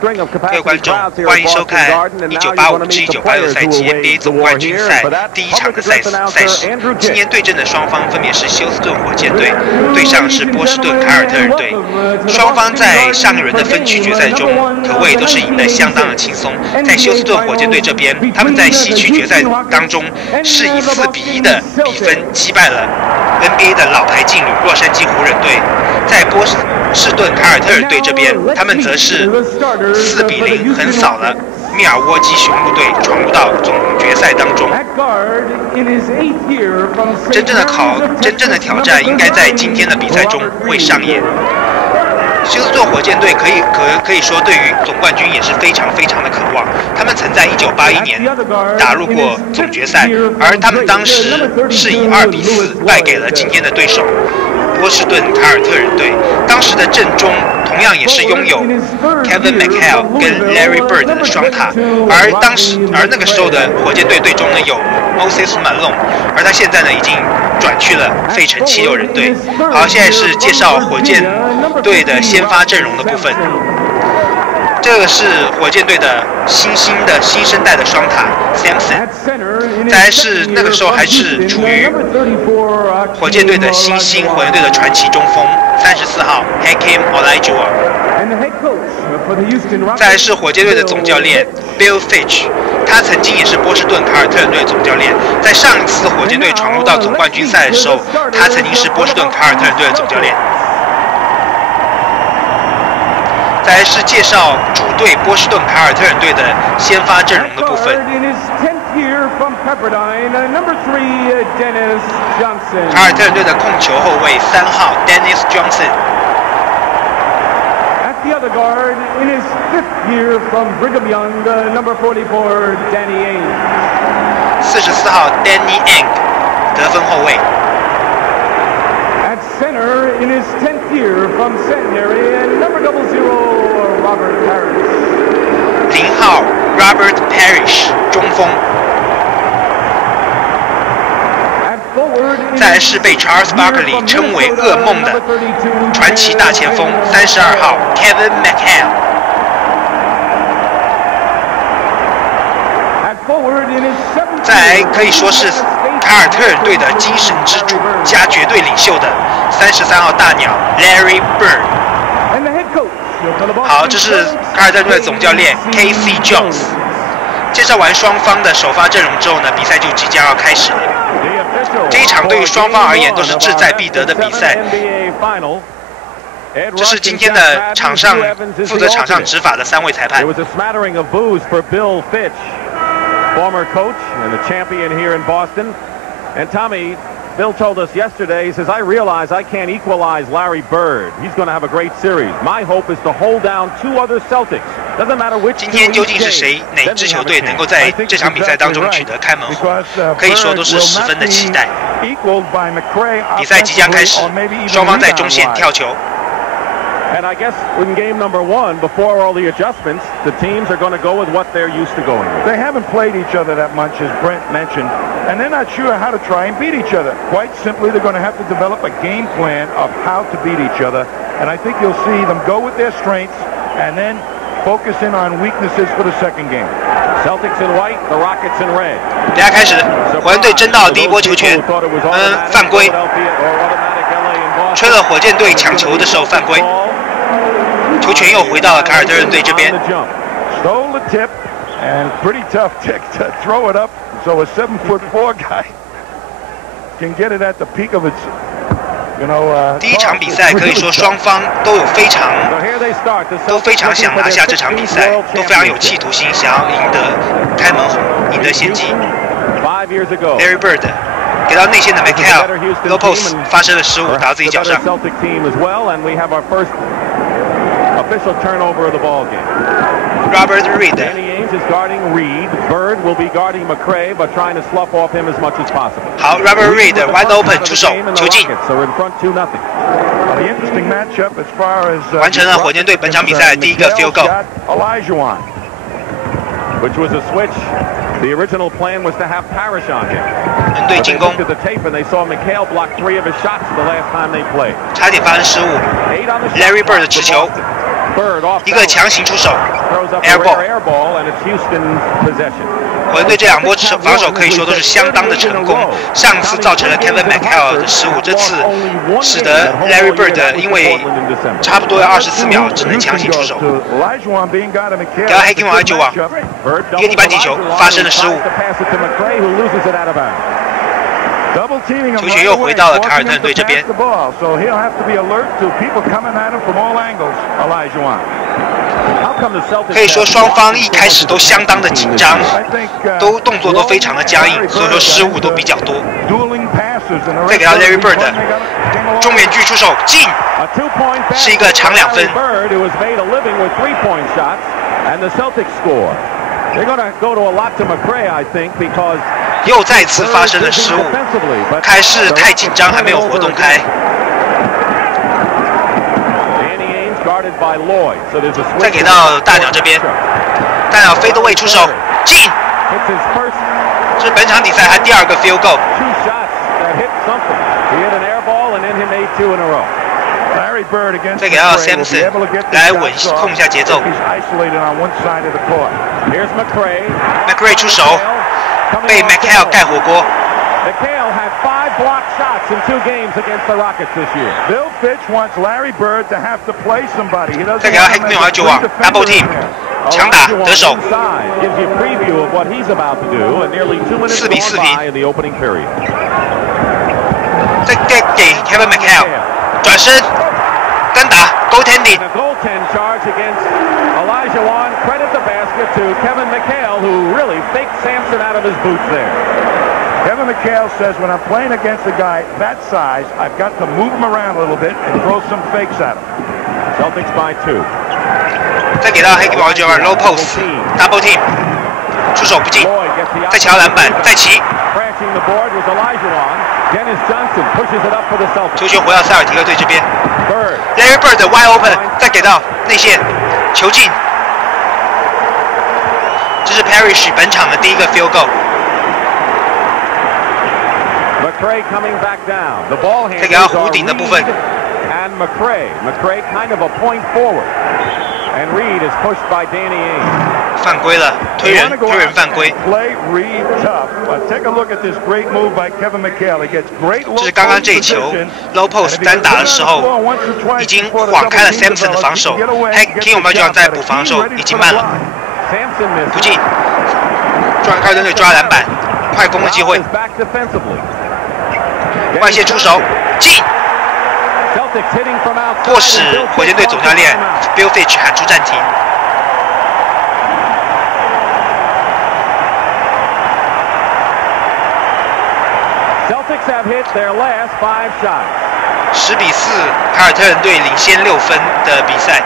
各位观众，欢迎收看1985至1986赛季 NBA 总冠军赛第一场的赛事。今年对阵的双方分别是休斯顿火箭队对上是波士顿凯尔特人队。双方在上一轮的分区决赛中，可谓都是赢得相当的轻松。在休斯顿火箭队这边，他们在西区决赛当中是以4-1的比分击败了 NBA 的老牌劲旅洛杉矶湖人队。在波士顿凯尔特人队这边，他们则是4-0横扫了密尔沃基雄鹿队，闯入到总决赛当中。真正的挑战应该在今天的比赛中会上演。休斯顿火箭队可以说对于总冠军也是非常的渴望。他们曾在1981年打入过总决赛，而他们当时是以2-4败给了今天的对手波士顿凯尔特人队。当时的阵中同样也是拥有 Bird+Mchale+ 跟 Larry Bird 的双塔，而那个时候的火箭队队中呢有 Moses Malone， 而他现在呢已经转去了费城76人队。好，现在是介绍火箭队的先发阵容的部分。这个是火箭队的新生代的双塔 Sampson， 再来是那个时候还是处于火箭队的火箭队的传奇中锋34号 Hakeem Olajuwon， 再来是火箭队的总教练 Bird+Mchale+Parish， 他曾经也是波士顿凯尔特人队总教练。在上一次火箭队闯入到总冠军赛的时候，他曾经是波士顿凯尔特人队的总教练。再来是介绍主队波士顿凯尔特人队的先发阵容的部分。凯尔特人队的控球后卫3号 Dennis Johnson。The other guard in his 5th year from Brigham Young, number 44, Danny Ainge. 44号 Danny Ainge， 得分后卫。At center in his 10th year from Centenary, number 00, Robert Parish. 0号 Robert Parish， 中锋。再来是被 Charles Barkley 称为噩梦的传奇大前锋32号 Kevin McHale。再来可以说是凯尔特人队的精神支柱加绝对领袖的33号大鸟 Larry Bird。好，这是凯尔特人队的总教练 K.C. Jones。介绍完双方的首发阵容之后呢，比赛就即将要开始了。这一场对于双方而言都是志在必得的比赛。这是今天的负责场上执法的3位裁判。Bill told us yesterday, he says, I realize I can't equalize Larry Bird. He's going to have a great series. My hope is to hold down 2 other Celtics. Doesn't matter which. 今天究竟是哪支球队能够在这场比赛当中取得开门红，可以说都是十分的期待。比赛即将开始，双方在中线跳球。And I guess in game number 1, before all the adjustments, the teams are going to go with what they're used to going with. They haven't played each other that much, as Brent mentioned, and they're not sure how to try and beat each other. Quite simply, they're going to have to develop a game plan of how to beat each other. And I think you'll see them go with their strengths and then focus in on weaknesses for the second game. Celtics in white, the Rockets in red. 等下开始，火箭队争到第一波球权，犯规，吹了火箭队抢球的时候犯规。球权又回到了凯尔特人队这边。Stole the tip and pretty tough kick to throw it up, so a 7'4" guy can get it at the peak of its. 第一场比赛可以说双方都非常想拿下这场比赛，都非常有企图心，想要赢得开门红，赢得先机。Larry Bird 给到内线的 Mchale， low post 发生了失误，打到自己脚上。Official turnover of the ball game. Robert Reed. Danny Ainge is guarding Reed. Bird will be guarding McCray, but trying to slough off him as much as possible. 好 ，Robert Reed wide open 出手，球进。So in front 2-0. The interesting matchup as far as 完成了火箭队本场比赛的第一个 field goal. Olajuwon, which was a switch. The original plan was to have Parish on him. 人队进攻。 They looked at the tape and they saw Mchale block 3 of his shots the last time they played. 差点发生失误。Larry Bird 的持球。一个强行出手 ，air ball。火箭队这两波防守可以说都是相当的成功。上次造成了 Kevin McHale 的失误，这次使得 Larry Bird 因为差不多要24秒，只能强行出手。给到黑金王9网，一个地板击球发生了失误。球权又回到了凯尔特人队这边。可以说双方一开始都相当的紧张，都动作都非常的僵硬，所以说失误都比较多。再给到 Larry Bird， 中远距出手进，是一个长2分。又再次发生了失误，开始太紧张，还没有活动开。再给到大鸟这边，大鸟飞的位出手进，这是本场比赛他第2个 field goal。再给到 Sampson 来稳控一下节奏。McRae 出手，被 McHale 盖火锅。McHale had 5 block shots in 2 games against the Rockets this year. Bill Fitch wants Larry Bird to have to play somebody. He doesn't 再给到黑金王9网 double team， 强打得手。4比4平。再给 Kevin McHale 转身单打 goaltending。Olajuwon credit the basket to Kevin McHale, who really faked Sampson out of his boots there. Kevin McHale says, when I'm playing against a guy that size, I've got to move him around a little bit and throw some fakes at him. Celtics by 2. 再给到黑金王9网 low post double team， 出手不进，再敲篮板，再骑。球权回到塞尔提克队这边 ，Larry Bird wide open， 再给到内线，球进。这是 Parish 本场的第1个 field goal。再给到弧顶的部分。犯规了，推人犯规。就是刚刚这一球 low post 单打的时候，已经晃开了 Sampson 的防守。King 我们就要在补防的时候已经慢了，不进。转开针对抓篮板，快攻的机会。外线出手进，迫使火箭队总教练 Bill Fitch 喊出暂停。10比4，凯尔特人队领先6分的比赛。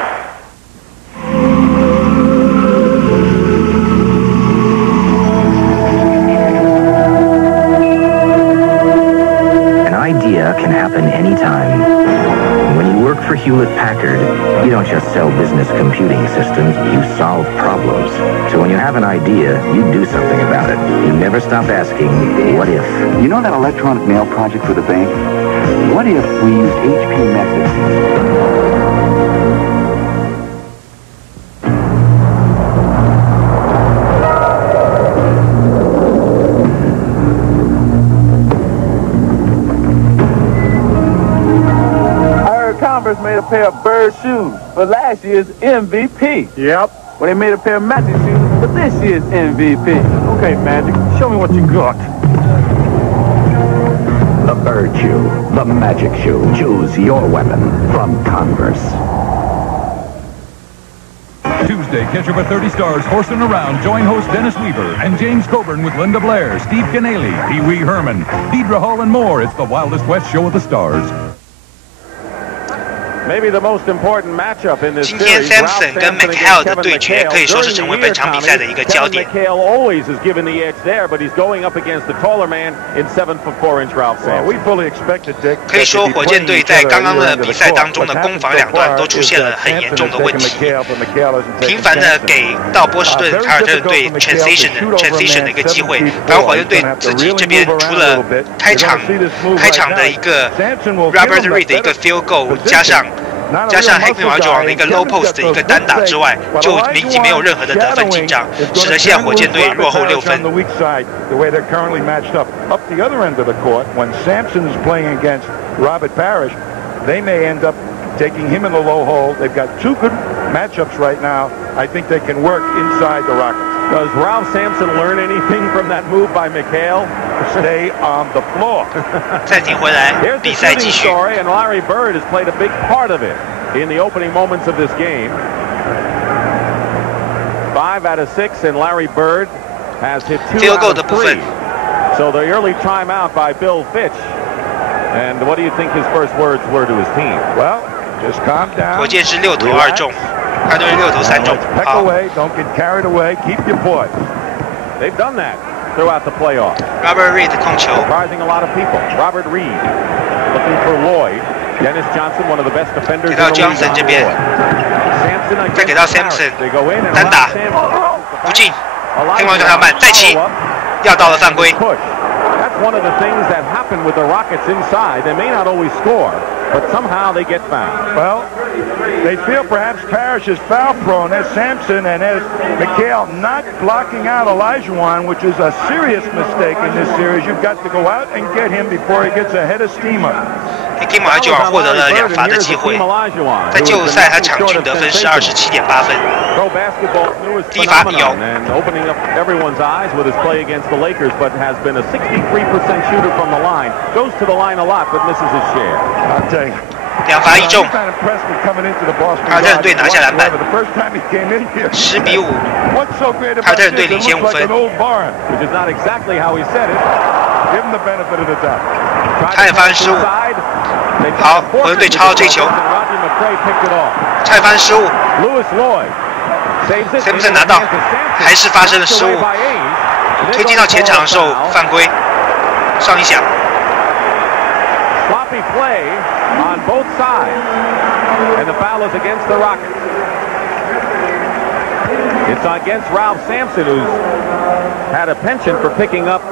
Can happen anytime. When you work for Hewlett-Packard, you don't just sell business computing systems, you solve problems. So when you have an idea, you do something about it. You never stop asking, what if? You know that electronic mail project for the bank? What if we used HP methods? Made a pair of Bird shoes for last year's MVP. Yep. Well, they made a pair of Magic shoes for this year's MVP. Okay, Magic, show me what you got. The Bird shoe, the Magic shoe. Choose your weapon from Converse. Tuesday, catch over 30 stars horsing around. Join host Dennis Weaver and James Coburn with Linda Blair, Steve Canale, Pee Wee Herman, Deidre Hall, and more. It's the Wildest West Show of the Stars. 今天 Sampson 跟 McHale 的对决可以说是成为本场比赛的一个焦点。可以说火箭队在刚刚的比赛当中的攻防两端都出现了很严重的问题，频繁的给到波士顿凯尔特人队 transition 的一个机会，反而火箭队自己这边除了开场的一个 Robert Reed 的一个 field goal， 加上加上黑皮毛球王的一个 low post 的一个单打之外，就已经没有任何的得分进账，使得现在火箭队弱后6分。Taking him in the low hole. They've got two good matchups right now. I think they can work inside the Rockets. Does Ralph Sampson learn anything from that move by Mchale? Stay on the floor. 暂停回来，比赛继续。 And Larry Bird has played a big part of it in the opening moments of this game. 5 out of 6, and Larry Bird has hit 2 field goal out 的 of 部分。 3. So the early timeout by Bill Fitch. And what do you think his first words were to his team? Well. Just calm down. 火箭是6投2中，他队6投3中。好。 Don't get carried away. Keep your poise. They've done that throughout the playoffs. Robert Reed 控球。 Surprising a lot of people. Robert Reed looking for Lloyd. Dennis Johnson, one of the best defenders. 给到 Johnson 这边，再给到 Sampson， 单打不进，黑毛球要慢，再起，要到了犯规。 That's one of the things that happen with the Rockets inside. They may not always score, but somehow they get fouled. Well, they feel perhaps Parish is foul prone. There's Sampson and there's Mchale not blocking out Olajuwon, which is a serious mistake in this series. You've got to go out and get him before he gets a head of steam up. 黑毛球王获得了2罚的机会，在季后赛他场均得分是27.8分。第一罚有。 Opening up everyone's eyes with his play against the Lakers, but has been a 63% shooter from the line. Goes to the line a lot, but misses his share. I'll tell you. 2罚1中，凯尔特人队拿下篮板，10比5，凯尔特人队领先5分。 Which is not exactly how he said it. Give him the benefit of the doubt. 差点发生失误。好，火箭队抄到这球，差点发生失误。Sampson 拿到，还是发生了失误。推进到前场的时候犯规，上一响。 Sloppy play on both sides, and the foul is against the Rockets. It's against Ralph Sampson, who's had a penchant for picking up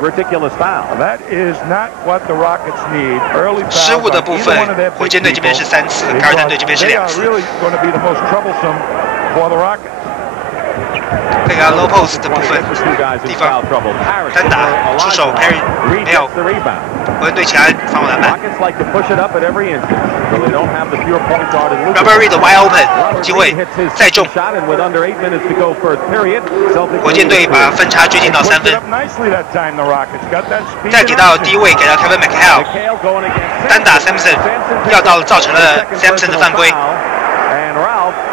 ridiculous fouls. That is not what the Rockets need. Early 失误的部分，火箭队这边是3次，凯尔特人队这边是2次。 Really going to be the most troublesome for the Rockets. 这个 low post 的部分地方，单打出手 Perry 没有，火箭队其他防守篮板。Robert Reed 的 wide open 机会再中，火箭队把分差追进到3分。再给到低位给到 Kevin Mchale， 单打 Sampson 要到造成了 Sampson 的犯规。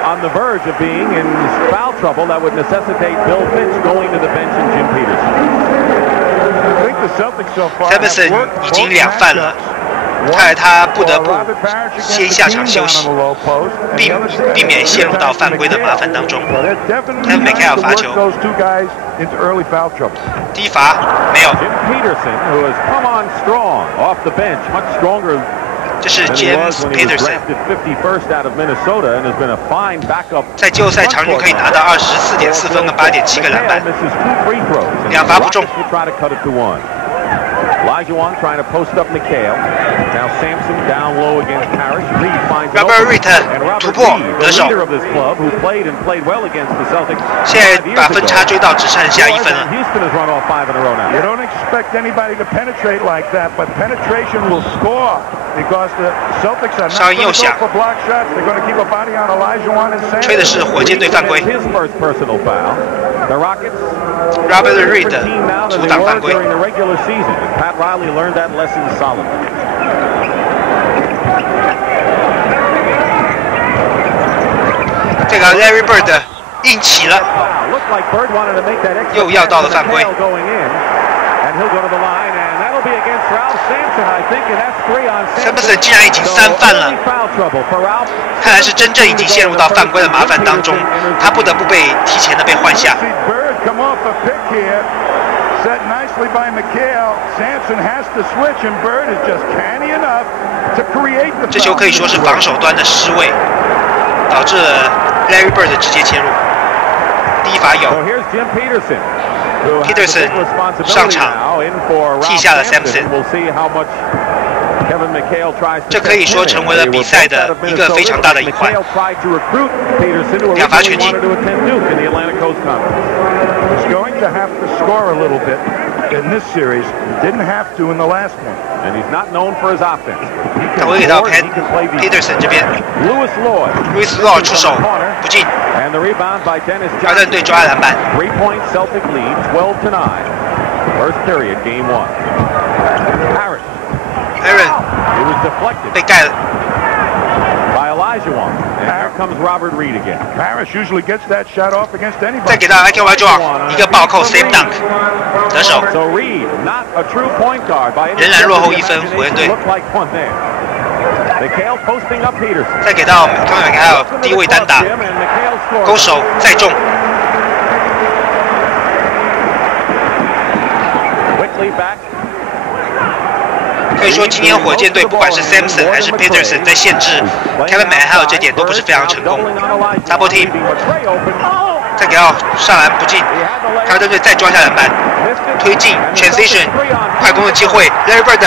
On the verge of being in foul trouble that would necessitate Bill Fitch going to the bench and Jim Peterson。Sampson 已经2犯了，看来他不得不先下场休息，避免陷入到犯规的麻烦当中。Kevin Mchale 罚球，第一罚没有。Jim Peterson, who has come on strong off the bench, much stronger. 这是 James Peterson， 在季后赛场均可以拿到24.4分跟8.7个篮板，2罚不中。 Olajuwon trying to post up Mchale. Now Sampson down low against Parish. Reed finds Robert Reed 突破得手。 现在把分差追到只剩下1分了。 You don't expect anybody to penetrate like that, but penetration will score because the Celtics are not going to go for block shots. They're going to keep a body on Olajuwon and Sampson. 吹的是火箭队犯规。 His first personal foul. The Rockets. Robert Reed 阻挡犯规。 Pat Riley learned that lesson solidly. 这个 Larry Bird 硬起了，又要到了犯规。Sampson 竟然已经3犯了，看来是真正已经陷入到犯规的麻烦当中，他不得不被提前的被换下。 Set nicely by Mchale. Sampson has to switch, and Bird is just canny enough to create the. 这球可以说是防守端的失位，导致了 Larry Bird 直接切入。第一罚有。Peterson 上场替下了 Sampson。这可以说成为了比赛的一个非常大的隐患。两罚全进。In this series, didn't have to in the last one. And he's not known for his offense. 他回给到 Peterson 这边 ，Louis Law 出手不进，哈登队抓篮板。 3-point Celtic lead, 12-9. First period, game 1. Aaron It was deflected 被盖了。 by Olajuwon. And here comes Robert Reed again. Parish usually gets that shot off against anybody. 再给到 Olajuwon 一个暴扣 slam dunk 得手。 So Reed, not a true point guard by any 仍然落后1分，火箭队。 looked like one there. McHale posting up Peterson. 再给到 McHale 低位单打，勾手再中。 Quickly back. 可以说，今天火箭队不管是 Sampson 还是 Peterson 在限制 Kevin McHale 这点都不是非常成功。Double team， 再给到上篮不进，哈登队再抓下篮板，推进 transition 快攻的机会 ，Larry Bird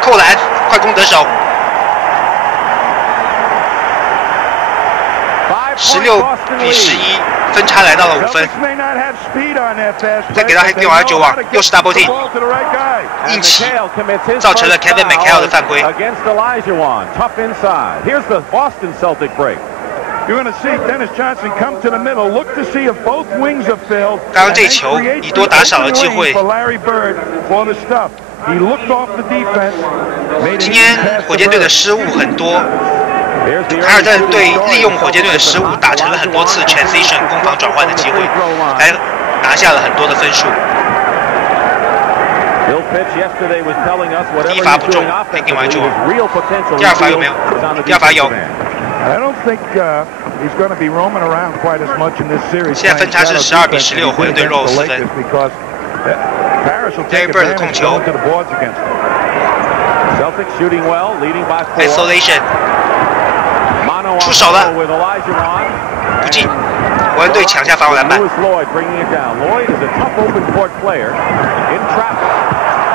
扣篮快攻得手。 16-11，分差来到了5分。再给到黑电话9网，又是 double team， 硬起，造成了 Kevin McHale 的犯规。 刚刚这球以多打少的机会。 今天火箭队的失误很多。 凯尔特队利用火箭队的失误，打成了很多次 transition 攻防转换的机会，来拿下了很多的分数。第一罚不中，黑定完中。第二罚有没有？第二罚有。现在分差是12-16，火箭队落后4分。Larry Bird 控球 ，isolation。 出手了，不进，火箭队抢下罚球篮板。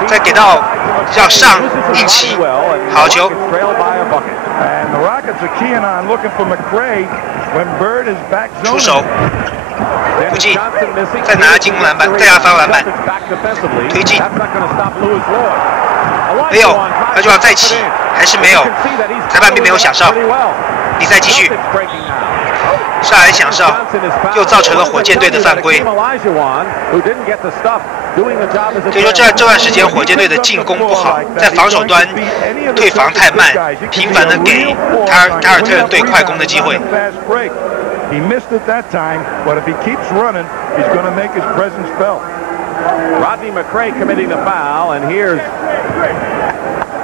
再给到要上硬起，好球。出手，不进，再拿进攻篮板，再拿罚球篮板，推进，没有，那就要再起，还是没有，裁判并没有响哨。 比赛继续，上来响哨，又造成了火箭队的犯规。可以说这段时间火箭队的进攻不好，在防守端退防太慢，频繁的给凯尔特人队快攻的机会。 Rodney McRae committing the foul, and here's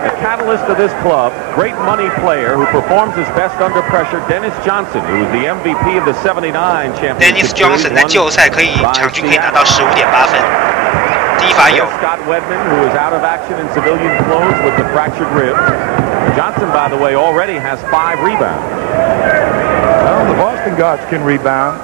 the catalyst of this club, great money player who performs his best under pressure, Dennis Johnson, who was the MVP of the '79 championship. Dennis Johnson 在季后赛场均可以拿到15.8分。第一罚有。Scott Wedman, who is out of action in civilian clothes with the fractured ribs. Johnson, by the way, already has 5 rebounds. Well, the Boston guards can rebound.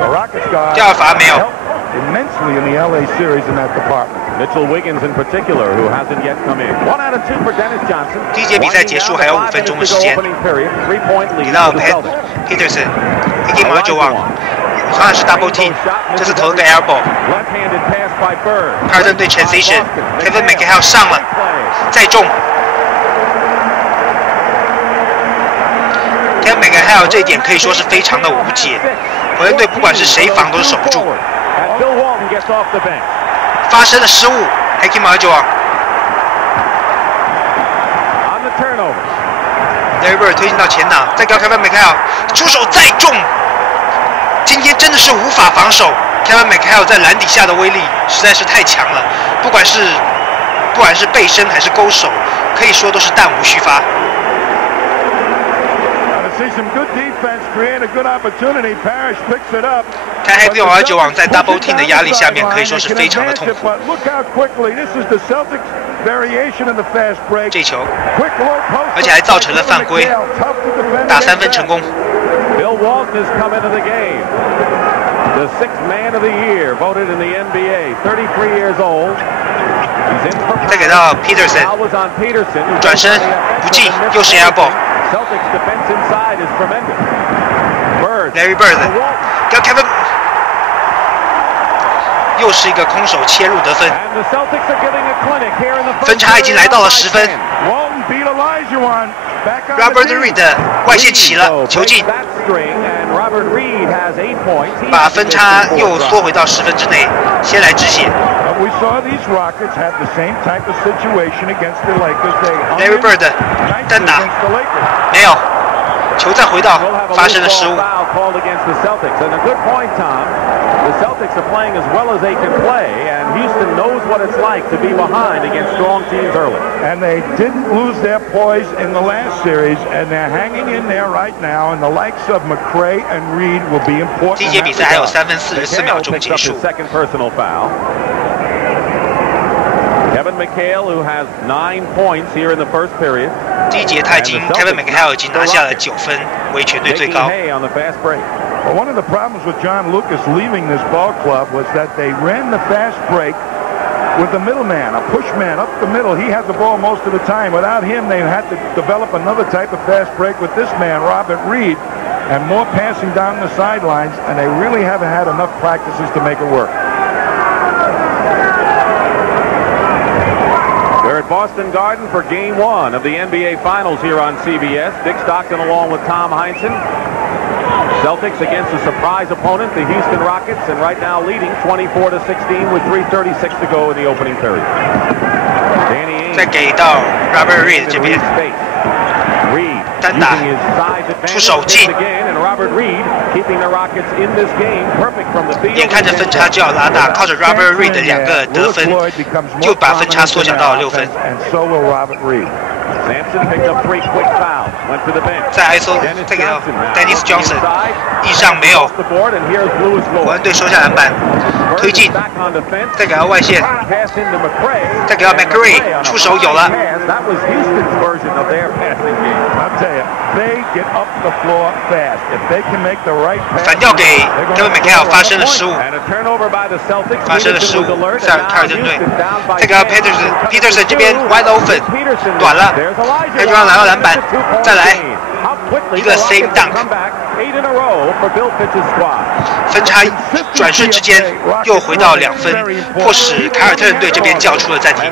The Rockets guards 第二罚没有。 immensely in the LA series in that department. Mitchell Wiggins in particular, who hasn't yet come in. 1 out of 2 for Dennis Johnson. 第一节比赛结束还有5分钟的时间。给到 Peterson， 一给马上9网，好像是 double team， 这次投了个 elbow。凯尔特队 transition，Kevin McHale 上了，再中。Kevin McHale 这一点可以说是非常的无解，火箭队不管是谁防都是守不住。 发生了失误，还可以马上9网。Larry Bird 推进到前挡，再给 Kevin McHale 出手再中。今天真的是无法防守 ，Kevin McHale 在篮底下的威力实在是太强了，不管是背身还是勾手，可以说都是弹无虚发。 看黑六9网在 double team 的压力下面，可以说是非常的痛苦。这球，而且还造成了犯规，打3分成功。Bill Walton has come into the game. The 6th man of the year, voted in the NBA, 33 years old. 再给到 Peterson， 转身不进，又是 elbow。Larry Bird 跟 Kevin， 又是一个空手切入得分，分差已经来到了10分。Robert Reed 外线起了，球进，把分差又缩回到10分之内，先来止血。Larry Bird 单打没有，球再回到发生了失误。The Celtics are playing as well as they can play, and Houston knows what it's like to be behind against strong teams early. And they didn't lose their poise in the last series, and they're hanging in there right now, and the likes of McRae and Reed will be important. 第一节比赛还有3分44秒钟结束。 Second personal foul. Bird+Mchale, who has 9 points here in the first period. 第一节他已经 Kevin McHale 已经拿下了9分，为全队最高。 Well, one of the problems with John Lucas leaving this ball club was that they ran the fast break with the middleman, a push man up the middle. He had the ball most of the time. Without him, they had to develop another type of fast break with this man, Robert Reed, and more passing down the sidelines, and they really haven't had enough practices to make it work. We're at Boston Garden for Game 1 of the NBA Finals here on CBS. Dick Stockton along with Tom Heinsohn. Celtics against a surprise opponent, the Houston Rockets, and right now leading 24-16 with 3:36 to go in the opening period. Danny Ainge 再给到 Robert Reed 这边，单打出手进，眼看着分差就要拉大，靠着 Robert Reed 的2个得分，就把分差缩小到6分。 Sampson picked up 3 quick fouls. Went to the bench. 再 ISO 再给到 Dennis Johnson， 地上没有，国安队收下篮板，推进，再给到外线，再给到 McRae 出手有了。反掉给 Kevin McHale 发生了失误，在凯尔特队，再给到 Peterson 这边 wide open 短了。 他就让拿到篮板，再来一个 save dunk， 分差转瞬之间又回到2分，迫使凯尔特人队这边叫出了暂停。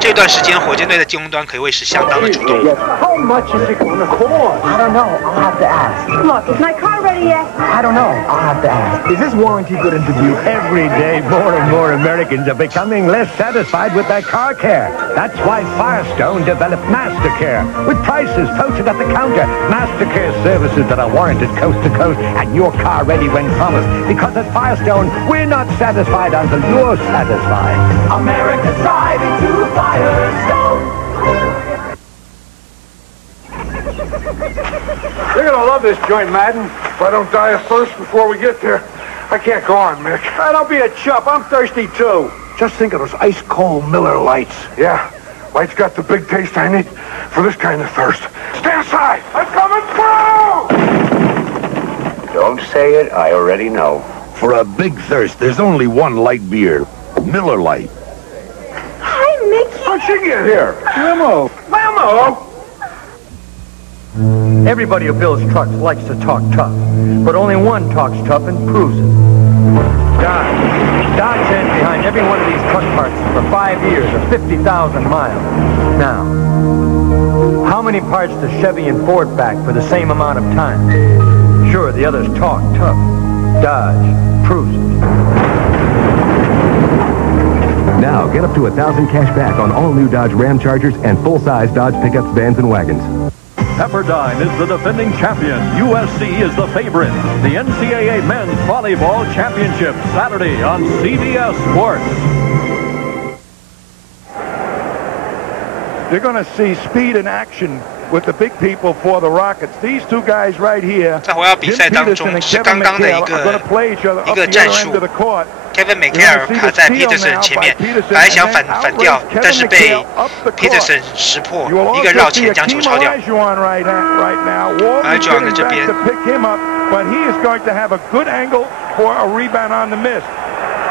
这段时间，火箭队的进攻端可谓是相当的主动。 How much is it going to cost? I don't know. I'll have to ask. Look, is my car ready yet? I don't know. I'll have to ask. Is this warranty good into view? Every day, more and more Americans are becoming less satisfied with their car care. That's why Firestone developed MasterCare. With prices posted at the counter, MasterCare services that are warranted coast to coast and your car ready when promised. Because at Firestone, we're not satisfied until you're satisfied. America's driving to Firestone. You're gonna love this joint, Madden. If I don't die of thirst before we get there, I can't go on, Mick. Don't be a chump. I'm thirsty too. Just think of those ice-cold Miller Lights. Yeah, Lights got the big taste I need for this kind of thirst. Stand aside. I'm coming through. Don't say it. I already know. For a big thirst, there's only one light beer. Miller Lite. Hi, Mickey. How'd she get here? Limo. Everybody who builds trucks likes to talk tough, but only one talks tough and proves it. Dodge been behind every one of these truck parts for 5 years or 50,000 miles. Now, how many parts does Chevy and Ford back for the same amount of time? Sure, the others talk tough. Dodge proves it. Now, get up to 1,000 cash back on all new Dodge Ram Chargers and full-size Dodge pickups, vans, and wagons. Pepperdine is the defending champion. USC is the favorite. The NCAA Men's Volleyball Championship, Saturday on CBS Sports. You're going to see speed in action with the big people for the Rockets. These two guys right here, 在回到比赛当中是刚刚的一个战术。Kevin McHale 卡在 Peterson 前面，本来想反掉，但是被 Peterson 识破，一个绕前将球抄掉。Olajuwon 这边 but he is going to have a good angle for a rebound on the miss.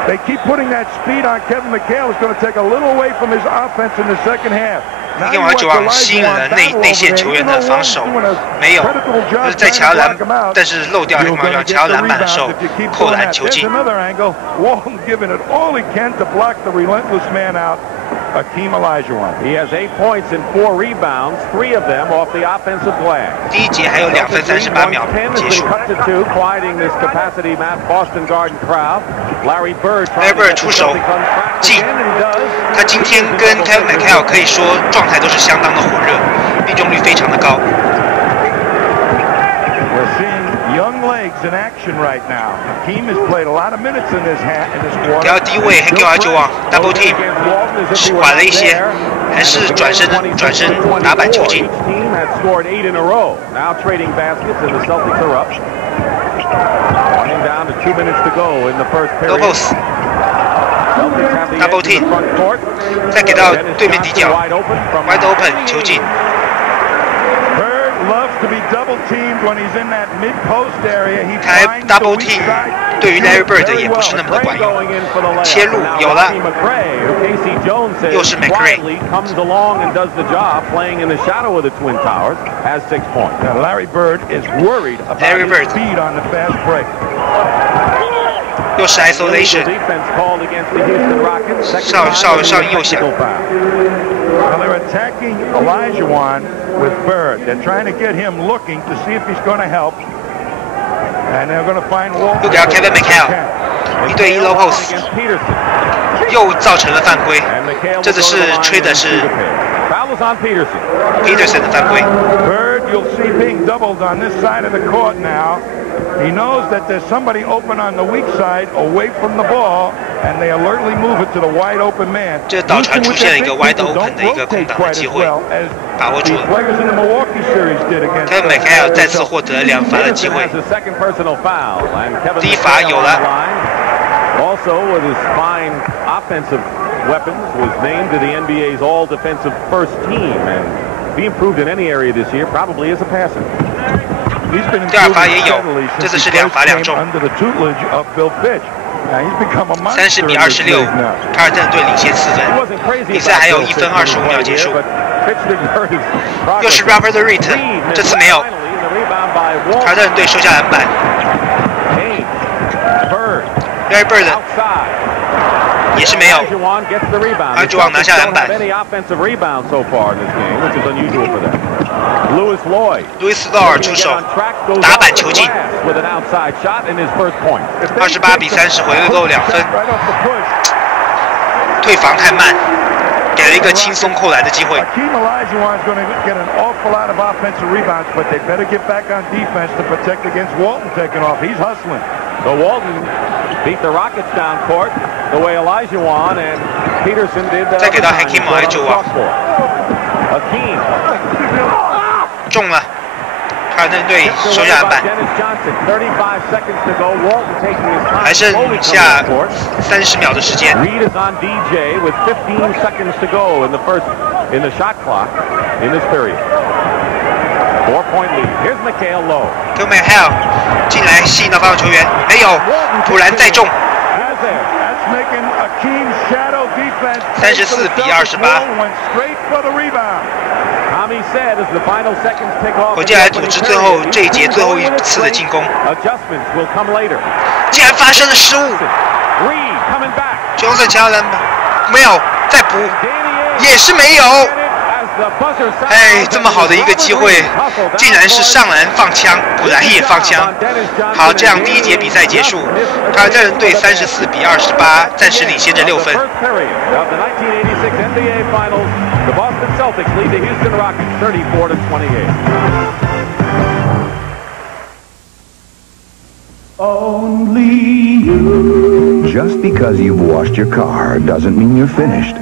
They keep putting that speed on Kevin McHale. It's going to take a little away from his offense in the second half. 因为Olajuwon吸引了内线球员的防守，没有，就是在抢篮，但是漏掉Olajuwon抢篮板的时候扣篮球进。Walton giving it all he can to block the relentless man out. Olajuwon. He has 8 points and 4 rebounds, 3 of them off the offensive glass. 第一节还有2分38秒结束。Quieting this capacity Boston Garden crowd. Larry Bird 出手进，他今天跟 Kevin McHale 可以说状态都是相当的火热，命中率非常的高。Young legs in action right now. Team has played a lot of minutes in this quarter. 掉低位还给Olajuwon double team， 晚了一些，还是转身打板球进。Team has scored 8 in a row. Now trading baskets and the Celtics are up. Running down to 2 minutes to go in the first period. Low post. Double team. 再给到对面底角 ，wide open 球进。Loves to be double teamed when he's in that mid post area. He 他 double team 对于 Larry Bird 也不是那么的管用。切入有了，又是 McRae。 comes along and does the job, playing in the shadow of the Twin Towers, has 6 points. Now Larry Bird is worried about his speed on the fast break. 又是 isolation， 哨音又响。 Well, they're attacking Olajuwon with Bird. They're trying to get him looking to see if he's going to help. And they're going to find Walton. 又给到 Kevin McHale， 1对1 low post， 又造成了犯规。这次是吹的是 Peterson 的犯规。 Bird, you'll see being doubled on this side of the court now. He knows that there's somebody open on the weak side, away from the ball, and they alertly move it to the wide open man. 这导传出现了一个 wide open 的一个空档的机会，把握住了。Kevin McHale 再次获得2罚的机会。第一罚有了。 Also, with his fine offensive weapons, was named to the NBA's All-Defensive First Team, and be improved in any area this year. Probably as a passer. 第2罚也有，这次是2罚2中。30比26，凯尔特人队领先4分。比赛还有1分25秒结束。又是 Robert Reed， 这次没有。凯尔特人队收下篮板。Larry Bird 也是没有。Olajuwon拿下篮板。Louis Law 出手，打板球进。28比30，回漏2分。退防太慢，给了一个轻松扣篮的机会。So Walton beat the Rockets down court the way Olajuwon and Peterson did. 再给到 Hakeem Olajuwon， 中了，凯尔特人队收下篮板，还剩下30秒的时间。Reed is on DJ with 15 seconds to go in the shot clock in this period. 4-point lead. Here's McHale low. McHale 进来吸引到防守球员，没有，突然再中。34比28。火箭来组织最后这一节最后一次的进攻，竟然发生了失误。Johnson 抢篮板，没有，再补，也是没有。 哎，这么好的一个机会，竟然是上篮放枪，补篮也放枪。好，这样第一节比赛结束，凯尔特人队34比28，暂时领先着6分。Just because you've washed your car doesn't mean you're finished.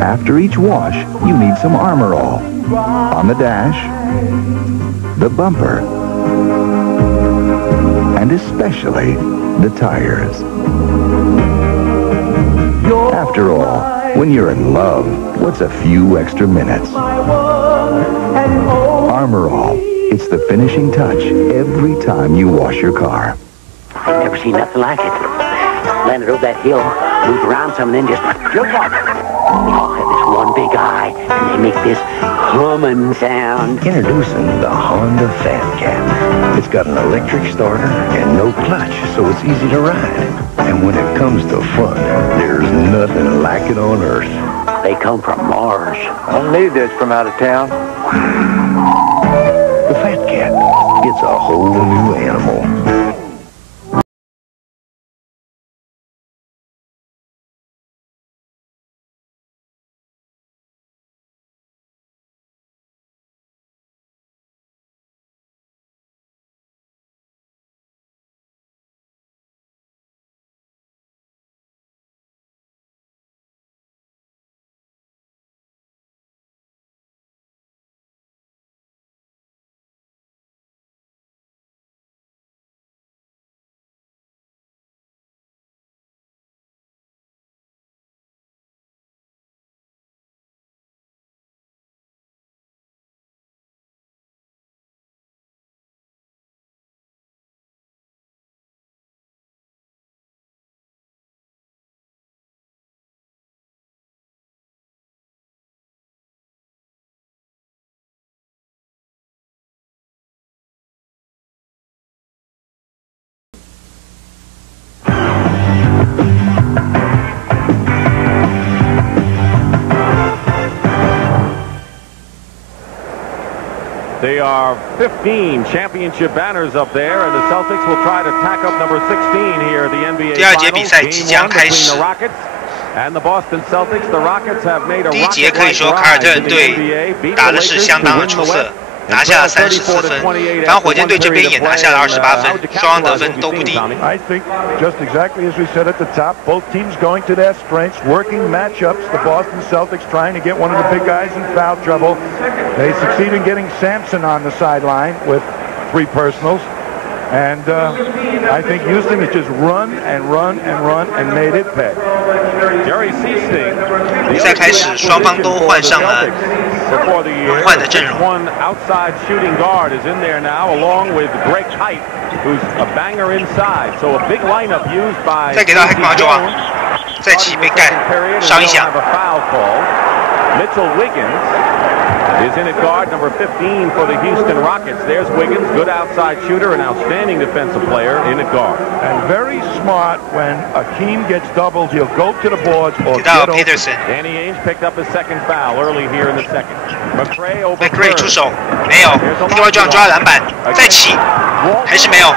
After each wash, you need some Armor All. On the dash, the bumper, and especially the tires. After all, when you're in love, what's a few extra minutes? Armor All. It's the finishing touch every time you wash your car. Never seen nothing like it. Landed over that hill, moved around some, and then just look up. They all have this one big eye, and they make this humming sound. Introducing the Honda Fat Cat. It's got an electric starter and no clutch, so it's easy to ride. And when it comes to fun, there's nothing like it on Earth. They come from Mars. I don't need this from out of town. The Fat Cat. It's a whole new animal. There are 15 championship banners up there, and the Celtics will try to tack up number 16 here at the NBA 第二节比赛即将开始。 And the Boston Celtics, the Rockets have made a 第一节可以说凯尔特人队打的是相当的出色，拿下了34分，反而火箭队这边也拿下了28分，双方得分都不低。I think just exactly as we said at the top, both teams going to their strengths, working matchups. The Boston Celtics trying to get one of the big guys in foul trouble. They succeed in getting Sampson on the sideline with 3 personals. And I think Houston has just run and run and run and made it pay. 比赛开始，双方都换上了轮换的阵容。 One outside shooting guard is in there now, along with Greg Height, who's a banger inside. So a big lineup used by. 再给到黑马中啊，再起被盖，上一响。 Mitchell Wiggins is in at guard, number 15 for the Houston Rockets. There's Wiggins, good outside shooter, an outstanding defensive player in at guard. And very smart when Akeem gets doubled, he'll go to the boards or get open. Danny Ainge picked up his second foul early here in the second. McRae 出手，没有，另外这样抓篮板，再起，还是没有，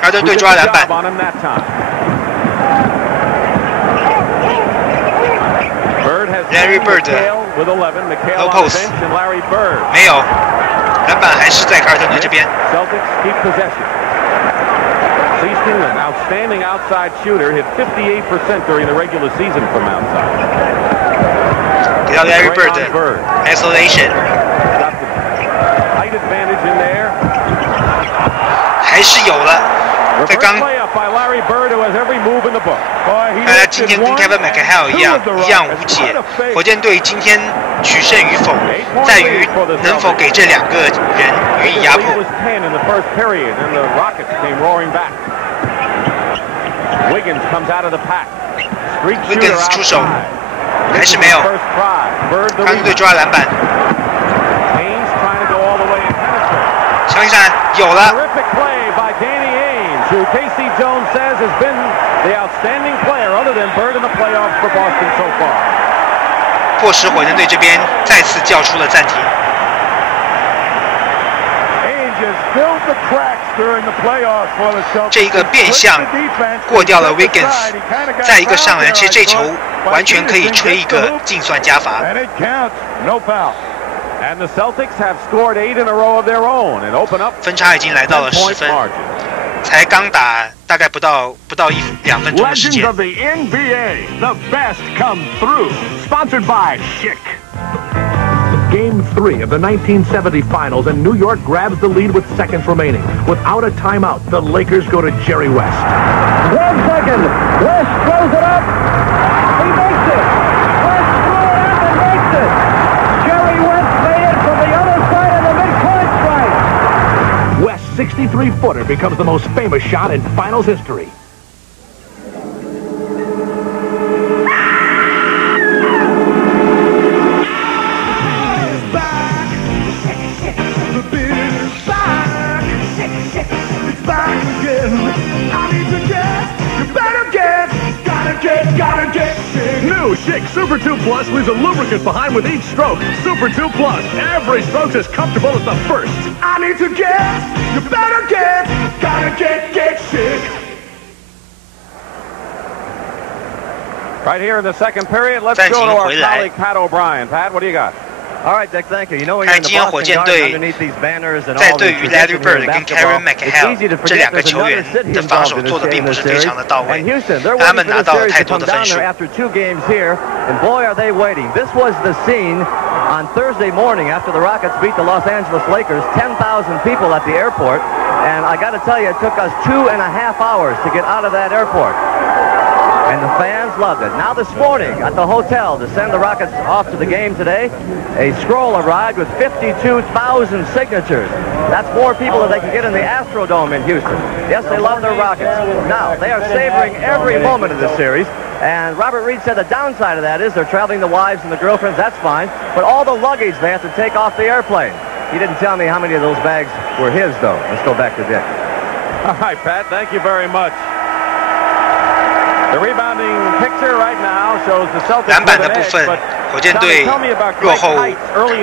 凯尔特人队抓篮板。 Larry Bird low post 没有，篮板还是在凯尔特人这边。 Cleaston, an outstanding outside shooter, hit 58% during the regular season from outside. 给到 Larry Bird isolation， height advantage in there. 还是有了，在刚。 看来今天跟 Kevin McHale 一样无解。火箭队今天取胜与否，在于能否给这2个人予以压迫。Wiggins 出手，还是没有。凯尔特队抓篮板，强力闪有了。 Who Casey Jones says has been the outstanding player other than Bird in the playoffs for Boston so far. 迫使火箭队这边再次叫出了暂停。这一个变向过掉了 Wiggins， 再一个上篮，其实这球完全可以吹一个净算加罚。 And the Celtics have scored 8 in a row of their own and open up. 分差已经来到了10分。 才刚打大概不到2分钟的时间。 Legends of the NBA, the best come through. Sponsored by Schick. Game 3 of the 1970 Finals, and New York grabs the lead with seconds remaining. Without a timeout, the Lakers go to Jerry West. 1 second. West throws it up. He makes it. West threw it up and makes it. Jerry West made it from the other side of the midcourt stripe. 63-footer becomes the most famous shot in finals history. New Chic Super 2 Plus leaves a lubricant behind with each stroke. Super 2 Plus. Every stroke's as comfortable as the first. I need to get, you better get, gotta get Chic. Right here in the second period, let's go to our colleague Pat O'Brien. Pat, what do you got? All right, Dick, thank you. You know when you're in the Boston Garden underneath these banners and 在 all 对 these 于 Larry traditions Bird in 跟 basketball, Karen it's McHale easy to 这 forget 两个 there's 球员 another city 的防 involved 守 in 做 this 的并 game 不 this 是非 series. 常的到位 And Houston, they're 他 waiting 们 for 拿 the 到了 series 太 to 多 come 的分 down 数 there。after 2 games here. And boy, are they waiting. This was the scene on Thursday morning after the Rockets beat the Los Angeles Lakers. 10,000 people at the airport. And I got to tell you, it took us 2.5 hours to get out of that airport. And the fans loved it. Now this morning at the hotel to send the Rockets off to the game today, a scroll arrived with 52,000 signatures. That's more people than they can get in the Astrodome in Houston. Yes, they love their Rockets. Now, they are savoring every moment of this series. And Robert Reed said the downside of that is they're traveling the wives and the girlfriends. That's fine. But all the luggage they have to take off the airplane. He didn't tell me how many of those bags were his, though. Let's go back to Dick. All right, Pat, thank you very much. The rebounding picture right now shows the Celtics 篮板的部分，火箭队落后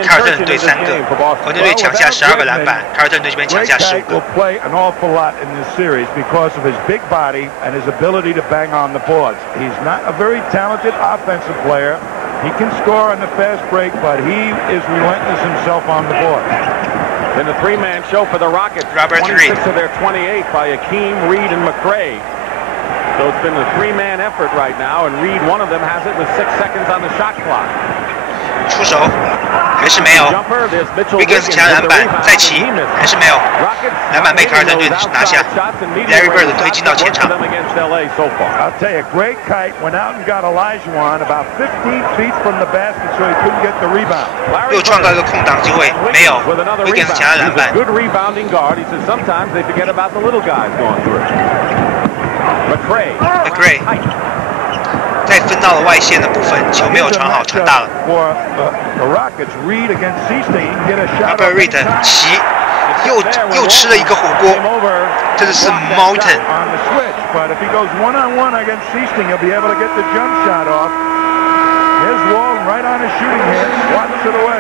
凯尔特人队3个，火箭队抢下12个篮板，凯尔特人队这边抢下15个。 will play an awful lot in this series because of his big body and his ability to bang on the boards. He's not a very talented offensive player. He can score on the fast break, but he is relentless himself on the board. Then the three-man show for the Rockets. 26 of their 28 by Akeem, Reed, and McRae. So it's been a three-man effort right now, and Reed, one of them, has it with 6 seconds on the shot clock. 出手还是没有 ，Wiggins 抢篮板再起还是没有，篮板被凯尔特人队拿下 ，Larry Bird 推进到前场。 I'll tell you, Greg Kite went out and got Olajuwon about 15 feet from the basket, so he couldn't get the rebound. 又创造一个空档机会，没有 ，Wiggins 抢下篮板。 Good rebounding guard. He says sometimes they forget about the little guys going through. McRae. 在分到了外线的部分，球没有传好，传大了。Robert Reed 起，又吃了一个火锅，这个是 Moulton。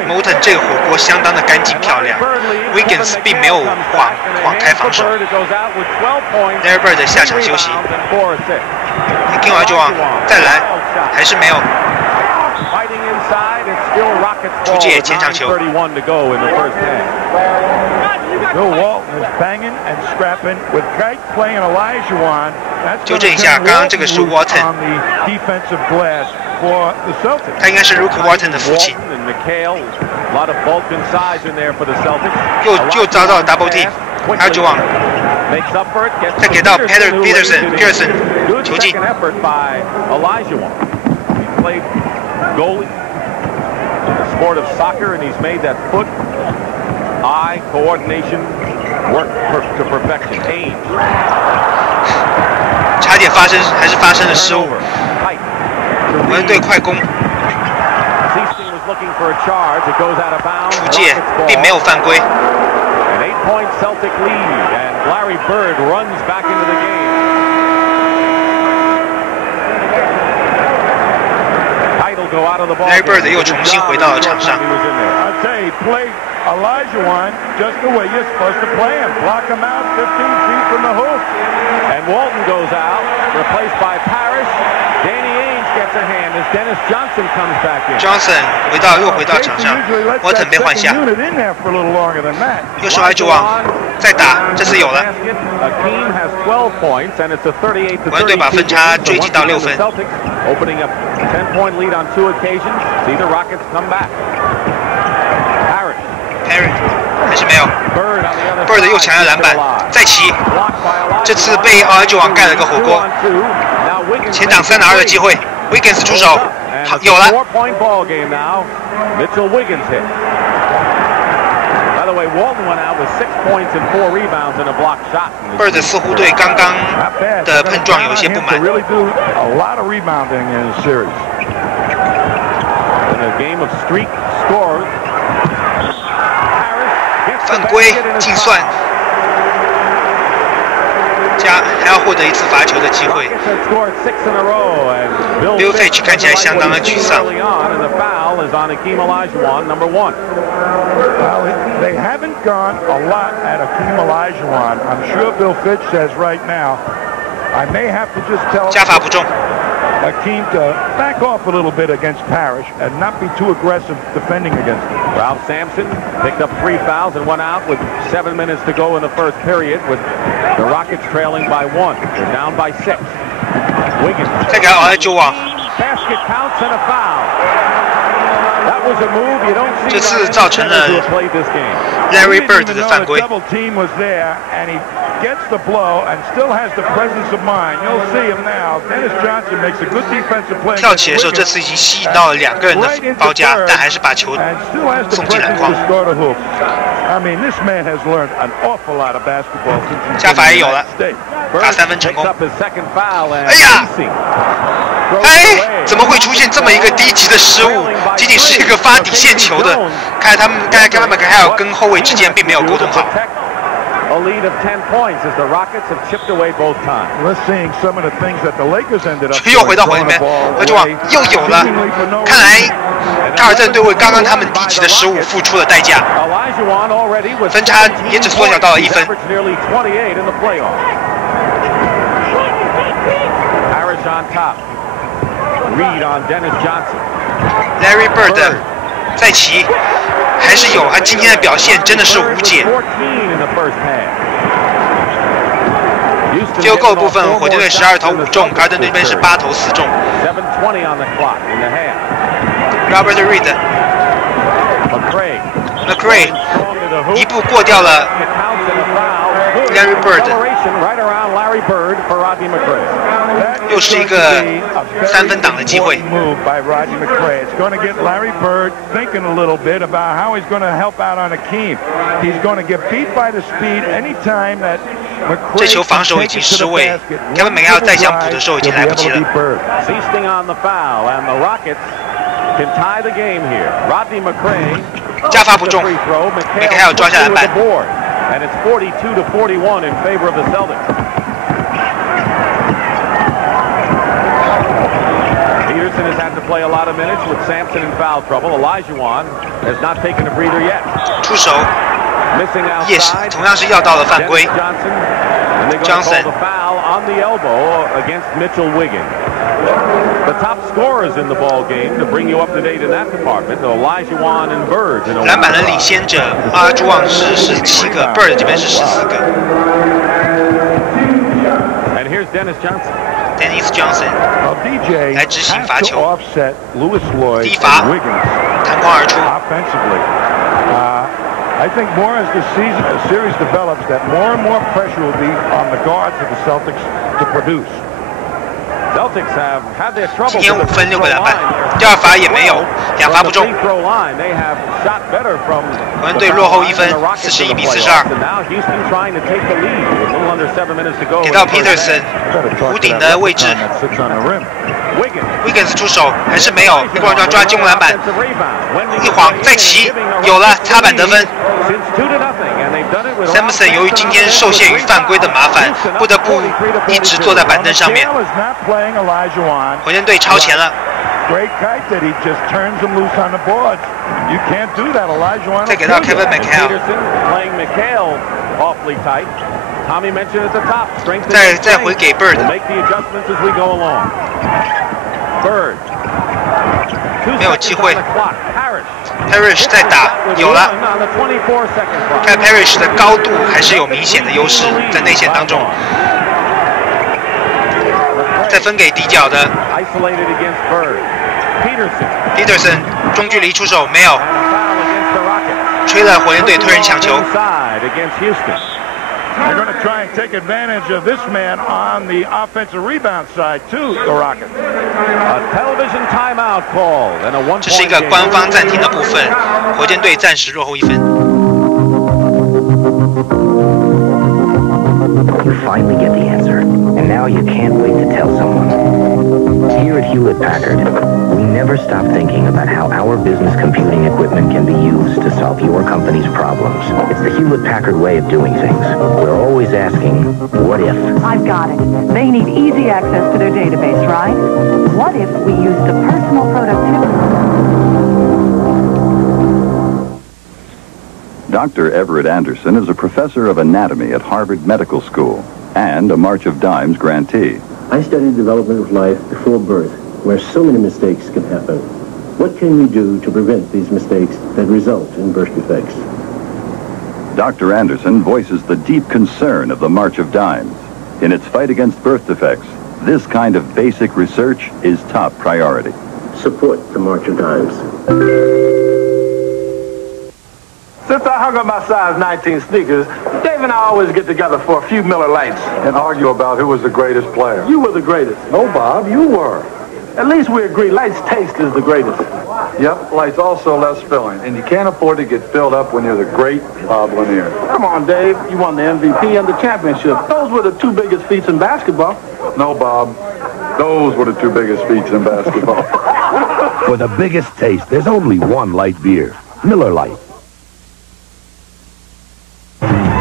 Moulton 这个火锅相当的干净漂亮 ，Wiggins 并没有晃开防守。Larry Bird 下场休息。听完就往再来，还是没有。出界前场球。 Bill Walton is banging and scrapping with Kite playing Olajuwon. 纠正一下，刚刚这个是 Walton。 他应该是 Luke Walton 的父亲。又遭到 double team， 还有就往，再给到 Peterson 球进。 Sport of soccer, and he's made that foot-eye coordination work to perfection. Ainge. 差点发生了失误。湖人队快攻。出界，并没有犯规。 An 8-point Celtic lead, and Larry Bird runs back into the game. Larry Bird 又重新回到了场上。 Olajuwon just the way you're supposed to play him. Block him out 15 feet from the hoop. And Walton goes out, replaced by Parish. Danny Ainge gets a hand as Dennis Johnson comes back in. Johnson 又回到场上 ，Walton 被换下。又是Olajuwon，再打，这次有了。湖人队把分差追进到6分。 Opening up 10-point lead on 2 occasions. See the Rockets come back. Parrott 还是没有 ，Bird 又抢下篮板，再起，这次被Olajuwon盖了个火锅，前场3打2的机会 ，Wiggins 出手，好有了。 4-point ball game now. Mitchell Wiggins hit. By the way, Walton went out with 6 points and 4 rebounds and a block shot. Bird 似乎对刚刚的碰撞有些不满。Really do a lot of rebounding in the series. In a game of streak scores. 犯规计算。 还要获得一次罚球的机会。Bill Fitch 看起来相当的沮丧。Well, they haven't gone a lot at Akeem Olajuwon. I'm sure Bill Fitch says right now, I may have to just tell Akeem to back off a little bit against Parish and not be too aggressive defending against him. Ralph Sampson picked up 3 fouls and went out with 7 minutes to go in the first period with the Rockets trailing by 1. They're down by 6. Wiggins. 再给Olajuwon。 Basket counts and a foul. That was a move you don't see. 这次造成了 Larry Bird 的犯规。 Double team was there and he gets the blow and still has the presence of mind. You'll see him now. Dennis Johnson makes a good defensive play. 跳起的时候，这次已经吸引到了2个人的包夹，但还是把球送进篮筐。 I mean, this man has learned an awful lot of basketball since 加罚也有了，打3分成功。哎呀！哎，怎么会出现这么一个低级的失误？仅仅是一个发底线球的，看来他们还有跟后卫之间并没有沟通好。 A lead of 10 points as the Rockets have chipped away both times. We're seeing some of the things that the Lakers ended up. 又回到火里面，Olajuwon又有了。看来卡尔顿队为刚刚他们低级的失误付出了代价，分差也只缩小到了1分。Parish on top. Reed on Dennis Johnson. Larry Bird 再起。 还是有，他今天的表现真的是无解。field goal 部分，火箭队12投5中，卡尔顿队这边是8投4中。Robert Reed，McRae 一步过掉了 Larry Bird， 又是一个3分档的机会。 It's going to get Larry Bird thinking a little bit about how he's going to help out on Akeem. He's going to get beat by the speed anytime that McRae 这球防守已经失位 ，Kevin McHale 再想补的时候已经来不及了。 Feasting on the foul, and the Rockets can tie the game here. Rodney McRae 加罚不中 ，McHale 抓下篮板。 And it's 42-41 in favor of the Celtics. Peterson has had to play a lot of minutes with Sampson in foul trouble. Olajuwon has not taken a breather yet. 出手 ，missing outside. 也是同样是要到了犯规。Johnson the foul on the elbow against Mitchell Wiggins. The top scorers in the ball game to bring you up to date in that department, Olajuwon and Bird. 篮板的领先者Olajuwon是17个 ，Bird 这边是14个。And here's Dennis Johnson. Dennis Johnson 来执行罚球，低罚，弹框而出。 I think more as the series develops, that more and more pressure will be on the guards of the Celtics to produce. Celtics have had their trouble. 今天5分6个篮板，第2罚也没有，2罚不中。火箭队落后1分，41-42。给到 Peterson 弧顶的位置 ，Wiggins 出手还是没有，绿光抓进攻篮板，一晃再起，有了插板得分。Sampson 由于今天受限于犯规的麻烦，不得不一直坐在板凳上面。火箭队超前了。 Great kite that he just turns him loose on the boards. You can't do that, Olajuwon. 再给到 Kevin McHale. Playing McHale awfully tight. Tommy mentioned at the top. 再回给 Bird. Make the adjustments as we go along. Bird. 没有机会。Parish 在打，有了。看 Parish 的高度还是有明显的优势，在内线当中。 再分给底角的 Peterson 中距离出手没有，吹了火箭队推人抢球。 They're going to try and take advantage of this man on the offensive rebound side too. The Rockets. A television timeout called and a 1-point game. 这是一个官方暂停的部分，火箭队暂时落后1分。Packard, we never stop thinking about how our business computing equipment can be used to solve your company's problems. It's the Hewlett-Packard way of doing things. We're always asking, what if? I've got it. They need easy access to their database, right? What if we used the personal productivity? Dr. Everett Anderson is a professor of anatomy at Harvard Medical School and a March of Dimes grantee. I studied development of life before birth, where so many mistakes can happen. What can we do to prevent these mistakes that result in birth defects? Dr. Anderson voices the deep concern of the March of Dimes. In its fight against birth defects, this kind of basic research is top priority. Support the March of Dimes. Since I hung up my size 19 sneakers, Dave and I always get together for a few Miller Lights. And argue about who was the greatest player. You were the greatest. No, Bob, you were. At least we agree Lights' taste is the greatest. Yep, Lights also less filling. And you can't afford to get filled up when you're the great Bob Lanier. Come on, Dave. You won the MVP and the championship. Those were the two biggest feats in basketball. No, Bob. Those were the two biggest feats in basketball. For the biggest taste, there's only one light beer. Miller Lite.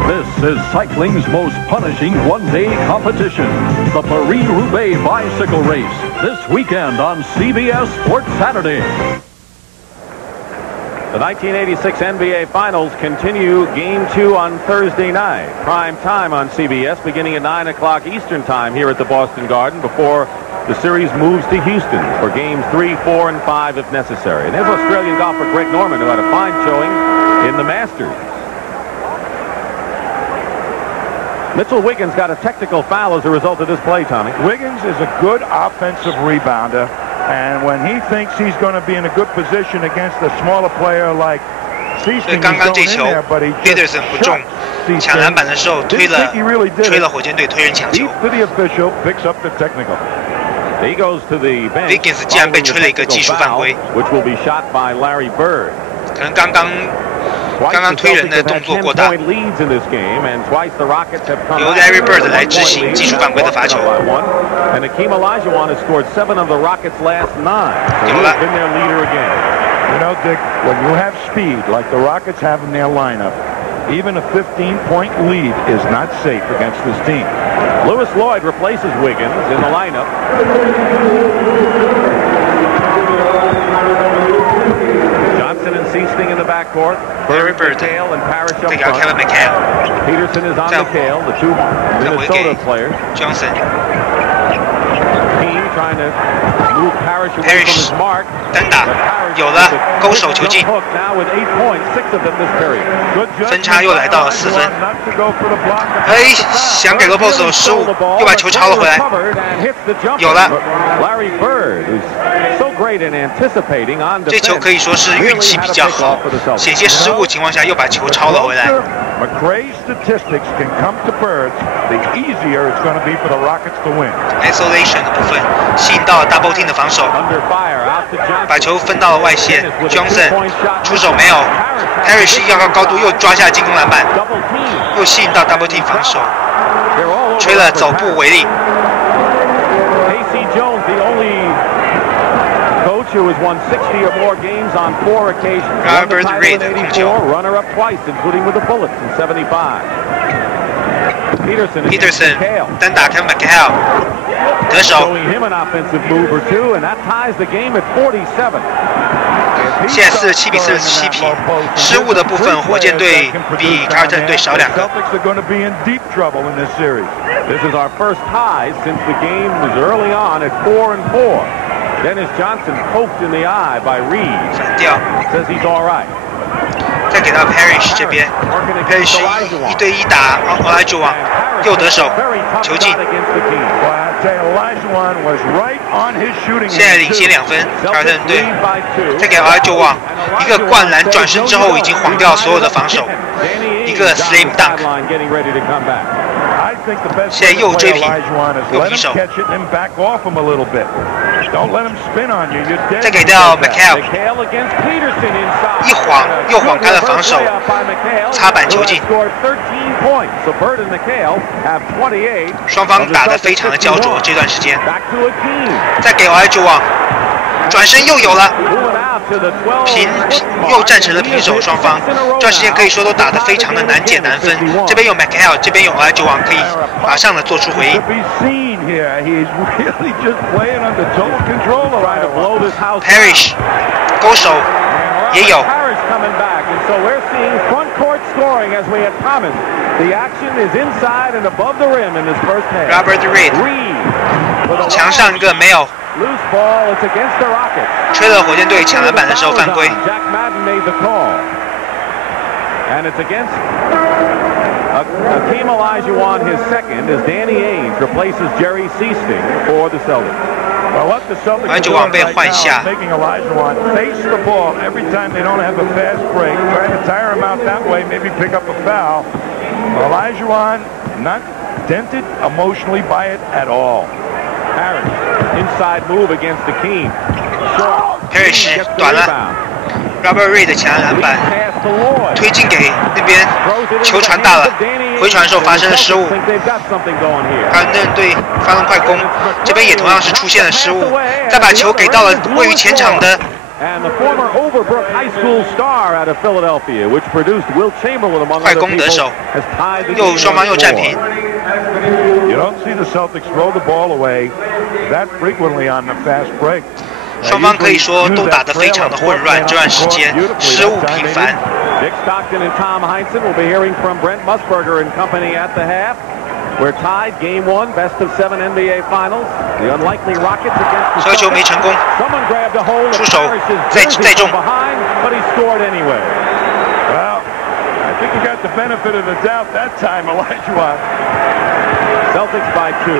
This is cycling's most punishing one-day competition, the Paris-Roubaix bicycle race, this weekend on CBS Sports Saturday. The 1986 NBA Finals continue Game 2 on Thursday night. Prime time on CBS beginning at 9 o'clock Eastern Time here at the Boston Garden before the series moves to Houston for Games 3, 4, and 5 if necessary. And there's Australian golfer Greg Norman, who had a fine showing in the Masters. Mitchell Wiggins got a technical foul as a result of this play, Tommy. Wiggins is a good offensive rebounder, and when he thinks he's going to be in a good position against a smaller player like Seaston, 刚刚这球 Peterson 不中，抢篮板的时候吹了火箭队推人抢球。He goes to the bench. Wiggins 竟然被吹了一个技术犯规 ，which will be shot by Larry Bird. 可能刚刚推人的动作过大，由 Larry Bird 来执行技术犯规的罚球。And Hakeem Olajuwon has scored 7 of the Rockets' last 9. So he's been their leader again. You know, Dick, when you have speed like the Rockets have in their lineup, even a 15-point lead is not safe against this team. Lewis Lloyd replaces Wiggins in the lineup. Johnson and Seasting in the backcourt. Larry Bird, McHale and Parish up Kevin front. McHale. Peterson is on McHale, the two Minnesota players. Johnson. Team trying to move Parish away from his mark. 单打有了，勾手球进。 Now with 8 points, 6 of them this period. 分差又来到了4分。哎，想给个 post 失误，又把球抄了回来。有了。Larry Bird is so great in anticipating on defense. 这球可以说是运气比较好，险些失误情况下又把球抄了回来。McRae's statistics can come to Birds, the easier it's going to be for the Rockets to win. Isolation 的部分吸引到了 double team 的防守，把球分到了外线。Johnson 出手没有 ，Parish 要高度又抓下进攻篮板，又吸引到 double team 防守，吹了走步违例。Who has won 60 or more games on 4 occasions. Robert Reed 控球 runner-up twice, including with the Bullets in '75. Peterson 单打 Kevin McHale 得手。Showing him an offensive move or two, and that ties the game at 47. 现在47比47平，失误的部分火箭队比凯尔特人队少2个。This is our first tie since the game was early on at 4-4. Dennis Johnson poked in the eye by Reed. Says he's all right. 再给到 Parish 这边 ，Parish 1对1打 Olajuwon 又得手，球进。现在领先2分，凯尔特人队。再给 Olajuwon 一个灌篮转身之后已经晃掉所有的防守，一个 slam dunk。现在又追平，又平手。再给到 McHale 一晃又晃开了防守，擦板球进。双方打得非常的焦灼这段时间。再给 Olajuwon 转身又有了，又战成了平手双方。这段时间可以说都打得非常的难解难分。这边有 Mchale， 这边有Olajuwon，可以马上的做出回应。Parish 勾手也有。So we're seeing front court scoring as we had promised. The action is inside and above the rim in this first half. Robert Reed 墙上一个没有。Loose ball. It's against the Rockets. 吹了火箭队抢篮板的时候犯规。Jack Madden made the call. And it's against Hakeem Olajuwon, his second, as Danny Ainge replaces Jerry Seasting for the Celtics. Well, what the Celtics are doing right now is making Olajuwon face the ball every time they don't have a fast break, trying to tire him out that way, maybe pick up a foul. Olajuwon not dented emotionally by it at all. Parish, inside move against Hakeem. Parish 短了 ，Robert Reed 抢篮板，推进给那边，球传大了，回传的时候发生了失误。他们队发动快攻，这边也同样是出现了失误，再把球给到了位于前场的。快攻得手，双方又战平。You don't see the Celtics throw the ball away that frequently on the fast break. 双方可以说都打得非常的混乱，这段时间失误频繁。Dick Stockton and Tom Heinsohn will be hearing from Brent Musburger and company at the half. We're tied, Game 1, best of 7 NBA Finals. The unlikely Rockets against the 射球没成功， Someone grabbed a hold of 出手 Parrish's 再中 behind, but he scored anyway. Well, I think he got the benefit of the doubt that time, Olajuwon. Celtics by 2.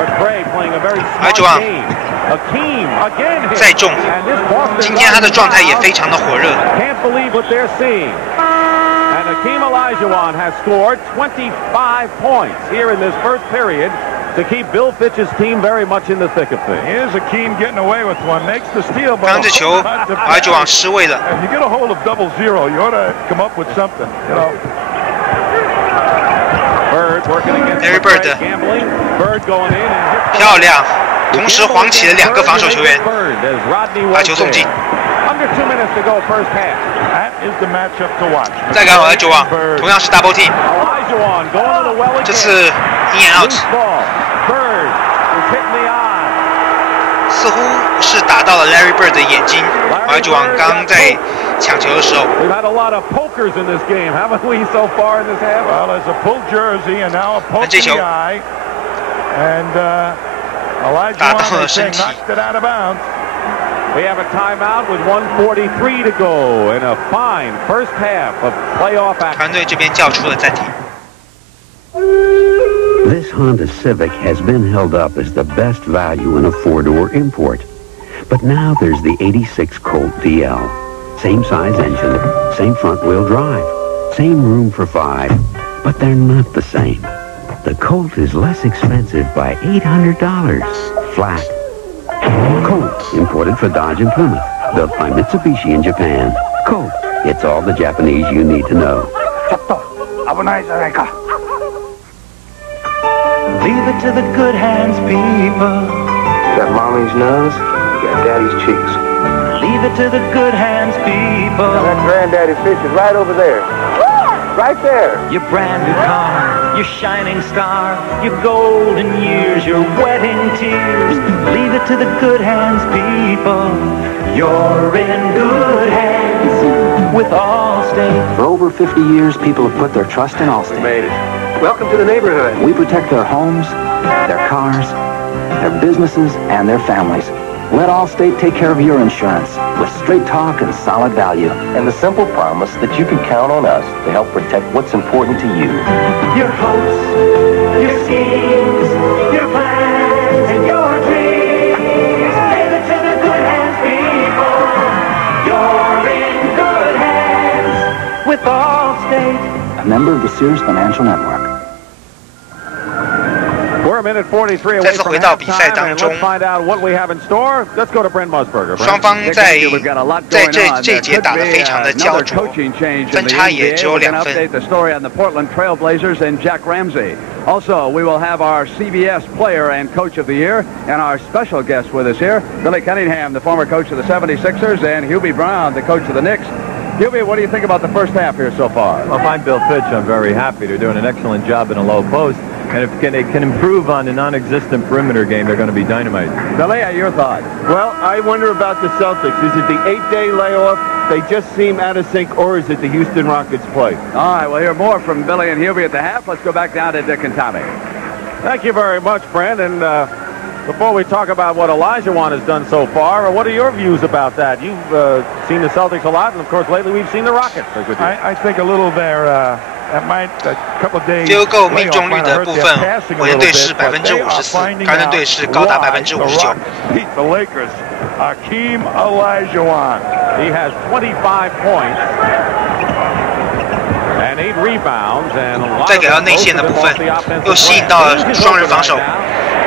McRae playing a very smart game. Hakeem again hit. 再中，今天他的状态也非常的火热。 Can't believe what they're seeing. And Hakeem Olajuwon has scored 25 points here in this first period to keep Bill Fitch's team very much in the thick of things. Here's Hakeem getting away with one, makes the steal. 刚刚这球Olajuwon失位了。 If you get a hold of 0-0, you ought to come up with something, you know. Bird working against Larry Bird gambling. Bird going in and 漂亮，同时晃起了2个防守球员，把球送进。 Under 2 minutes to go, first half. That is the matchup to watch. 再看Olajuwon，同样是 double team， Olajuwon going to the well 这次 in and out， Bird is hitting the eye. 似乎是打到了 Larry Bird 的眼睛。Olajuwon刚在抢球的时候。 We've had a lot of pokers in this game, haven't we, so far in this half? Well, there's a pulled jersey and now a poke in the eye. And Olajuwon, they knocked it out of bounds. We have a timeout with 1:43 to go in a fine first half of playoff action. 团队这边叫出了暂停。 This Honda Civic has been held up as the best value in a four-door import. But now there's the 86 Colt DL. Same size engine, same front-wheel drive, same room for 5, but they're not the same. The Colt is less expensive by $800 flat. Colt, imported for Dodge and Plymouth, built by Mitsubishi in Japan. Colt, it's all the Japanese you need to know. Leave it to the good hands, people. Got mommy's nose, you got daddy's cheeks. Leave it to the good hands, people. Now that granddaddy fish is right over there. Right there. Your brand new car, your shining star, your golden years, your wedding tears. Leave it to the good hands, people. You're in good hands with Allstate. For over 50 years, people have put their trust in Allstate. We made it. Welcome to the neighborhood. We protect their homes, their cars, their businesses, and their families. Let Allstate take care of your insurance with straight talk and solid value. And the simple promise that you can count on us to help protect what's important to you. Your hopes, your schemes, your plans, and your dreams. Leave it to the good hands, people. You're in good hands with Allstate. A member of the Sears Financial Network. We're 再次回到比赛当中，双方在这一节打得非常的焦灼，分差也只有2分。Also, we will have our CBS Player and Coach of the Year and our special guest with us here, Billy Cunningham, the former coach of the 76ers, and Hubie Brown, the coach of the Knicks. Hubie, what do you think about the first half here so far? Well, if I'm Bill Fitch, I'm very happy. They're doing an excellent job in a low post. And if they can improve on the non-existent perimeter game, they're going to be dynamite. Billy, your thoughts? Well, I wonder about the Celtics. Is it the 8-day layoff? They just seem out of sync, or is it the Houston Rockets play? All right, we'll hear more from Billy and Hubie at the half. Let's go back down to Dick and Tommy. Thank you very much, Brent. And before we talk about what Olajuwon has done so far, what are your views about that? You've seen the Celtics a lot, and of course, lately we've seen the Rockets. I think a little there. That might a couple of days. field goal 命中率的部分，火箭队是54%，凯顿队是高达59%。Beat the Lakers. Hakeem Olajuwon. He has 25 points and 8 rebounds and 再给到内线的部分，又吸引到了双人防守。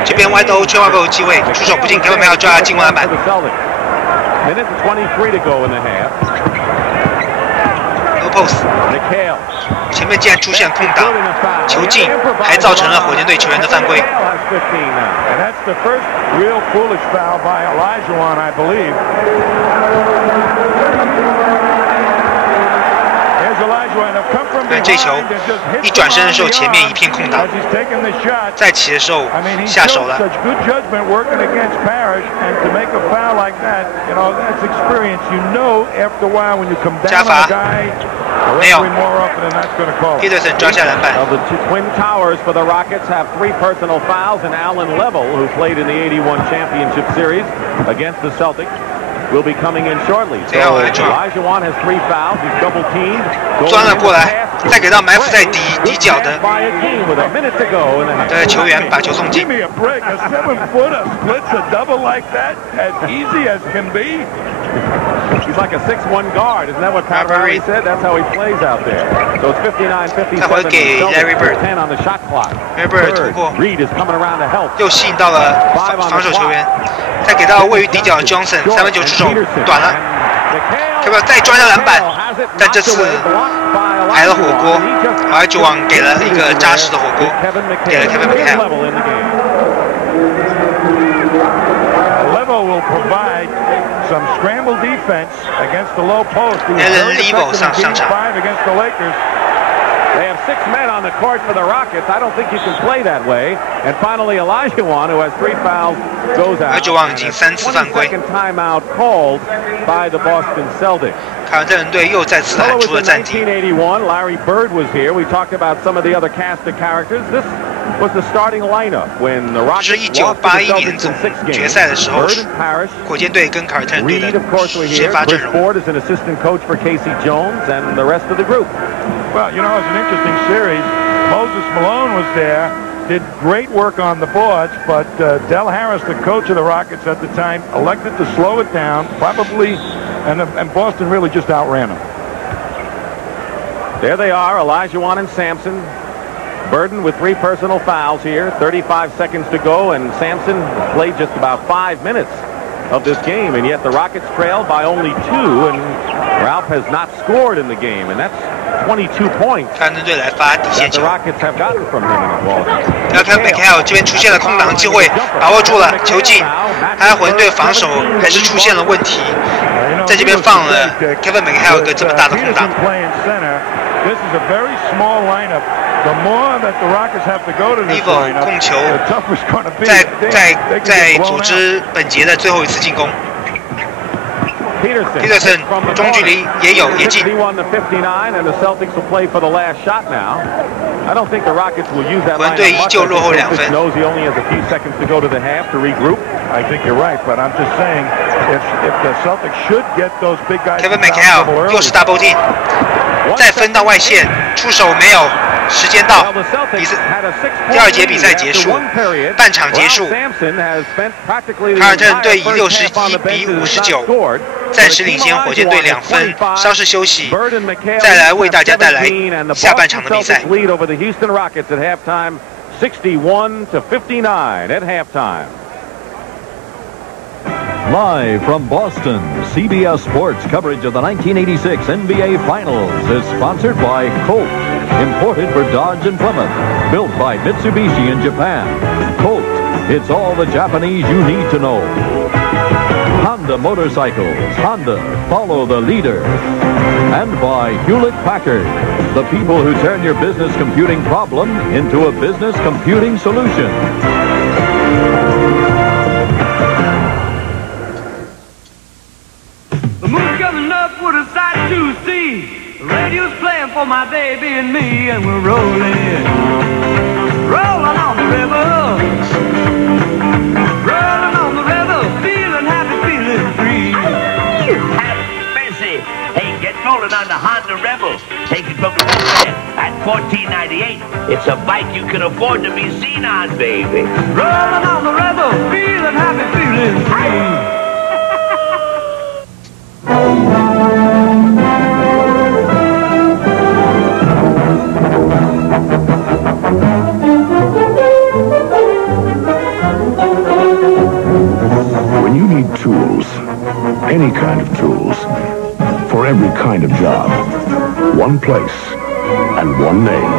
这边歪兜缺外有机会，出手不进，Kevin McHale抓进攻篮板。Minute 23 to go in the half. No post. 前面竟然出现空档，球进，还造成了火箭队球员的犯规。And that's the first real foolish foul by Olajuwon, I believe. Here's Olajuwon. Come from behind. 这球一转身的时候，前面一片空档，再起的时候下手了。Such good judgment working against Parish, and to make a foul like that, you know, that's experience. You know, after a while when you come down on a guy. 没有 Peterson 抓下篮板。The Twin Towers for the Rockets have 3 personal fouls, and Alan Level, who played in the 81 championship series against the Celtics, will be comcoming in shortly. So Olajuwon has 3 fouls. He's double teamed. 钻了过来，再给到埋伏在底角的球员把球送进。 Give me a break. A 7-footer splits a double like that, as easy as can be. He's like a 6'1" guard. Isn't that what Pat Riley said? That's how he plays out there. So it's 59-57. 他回给 Larry Bird. 10 on the shot clock. Larry Bird 突破 Reed is coming around to help. 又吸引到了防守球员，再给到位于底角的 Johnson 3分球出手短了，要不要再抓下篮板？但这次挨了火锅，Olajuwon给了一个扎实的火锅，给了 Kevin McHale。 Level will provide some scramble defense against the low post. Level 上场。 5 against the Lakers. They have 6 men on the court for the Rockets. I don't think you can play that way. And finally, Olajuwon, who has 3 fouls, goes out. Olajuwon 已经3次犯规。 Second timeout called by the Boston Celtics. 凯尔特人队又再次喊出了暂停。 1981, Larry Bird was here. We talked about some of the other cast of characters. This was the starting lineup when the Rockets 是1981年总决赛的时候，火箭队跟凯尔特人队的先发阵容。 Ford is an assistant coach for Casey Jones and the rest of the group. Well, you know, it's an interesting series. Moses Malone was there, did great work on the boards, but Del Harris, the coach of the Rockets at the time, elected to slow it down, probably, and Boston really just outran him. There they are, Olajuwon and Sampson. Burden with 3 personal fouls here, 35 seconds to go, and Sampson played just about 5 minutes of this game, and yet the Rockets trailed by only 2, and Ralph has not scored in the game, and that's 22 points that the Rockets have gotten from him in the ball. 要看 McHale 这边出现了空档机会，把握住了球进，他火箭队防守还是出现了问题，在这边放了 Kevin McHale 一个这么大的空档。 This is a very small lineup. The more that the Rockets have to go to this lineup, 控球 the tougher it's going to be. 在组织本节的最后一次进攻。 Peterson 中距离也进。 51-59, and the Celtics will play for the last shot now. I don't think the Rockets will use that. 火箭队依旧落后2分。 Knows he only has a few seconds to go to the half to regroup. I think you're right, but I'm just saying, if the Celtics should get those big guys. Kevin McHale 又是 double team， 再分到外线，出手没有。 时间到，第2节比赛结束，半场结束。凯尔特人队以61-59暂时领先火箭队2分，稍事休息，再来为大家带来下半场的比赛。61-59 at halftime. Live from Boston, CBS Sports coverage of the 1986 NBA Finals is sponsored by Colt, imported for Dodge and Plymouth, built by Mitsubishi in Japan. Colt, it's all the Japanese you need to know. Honda Motorcycles, Honda, follow the leader. And by Hewlett-Packard, the people who turn your business computing problem into a business computing solution. The moon's coming up with a sight to see. The radio's playing for my baby and me, and we're rolling, rolling on the river, rolling on the river, feeling happy, feeling free. Happy, fancy. Hey, get rolling on the Honda Rebel. Take it from the website at $14.98. It's a bike you can afford to be seen on, baby. Rolling on the river, feeling happy, feeling free. When you need tools, any kind of tools, for every kind of job, one place and one name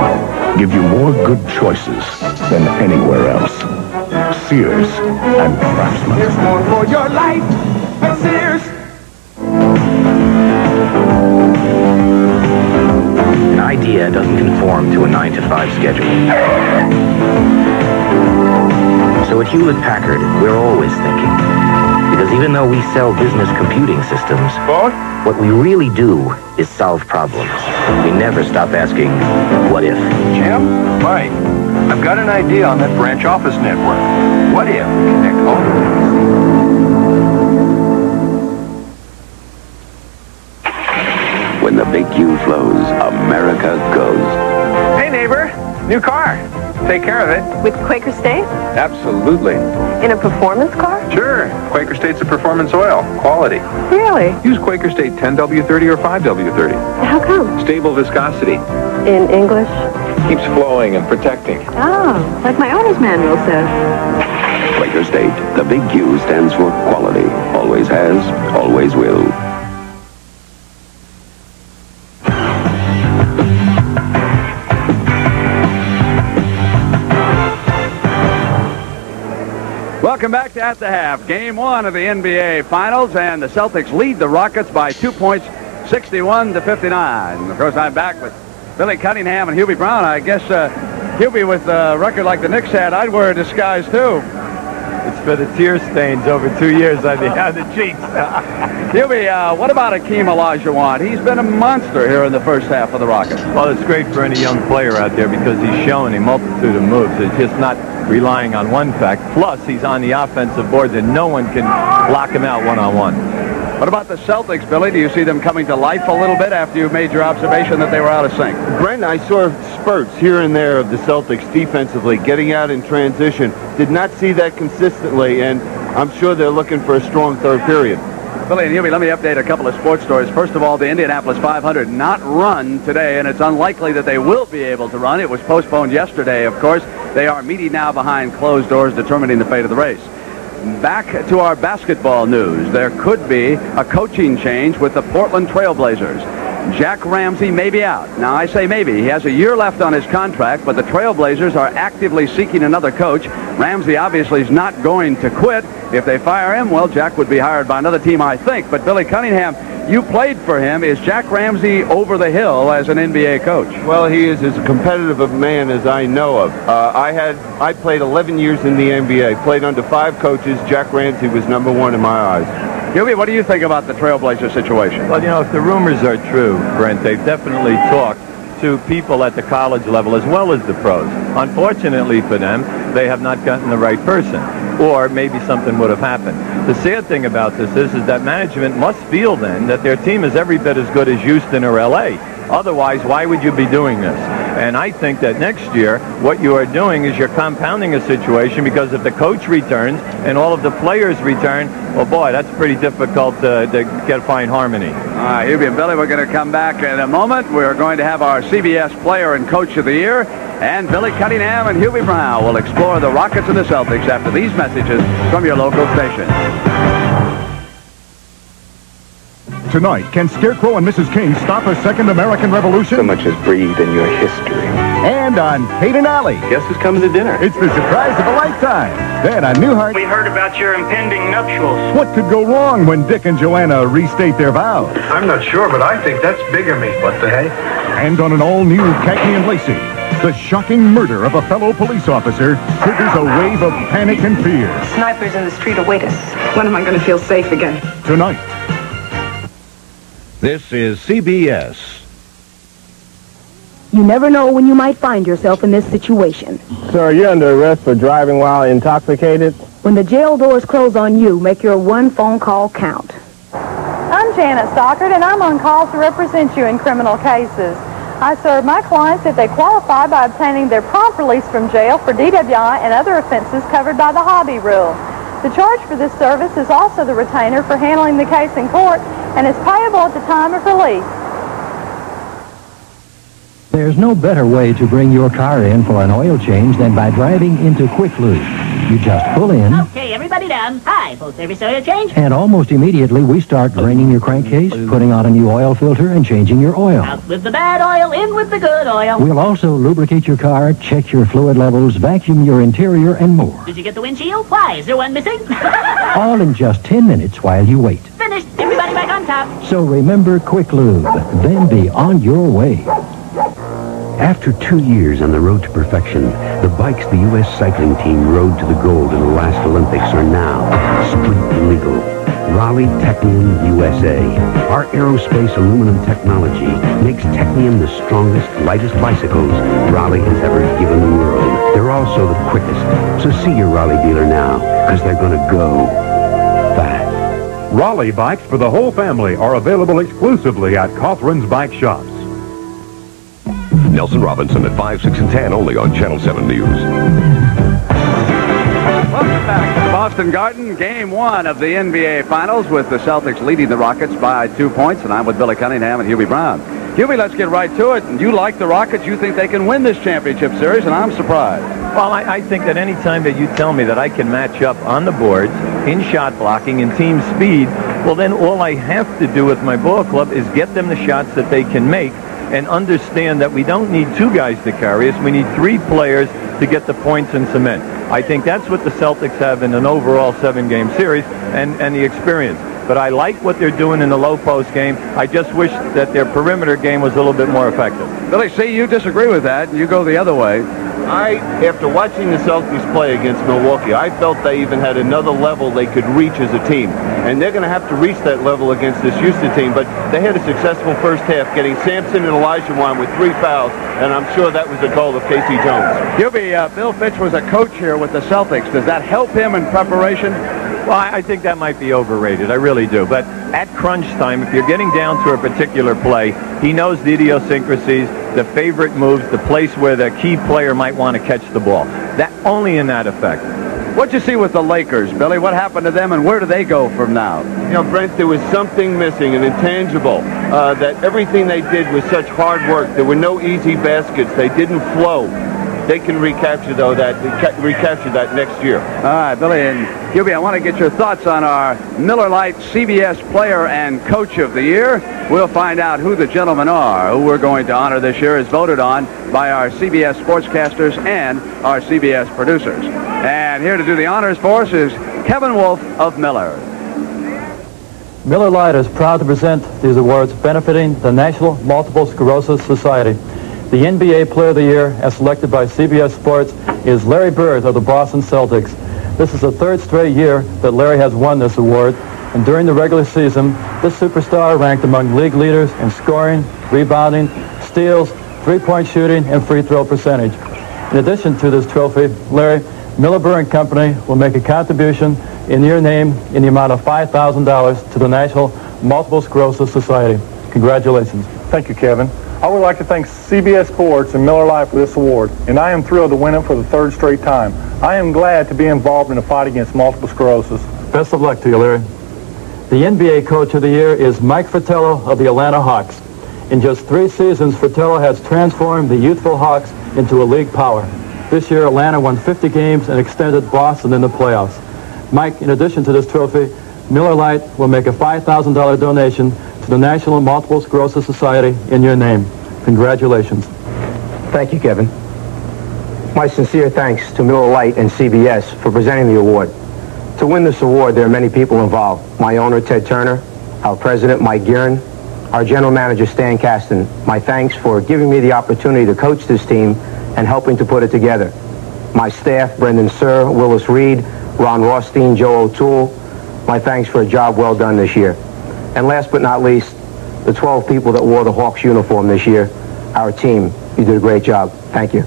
give you more good choices than anywhere else. Sears and Craftsman. There's more for your life at Sears. An idea doesn't conform to a 9-to-5 schedule. So at Hewlett-Packard, we're always thinking. Because even though we sell business computing systems, what we really do is solve problems. We never stop asking, what if? Jim? Mike, I've got an idea on that branch office network. What if we connect all of these? When the big Q flows, America goes. Hey, neighbor. New car. Take care of it. With Quaker State? Absolutely. In a performance car? Sure. Quaker State's a performance oil. Quality. Really? Use Quaker State 10W30 or 5W30. How come? Stable viscosity. In English? Keeps flowing and protecting. Oh, like my owner's manual says. Quaker State. The big Q stands for quality. Always has, always will. Welcome back to At the Half. Game 1 of the NBA Finals, and the Celtics lead the Rockets by 2 points, 61-59. Of course, I'm back with Billy Cunningham and Hubie Brown. I guess Hubie, with a record like the Knicks had, I'd wear a disguise too. It's for the tear stains over 2 years on the cheeks. Hubie, what about Hakeem Olajuwon? He's been a monster here in the first half of the Rockets. Well, it's great for any young player out there because he's showing a multitude of moves. It's just not relying on one fact. Plus, he's on the offensive boards, and no one can block him out one-on-one. What about the Celtics, Billy? Do you see them coming to life a little bit after you made your observation that they were out of sync? Brent, I saw spurts here and there of the Celtics defensively, getting out in transition. Did not see that consistently, and I'm sure they're looking for a strong third period. Billy and Hubie, let me update a couple of sports stories. First of all, the Indianapolis 500 not run today, and it's unlikely that they will be able to run. It was postponed yesterday, of course. They are meeting now behind closed doors, determining the fate of the race. Back to our basketball news. There could be a coaching change with the Portland Trailblazers. Jack Ramsey may be out. Now, I say maybe. He has a year left on his contract, but the Trailblazers are actively seeking another coach. Ramsey obviously is not going to quit. If they fire him, well, Jack would be hired by another team, I think. But Billy Cunningham, you played for him. Is Jack Ramsey over the hill as an NBA coach? Well, he is as competitive a man as I know of. I played 11 years in the NBA, played under 5 coaches. Jack Ramsey was number 1 in my eyes. Hubie, what do you think about the Trailblazer situation? Well, you know, if the rumors are true, Brent, they've definitely talked to people at the college level as well as the pros. Unfortunately for them, they have not gotten the right person, or maybe something would have happened. The sad thing about this is that management must feel then that their team is every bit as good as Houston or L.A. Otherwise, why would you be doing this? And I think that next year, what you are doing is you're compounding a situation, because if the coach returns and all of the players return, well, boy, that's pretty difficult to get fine harmony. All right, Hubie and Billy, we're going to come back in a moment. We're going to have our CBS Player and Coach of the Year, and Billy Cunningham and Hubie Brown will explore the Rockets and the Celtics after these messages from your local station. Tonight, can Scarecrow and Mrs. King stop a second American Revolution? So much has breathed in your history. And on Kate and Allie. Guess who's coming to dinner? It's the surprise of a lifetime. Then on Newhart. We heard about your impending nuptials. What could go wrong when Dick and Joanna restate their vows? I'm not sure, but I think that's bigamy. What the heck? And on an all-new Cagney and Lacey, the shocking murder of a fellow police officer triggers a wave of panic and fear. Snipers in the street await us. When am I going to feel safe again? Tonight. This is CBS. You never know when you might find yourself in this situation. Sir, you're under arrest for driving while intoxicated. When the jail doors close on you, make your one phone call count. I'm Janet Stockard, and I'm on call to represent you in criminal cases. I serve my clients if they qualify by obtaining their prompt release from jail for DWI and other offenses covered by the hobby rule. The charge for this service is also the retainer for handling the case in court and is payable at the time of release. There's no better way to bring your car in for an oil change than by driving into Quick Lube. You just pull in. Okay, everybody down. Hi, full service oil change. And almost immediately we start draining your crankcase, putting on a new oil filter, and changing your oil. Out with the bad oil, in with the good oil. We'll also lubricate your car, check your fluid levels, vacuum your interior, and more. Did you get the windshield? Why, is there one missing? All in just 10 minutes while you wait. Finished. Everybody back on top. So remember Quick Lube, then be on your way. After 2 years on the road to perfection, the bikes the U.S. cycling team rode to the gold in the last Olympics are now street legal. Raleigh Technium USA. Our aerospace aluminum technology makes Technium the strongest, lightest bicycles Raleigh has ever given the world. They're also the quickest. So see your Raleigh dealer now, because they're going to go fast. Raleigh bikes for the whole family are available exclusively at Cothran's Bike Shops. Nelson Robinson at 5, 6, and 10, only on Channel 7 News. Welcome back to the Boston Garden, Game 1 of the NBA Finals, with the Celtics leading the Rockets by 2 points, and I'm with Billy Cunningham and Hubie Brown. Hubie, let's get right to it. You like the Rockets. You think they can win this championship series, and I'm surprised. Well, I think that any time that you tell me that I can match up on the boards, in shot blocking, in team speed, well, then all I have to do with my ball club is get them the shots that they can make, and understand that we don't need 2 guys to carry us. We need 3 players to get the points and cement. I think that's what the Celtics have in an overall 7-game series, and the experience. But I like what they're doing in the low post game. I just wish that their perimeter game was a little bit more effective. Billy, see, you disagree with that. You go the other way. After watching the Celtics play against Milwaukee, I felt they even had another level they could reach as a team. And they're going to have to reach that level against this Houston team. But they had a successful first half, getting Sampson and Olajuwon with 3 fouls. And I'm sure that was the goal of Casey Jones. Hubie, Bill Fitch was a coach here with the Celtics. Does that help him in preparation? Well, I think that might be overrated. I really do. But at crunch time, if you're getting down to a particular play, he knows the idiosyncrasies, the favorite moves, the place where the key player might want to catch the ball. That only in that effect. What'd you see with the Lakers, Billy? What happened to them, and where do they go from now? You know, Brent, there was something missing, an intangible, that everything they did was such hard work. There were no easy baskets. They didn't flow. They can recapture that next year. All right, Billy and Hubie, I want to get your thoughts on our Miller Lite CBS Player and Coach of the Year. We'll find out who the gentlemen are who we're going to honor this year, as voted on by our CBS sportscasters and our CBS producers. And here to do the honors for us is Kevin Wolf of Miller. Miller Lite is proud to present these awards benefiting the National Multiple Sclerosis Society. The NBA Player of the Year, as selected by CBS Sports, is Larry Bird of the Boston Celtics. This is the 3rd straight year that Larry has won this award, and during the regular season, this superstar ranked among league leaders in scoring, rebounding, steals, three-point shooting, and free throw percentage. In addition to this trophy, Larry, Miller Bird & Company will make a contribution in your name in the amount of $5,000 to the National Multiple Sclerosis Society. Congratulations. Thank you, Kevin. I would like to thank CBS Sports and Miller Lite for this award, and I am thrilled to win it for the third straight time. I am glad to be involved in the fight against multiple sclerosis. Best of luck to you, Larry. The NBA Coach of the Year is Mike Fratello of the Atlanta Hawks. In just 3 seasons, Fratello has transformed the youthful Hawks into a league power. This year, Atlanta won 50 games and extended Boston in the playoffs. Mike, in addition to this trophy, Miller Lite will make a $5,000 donation to the National Multiple Sclerosis Society in your name. Congratulations. Thank you, Kevin. My sincere thanks to Miller Lite and CBS for presenting the award. To win this award, there are many people involved. My owner, Ted Turner, our president, Mike Guerin, our general manager, Stan Kasten. My thanks for giving me the opportunity to coach this team and helping to put it together. My staff, Brendan Sir, Willis Reed, Ron Rothstein, Joe O'Toole. My thanks for a job well done this year. And last but not least, the 12 people that wore the Hawks uniform this year, our team. You did a great job. Thank you.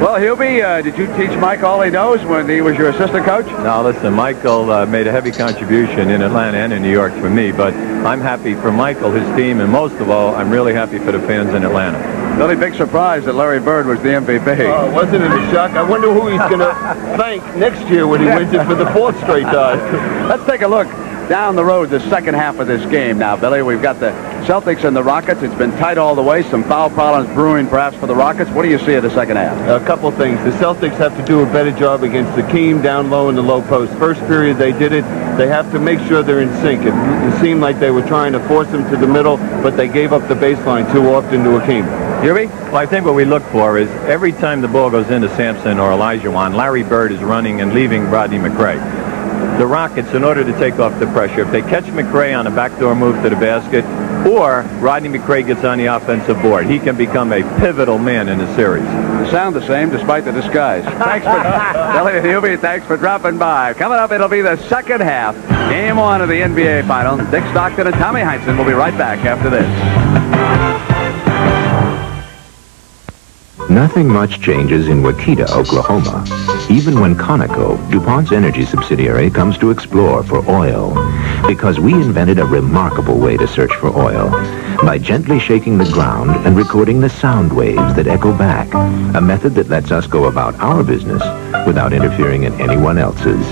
Well, Hubie, did you teach Mike all he knows when he was your assistant coach? No, listen, Michael made a heavy contribution in Atlanta and in New York for me, but I'm happy for Michael, his team, and most of all, I'm really happy for the fans in Atlanta. Really big surprise that Larry Bird was the MVP. Wasn't it a shock? I wonder who he's going to thank next year when he wins it for the 4th straight time. Let's take a look down the road, the second half of this game now, Billy. We've got the Celtics and the Rockets. It's been tight all the way. Some foul problems brewing perhaps for the Rockets. What do you see of the second half? A couple things. The Celtics have to do a better job against the Hakeem down low in the low post. First period they did it. They have to make sure they're in sync. It seemed like they were trying to force him to the middle, but they gave up the baseline too often to Hakeem. Hubie? Well, I think what we look for is every time the ball goes into Sampson or Olajuwon, Larry Bird is running and leaving Rodney McRae. The Rockets, in order to take off the pressure, if they catch McRae on a backdoor move to the basket, or Rodney McRae gets on the offensive board, he can become a pivotal man in the series. They sound the same despite the disguise. Thanks for Billy Hubie. Thanks for dropping by. Coming up, it'll be the second half, Game 1 of the NBA Final. Dick Stockton and Tommy Heinsohn will be right back after this. Nothing much changes in Waukeeta, Oklahoma, even when Conoco, DuPont's energy subsidiary, comes to explore for oil. Because we invented a remarkable way to search for oil by gently shaking the ground and recording the sound waves that echo back, a method that lets us go about our business without interfering in anyone else's.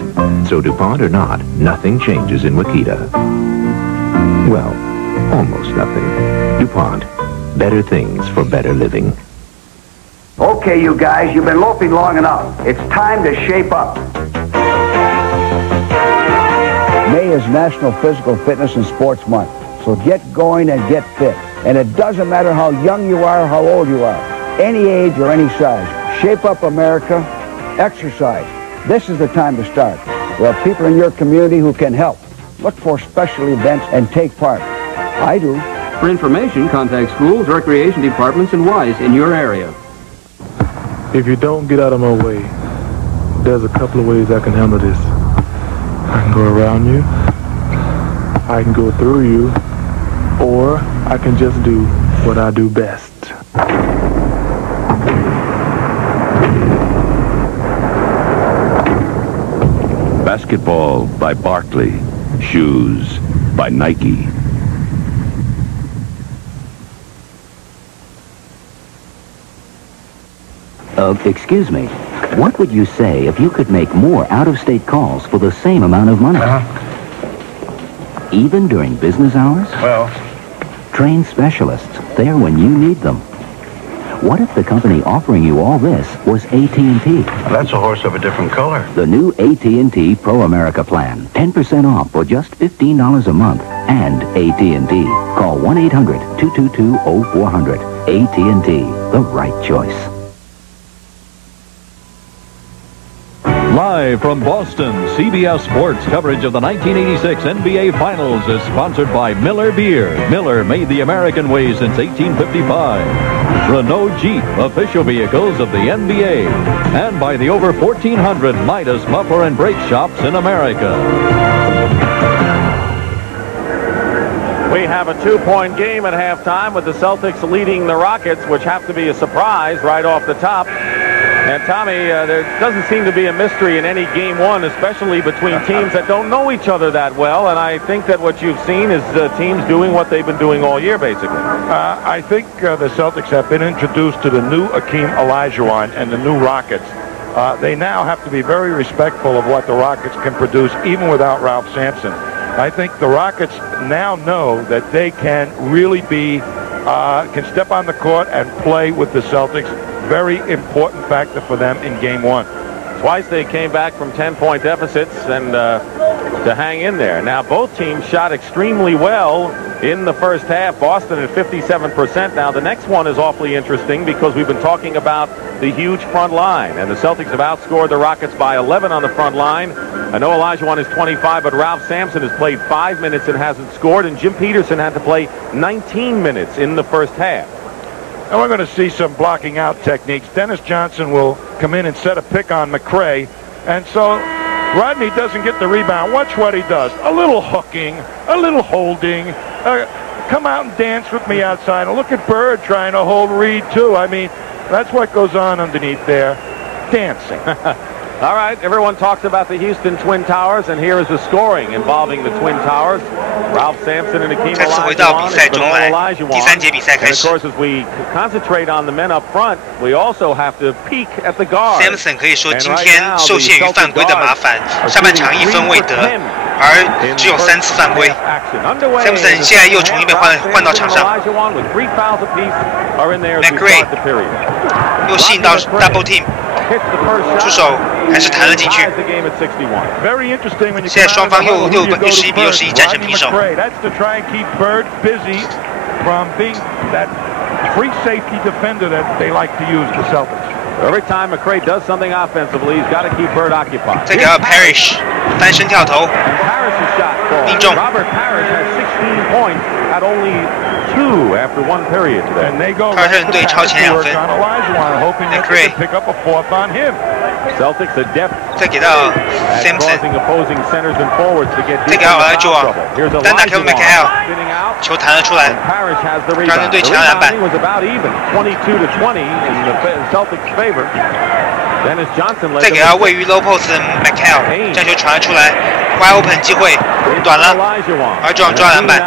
So DuPont or not, nothing changes in Waukeeta. Well, almost nothing. DuPont, better things for better living. Okay, you guys, you've been loafing long enough. It's time to shape up. May is National Physical Fitness and Sports Month, so get going and get fit. And it doesn't matter how young you are or how old you are, any age or any size. Shape Up America, exercise. This is the time to start. There are people in your community who can help. Look for special events and take part. I do. For information, contact schools, recreation departments, and WISE in your area. If you don't get out of my way, there's a couple of ways I can handle this. I can go around you, I can go through you, or I can just do what I do best. Basketball by Barkley. Shoes by Nike. Excuse me, what would you say if you could make more out-of-state calls for the same amount of money? Even during business hours? Well... Trained specialists, there when you need them. What if the company offering you all this was AT&T? That's a horse of a different color. The new AT&T Pro America plan. 10% off for just $15 a month. And AT&T. Call 1-800-222-0400. AT&T, the right choice. Live from Boston, CBS Sports coverage of the 1986 NBA Finals is sponsored by Miller Beer. Miller made the American way since 1855. Renault Jeep, official vehicles of the NBA. And by the over 1,400 Midas muffler and brake shops in America. We have a 2-point game at halftime with the Celtics leading the Rockets, which have to be a surprise right off the top. And Tommy, there doesn't seem to be a mystery in any game one, especially between teams that don't know each other that well. And I think that what you've seen is teams doing what they've been doing all year, basically. I think the Celtics have been introduced to the new Akeem Olajuwon and the new Rockets. They now have to be very respectful of what the Rockets can produce, even without Ralph Sampson. I think the Rockets now know that they can really be, can step on the court and play with the Celtics. Very important factor for them in game one. Twice they came back from 10-point deficits and to hang in there. Now both teams shot extremely well in the first half. Boston at 57%. Now the next one is awfully interesting because we've been talking about the huge front line, and the Celtics have outscored the Rockets by 11 on the front line. I know Olajuwon is 25, but Ralph Sampson has played 5 minutes and hasn't scored, and Jim Peterson had to play 19 minutes in the first half. And we're going to see some blocking out techniques. Dennis Johnson will come in and set a pick on McRae. And so Rodney doesn't get the rebound. Watch what he does. A little hooking, a little holding. Come out and dance with me outside. And look at Bird trying to hold Reed, too. I mean, that's what goes on underneath there. Dancing. All right, everyone talks about the Houston Twin Towers, and here is the scoring involving the Twin Towers. Ralph Sampson and Akeem Olajuwon. And of course, as we concentrate on the men up front, we also have to peek at the guards. Sampson 可以说今天受限于犯规的麻烦，下半场1分未得，而只有3次犯规。Sampson 现在又重新被换到场上。McRae 又吸引到 double team。出手还是弹了进去。现在双方又11比61战成平手。Every time McRae does something offensively, he's got to keep Bird occupied. 再给到 Parish 翻身跳投，命中。Robert Parish has 16 points at only 2 after 1 period today. 凯尔特人队超前2分。McRae Celtics adept 再给到 Sampson， 再给到 Olajuwon， 单打 Kevin McHale， 球弹了出来，凯尔特人队抢篮板。再给到位于 low post 的 McHale， 将球传了出来 ，wide open 机会短了，而Olajuwon抓篮板。再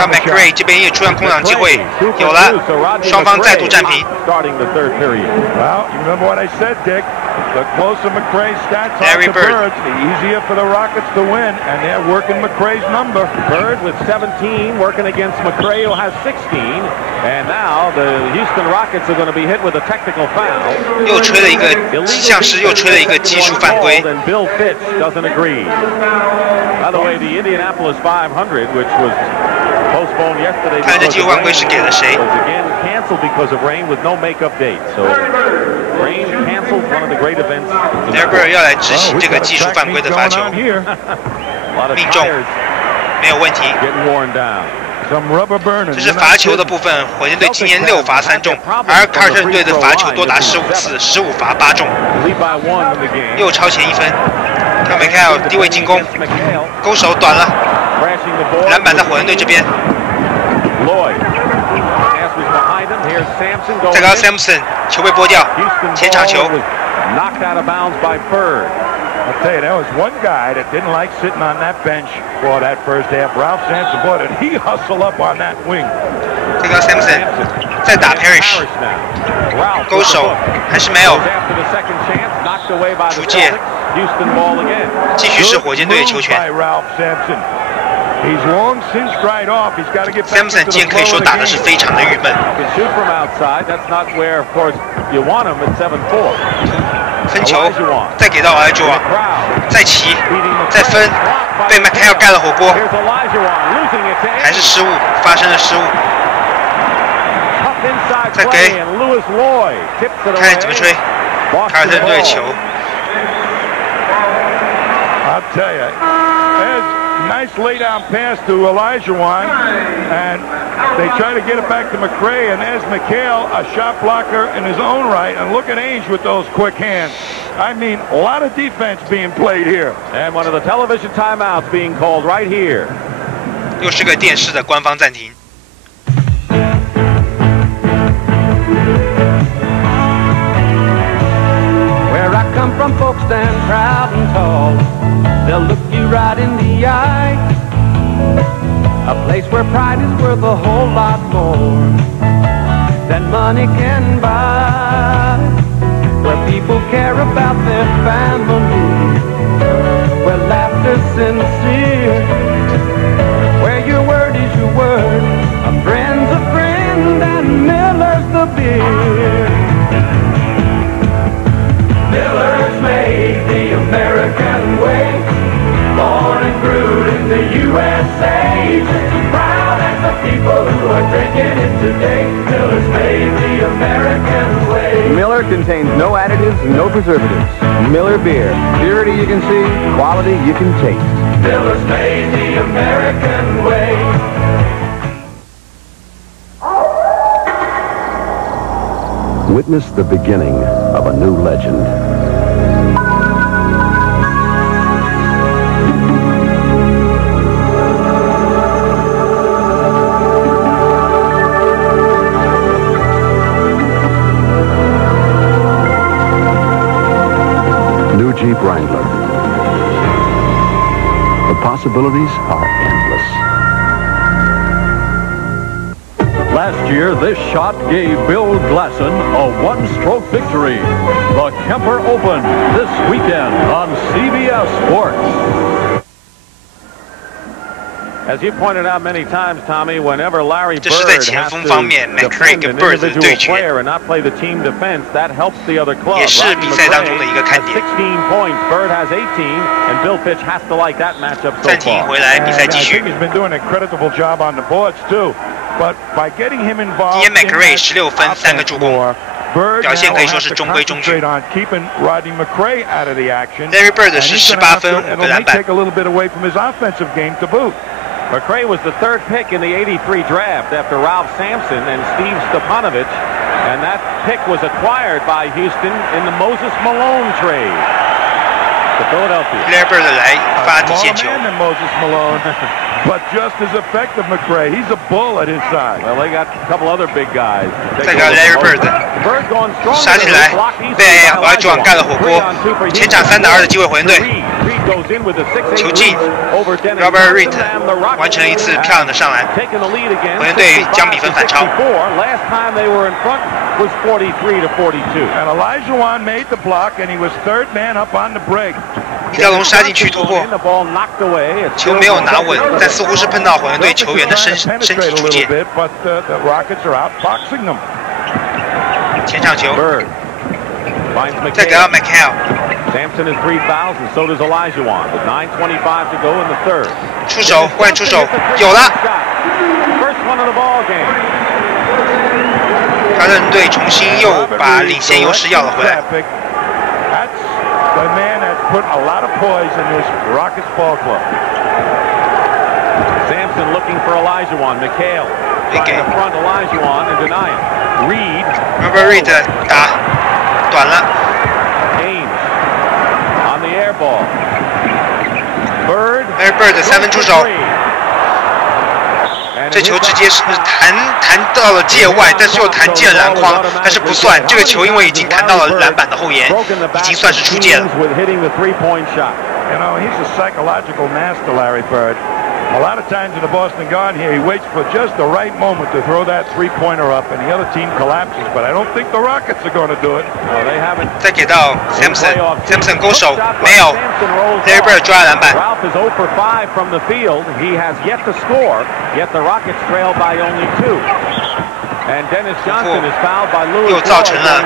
到 McRae 这边也出现空档机会，有了，双方再度战平。The closer McRae's stats are to Bird, the easier for the Rockets to win, and they're working McRae's number. Bird with 17, working against McRae, who has 16, and now the Houston Rockets are going to be hit with a technical foul. 又吹了一个，像是又吹了一个技术犯规。And Bill Fitch doesn't agree. By the way, the Indianapolis 500, which was postponed yesterday, 看这技术犯规是给了谁 was again canceled because of rain with no makeup date. So rain canceled one of the great events. Bird 要来执行这个技术犯规的罚球，命中，没有问题。这是罚球的部分，火箭队今年6罚3中，而凯尔特人队的罚球多达15次，15罚8中，又超前1分。看 McHale 低位进攻，勾手短了，篮板在火箭队这边。再高 Sampson 球被拨掉，前场球。I'll tell you, there was one guy that didn't like sitting on that bench for that first half. Ralph Sampson, boy, did he hustle up on that wing. 这个 Sampson 再打 Parish， 勾手还是没有，出界，继续是火箭队的球权。Sampson 今天可以说打的是非常的郁闷。分球，再给到 Olajuwon， 再起，再分，被 McHale 盖了火锅，还是失误，发生了失误。再给，看怎么吹，凯尔特人队的球。Nice lay-down pass to Olajuwon, and they try to get it back to McRae, and there's McHale, a shot blocker in his own right, and look at Ainge with those quick hands. I mean, a lot of defense being played here. And one of the television timeouts being called right here. 又是个电视的官方暂停。stand proud and tall. They'll look you right in the eye. A place where pride is worth a whole lot more than money can buy. Where people care about their family. Where laughter's sincere. Where your word is your word. A friend's a friend and Miller's the beer. Miller's made the American way. Born and brewed in the USA. Just as proud as the people who are drinking it today. Miller's made the American way. Miller contains no additives, no preservatives. Miller beer. Purity you can see, quality you can taste. Miller's made the American way. Witness the beginning of a new legend. New Jeep Wrangler. The possibilities are endless. Last year, this shot gave Bill Glasson a one-stroke victory. The Kemper Open this weekend on CBS Sports. As you pointed out many times, Tommy, whenever Larry Bird 这是在前锋方面 ，McCray 跟 Bird 的对决，也是比赛当中的一个看点。暂停回来，比赛继续。今天 McCray 16分3个助攻，表现可以说是中规中矩。Larry Bird 是18分5个篮板。McCray was the third pick in the '83 draft after Ralph Sampson and Steve Stepanovich, and that pick was acquired by Houston in the Moses Malone trade to Philadelphia. Larry Bird 来发底线球。Moses Malone, but just as effective McCray. He's a bull at his side. Well, they got a couple other big guys. 再看 Larry Bird 杀进来，被Olajuwon盖了火锅。前场3打2的机会，火箭队。球进 ，Robert Reed 完成了一次漂亮的上篮，火箭队将比分反超。And Olajuwon made the block, and he was third man up on the break. 一条龙杀进去突破，球没有拿稳，但似乎是碰到火箭队球员的身体出界。前场球，再给到 Mchale。Sampson has 3 fouls, and so does Olajuwon. With 9:25 to go in the third. 出手，快出手，有了！ First one of the ball game. 卡特人队重新又把领先优势要了回来。The man has put a lot of poise in this Rockets ball club. Sampson looking for Olajuwon. Mchale trying to front Olajuwon and deny it. Reed. Robert Reed 打短了。Air ball. Larry Bird 3分出手，这球直接是弹到了界外，但是又弹进了篮筐，但是不算。这个球因为已经弹到了篮板的后沿，已经算是出界了。You know, he's a psychological master, Larry Bird. A lot of times in the Boston Garden here, he waits for just the right moment to throw that three-pointer up, and the other team collapses. But I don't think the Rockets are going to do it. Well, they haven't. 再给到 Sampson 勾手，没有。Larry Bird 抓了篮板。Ralph is 0 for 5 from the field. He has yet to score, yet the Rockets trail by only 2. And Dennis Johnson is fouled by Lewis. 又造成了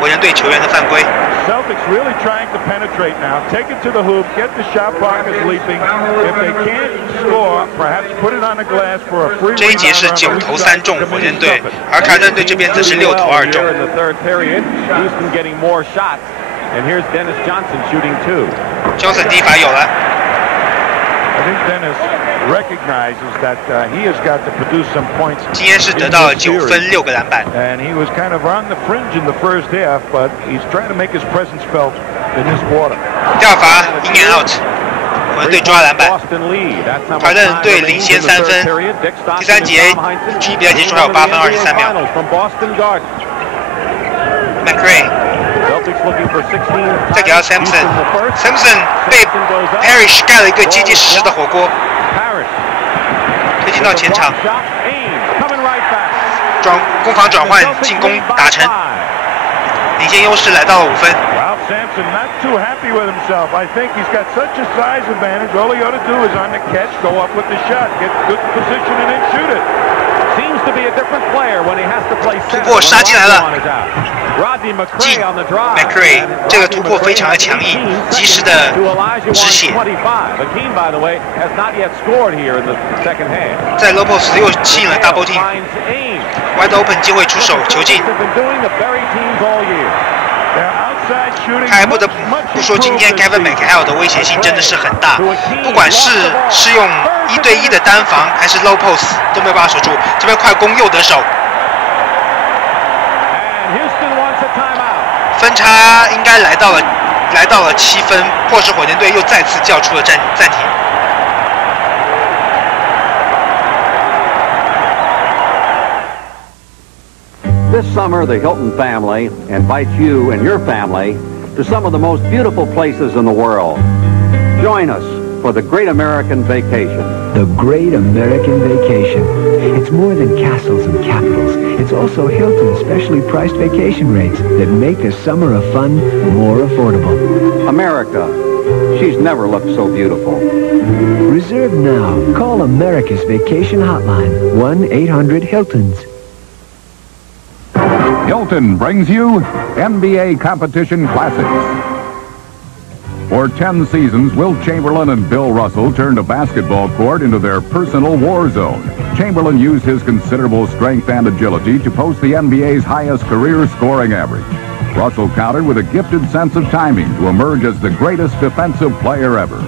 火箭队球员的犯规。Celtics really trying to penetrate now. Take it to the hoop, get the shot pockets leaping. If they can't score, perhaps put it on the glass for a free. 这一节是9投3中火箭队，而凯顿队这边则是6投2中。In the third period, Houston getting more shots, and here's Dennis Johnson shooting 2. Johnson 第一罚有了。I think Dennis recognizes that he has got to produce some points. 今天是得到了9分6个篮板。And he was kind of on the fringe in the first half, but he's trying to make his presence felt in this quarter. 第二罚 in and out， 火箭队抓篮板。凯顿队领先3分。第三节比赛结束还有8分23秒。McCray 再给到 Sampson 被 Parish 盖了一个结结实实的火锅，推进到前场，攻防转换，进攻达成，领先优势来到了5分。Sampson not too happy with himself. I think he's got such a size advantage. All he ought to do is on the catch, go up with the shot, get good position, and then shoot it. Seems to be a different player when he has to play center. 突破杀进来了 Bird+Mchale on the drive. McRae 这个突破非常的强硬，及时的止血。Hakeem, by the way, has not yet scored here in the second half. 在 low post 又吸引了 double team。Wide open 机会出手球进。他还不得不说，今天 Kevin McHale 的威胁性真的是很大，不管是用1对1的单防，还是 low post 都没有办法守住。这边快攻又得手，分差应该来到了7分，迫使火箭队又再次叫出了暂停。This summer, the Hilton family invites you and your family to some of the most beautiful places in the world. Join us for the Great American Vacation. The Great American Vacation. It's more than castles and capitals. It's also Hilton's specially priced vacation rates that make a summer of fun more affordable. America. She's never looked so beautiful. Reserve now. Call America's Vacation Hotline, 1-800-HILTONS. Hilton brings you NBA Competition Classics. For 10 seasons, Wilt Chamberlain and Bill Russell turned a basketball court into their personal war zone. Chamberlain used his considerable strength and agility to post the NBA's highest career scoring average. Russell countered with a gifted sense of timing to emerge as the greatest defensive player ever.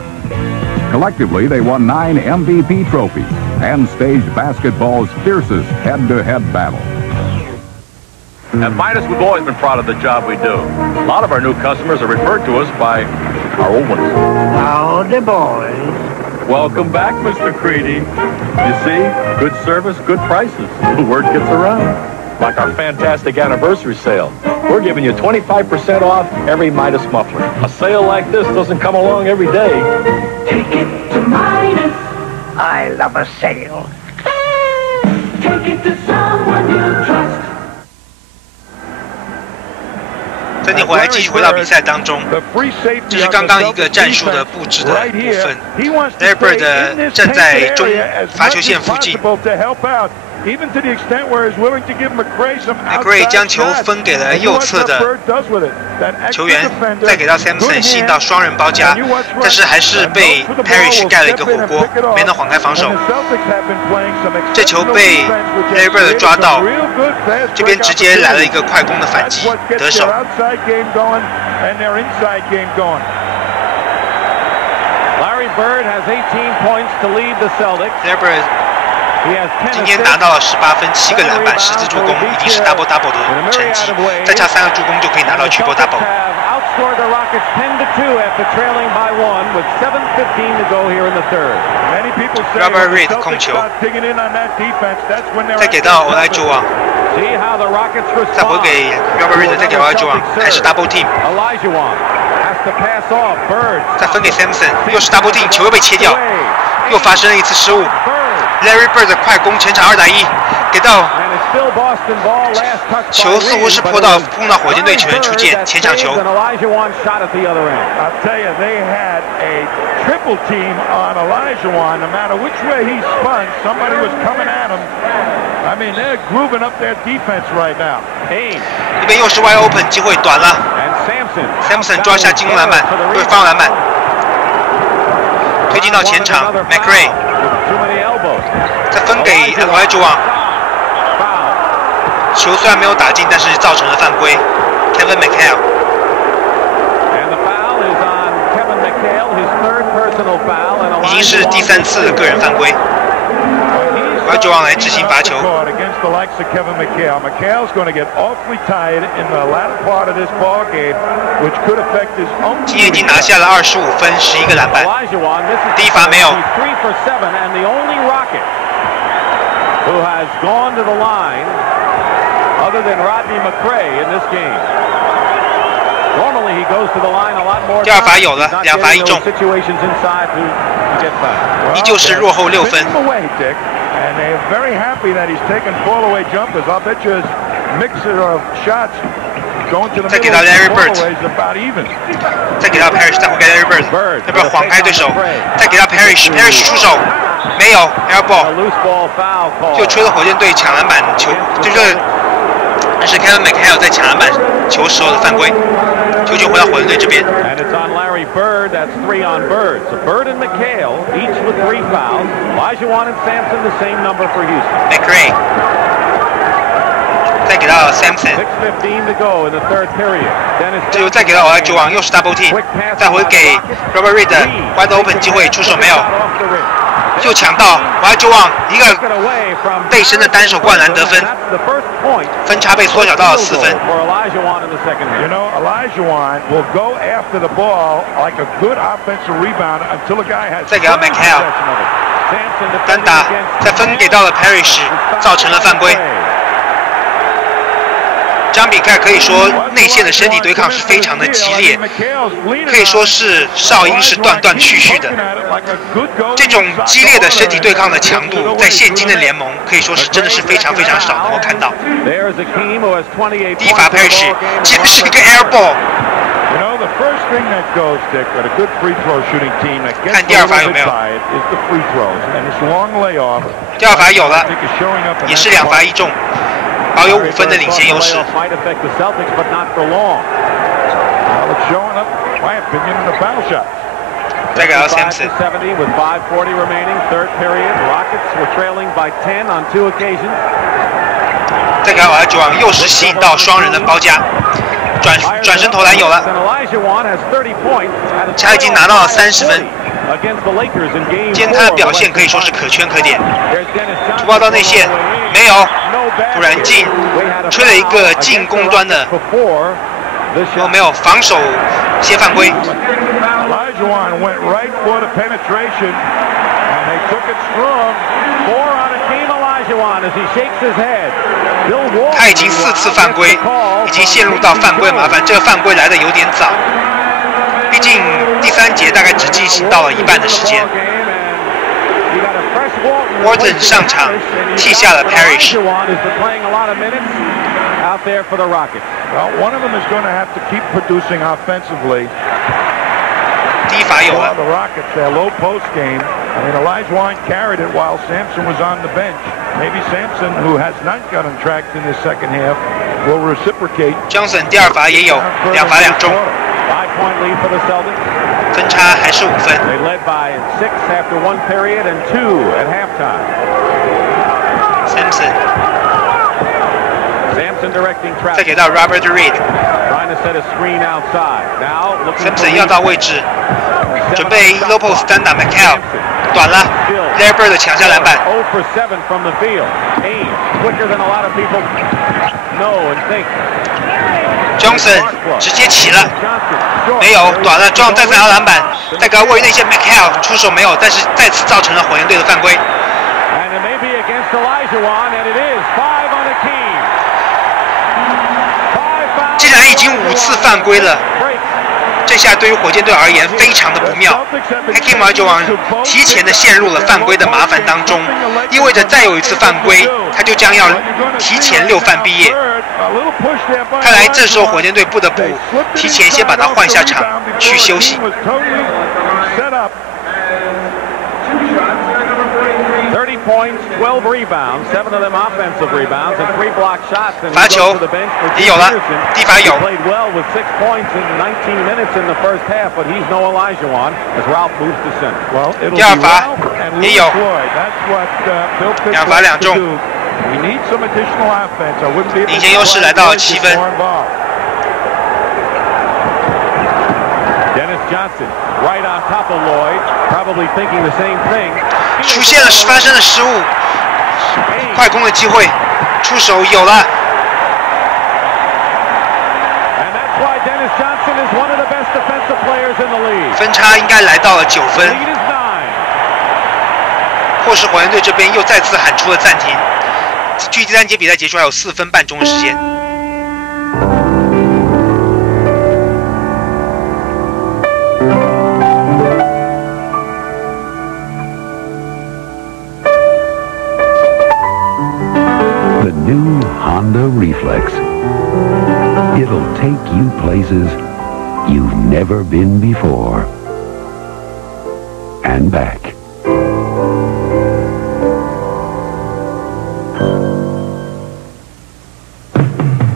Collectively, they won 9 MVP trophies and staged basketball's fiercest head-to-head battle. At Midas, we've always been proud of the job we do. A lot of our new customers are referred to us by our old ones. Howdy, boys. Welcome back, Mr. Creedy. You see, good service, good prices. The word gets around. Like our fantastic anniversary sale. We're giving you 25% off every Midas muffler. A sale like this doesn't come along every day. Take it to Midas. I love a sale. Take it to someone you trust. 暂停回来，继续回到比赛当中。这是刚刚一个战术的布置的部分。Larry Bird 站在中罚球线附近。McRae 将球分给了右侧的球员，再给到 Sampson 吸引到双人包夹，但是还是被 Parish 盖了一个火锅，没能晃开防守。这球被 Larry Bird 抓到，这边直接来了一个快攻的反击，得手。Larry Bird has 18 points to lead the Celtics. Larry Bird 今天拿到了18分、7个篮板、10次助攻，已经是 double double 的成绩。再加3个助攻就可以拿到 triple double。Outscored the Rockets 10-2 after trailing by 1 with 7:15 to go here in the third. Robert Reed 控球，再给到 Olajuwon， 再回给 Robert Reed， 再给 Olajuwon， 还是 double team。再分给 Sampson， 又是 double team， 球又被切掉，又发生了一次失误。Larry Bird 的快攻全场2打1，给到球似乎是碰到火箭队球员出界，前场球。Triple team on Olajuwon. No matter which way he spun, somebody was coming at him. I mean, they're grooving up their defense right now. 这边又是 wide open 机会短了 ，Sampson 抓下进攻篮板，对方篮板，推进到前场 ，McRae 再分给 Olajuwon， 球虽然没有打进，但是造成了犯规 ，Kevin McHale。已经是第3次的个人犯规。Olajuwon来执行罚球。今天已经拿下了25分、11个篮板，第一罚没有。Who has gone to the line other than Bird+Mchale in this game. 第二罚有了，2罚1中，依旧是落后6分。And they're very happy that he's taken fall-away jumpers. I'll bet you his mixer of shots going to the middle of the fall-away is about even. 再给到 Parish， 再回给 Larry Bird， 要不要晃开对手？再给到 Parish 出手，没有 air ball， 就吹了火箭队抢篮板球，就是那是 Bird+Mchale 在抢篮板球时候的犯规，球权回到火箭队这边。And it's on Larry Bird. That's 3 on Bird. So Bird and Mchale each with 3 fouls. Olajuwon and Sampson the same number for Houston. McRae 再给到 Sampson， 6:15 to go in the third period. 最后再给到 Olajuwon， 又是 double team， 再回给 Robert Reed wide open 机会，出手没有，又抢到 Olajuwon 一个背身的单手灌篮得分，分差被缩小到了4分。You know, Olajuwon will go after the ball like a good offensive rebounder until a guy has. 再给到 Mchale， 单打再分给到了 Parish， 造成了犯规。这场比赛可以说内线的身体对抗是非常的激烈，可以说是哨音是断断续续的。这种激烈的身体对抗的强度，在现今的联盟可以说是真的是非常非常少能够看到。第一罚 Parish 竟然是个 air ball。看第二罚有没有？第二罚有了，也是2罚1中。保有5分的领先优势。再给到 Sampson， 再给到Olajuwon，又是吸引到双人的包夹，转身投篮有了，他已经拿到了30分。今天他的表现可以说是可圈可点，突破到内线没有，突然进吹了一个进攻端的，没有防守先犯规。他已经4次犯规，已经陷入到犯规麻烦，这个犯规来的有点早。毕竟第3节大概只进行到了一半的时间。Walton 上场替下了 Parish。第一罚有了。I mean, Olajuwon carried it while Sampson was on the bench. Maybe Sampson, who has not gotten tracked in the second half, will reciprocate. Johnson 第二罚也有，2罚2中，分差还是5分。They led by 6 after 1 period and 2 at halftime. Sampson directing traffic. 再给到 Robert Reed. Trying to set a screen outside. Now Sampson 要到位置，准备 low post 单打 Mchale。短了 ，Larry Bird 抢下篮板。0 for 7 from the field. Aim quicker than a lot of people know and think. Johnson 直接起了，没有短了 ，John 再次拿到篮板，再给他位于内线 Mchale 出手没有，但是再次造成了火箭队的犯规。And it may be against Olajuwon, and it is 5 on the team. 既然已经5次犯规了。这下对于火箭队而言非常的不妙 ，Hakeem Olajuwon 提前的陷入了犯规的麻烦当中，意味着再有一次犯规，他就将要提前6犯毕业。看来这时候火箭队不得不提前先把他换下场去休息。Points, 12 rebounds, 7 of them offensive rebounds, and 3 block shots. 罚球也有了，第罚有。 Played well with 6 points in 19 minutes in the first half, but he's no Olajuwon as Ralph moves to center. Well, 第二罚也有，2罚2中，领先优势来到了7分。Dennis Johnson right on top of Lloyd, probably thinking the same thing. 出现了发生了失误，快攻的机会，出手有了。分差应该来到了9分，迫使火箭队这边又再次喊出了暂停。距第3节比赛结束还有4分半钟的时间。Honda Reflex. It'll take you places you've never been before. And back.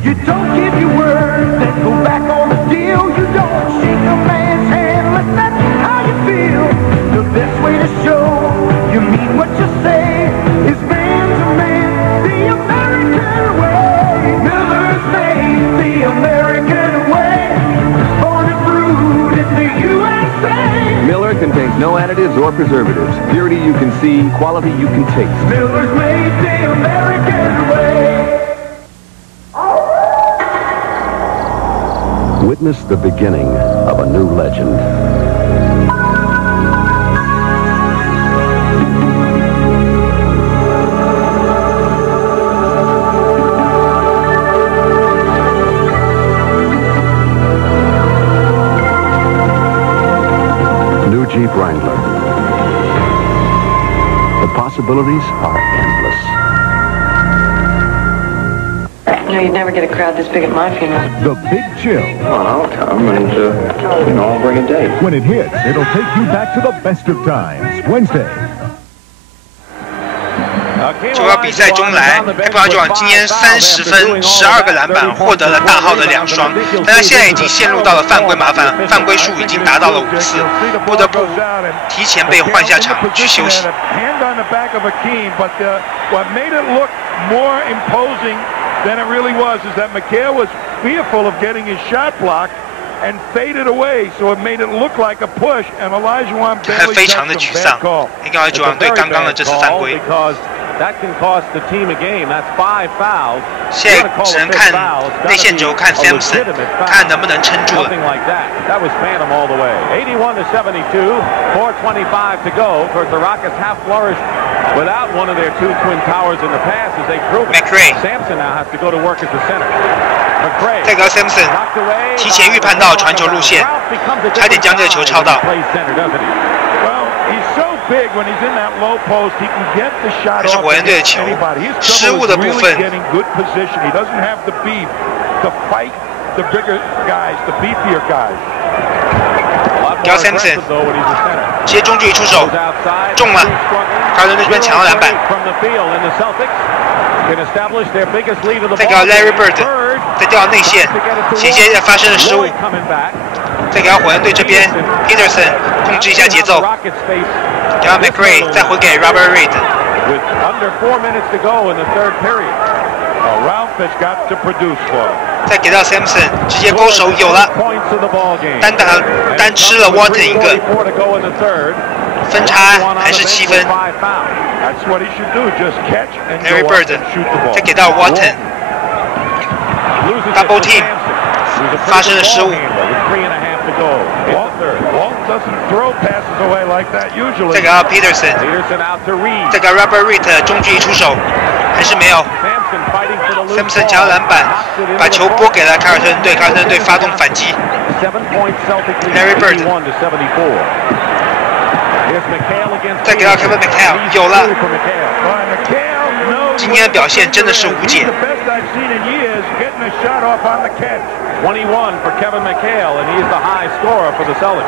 You don't give your word, then go back on the deal. You don't shake a man's hand unless that's how you feel. The best way to show you mean what you say is man to man, the American way. Miller's made the American way. Born and brewed in the USA. Miller contains no additives or preservatives. Purity you can see, quality you can taste. Miller's made the American way. Witness the beginning of a new legend. New Jeep Wrangler. The possibilities are endless. You know, you'd never get a crowd this big at my funeral. The Big Chill. Well, I'll come and, I'll bring a date. When it hits, it'll take you back to the best of times. Wednesday. 就要比赛中来 ，Olajuwon 今天30分、12个篮板，获得了大号的2双，但他现在已经陷入到了犯规麻烦，犯规数已经达到了5次，不得不提前被换下场去休息。Than it really was is that Mchale was fearful of getting his shot blocked and faded away, so it made it look like a push, and Olajuwon barely 非常的沮丧，应该Olajuwon对刚刚的这次犯规。That can cost the team a game. That's 5 fouls. 现在只能看内线轴，看 Sampson， 看能不能撑住了。 That was phantom all the way. 81-72. 4:25 to go. Of course, the Rockets have flourished without one of their two twin towers in the past as they prove it. Sampson now has to go to work as the center. 这个 Sampson 提前预判到传球路线，差点将这个球抄到。 Big when he's in that low post, he can get the shot off anybody. His trouble is really getting good position. He doesn't have the beef to fight the bigger guys, the beefier guys. 叫 Sampson 直接中距离出手，中了，卡伦这边抢到篮板。再给到 Larry Bird， 再掉到内线，前线发生了失误。再给到火箭队这边 Peterson 控制一下节奏。 给到 McRae， 再回给 Robert Reed。再给到 Sampson， 直接勾手有了，单吃了 Walton 一个，分差还是7分。Larry Bird， 再给到 Walton，Double Team， 发生了失误。 再给到 Peterson， 再给到 Robert Reed 中距离出手，还是没有。Sampson 抢到篮板，把球拨给了凯尔特人队，凯尔特人队发动反击。Larry Bird， 再给到 Kevin Mchale， 有了。今天的表现真的是无解。 21 for Kevin Mchale, and he's the high scorer for the Celtics.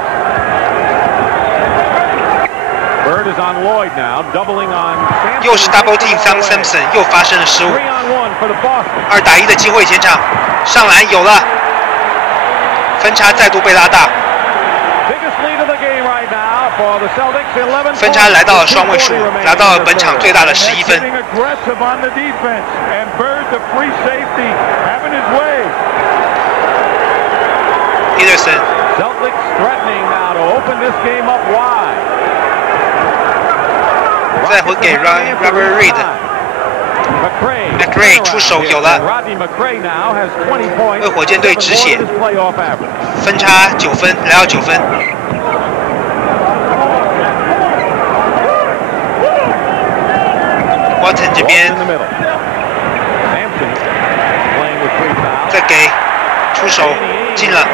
Bird is on Lloyd now, doubling on Sampson. 又是 double team Sampson， 又发生了失误。2打1的机会前场，上篮有了，分差再度被拉大。分差来到了双位数，拿到了本场最大的11分。 Peterson， Celtics threatening now to open this game up wide. 再回给 Robert Reed。McRae 出手有了，为火箭队止血，分差9分，来到9分。Walton 这边，再给出手进了。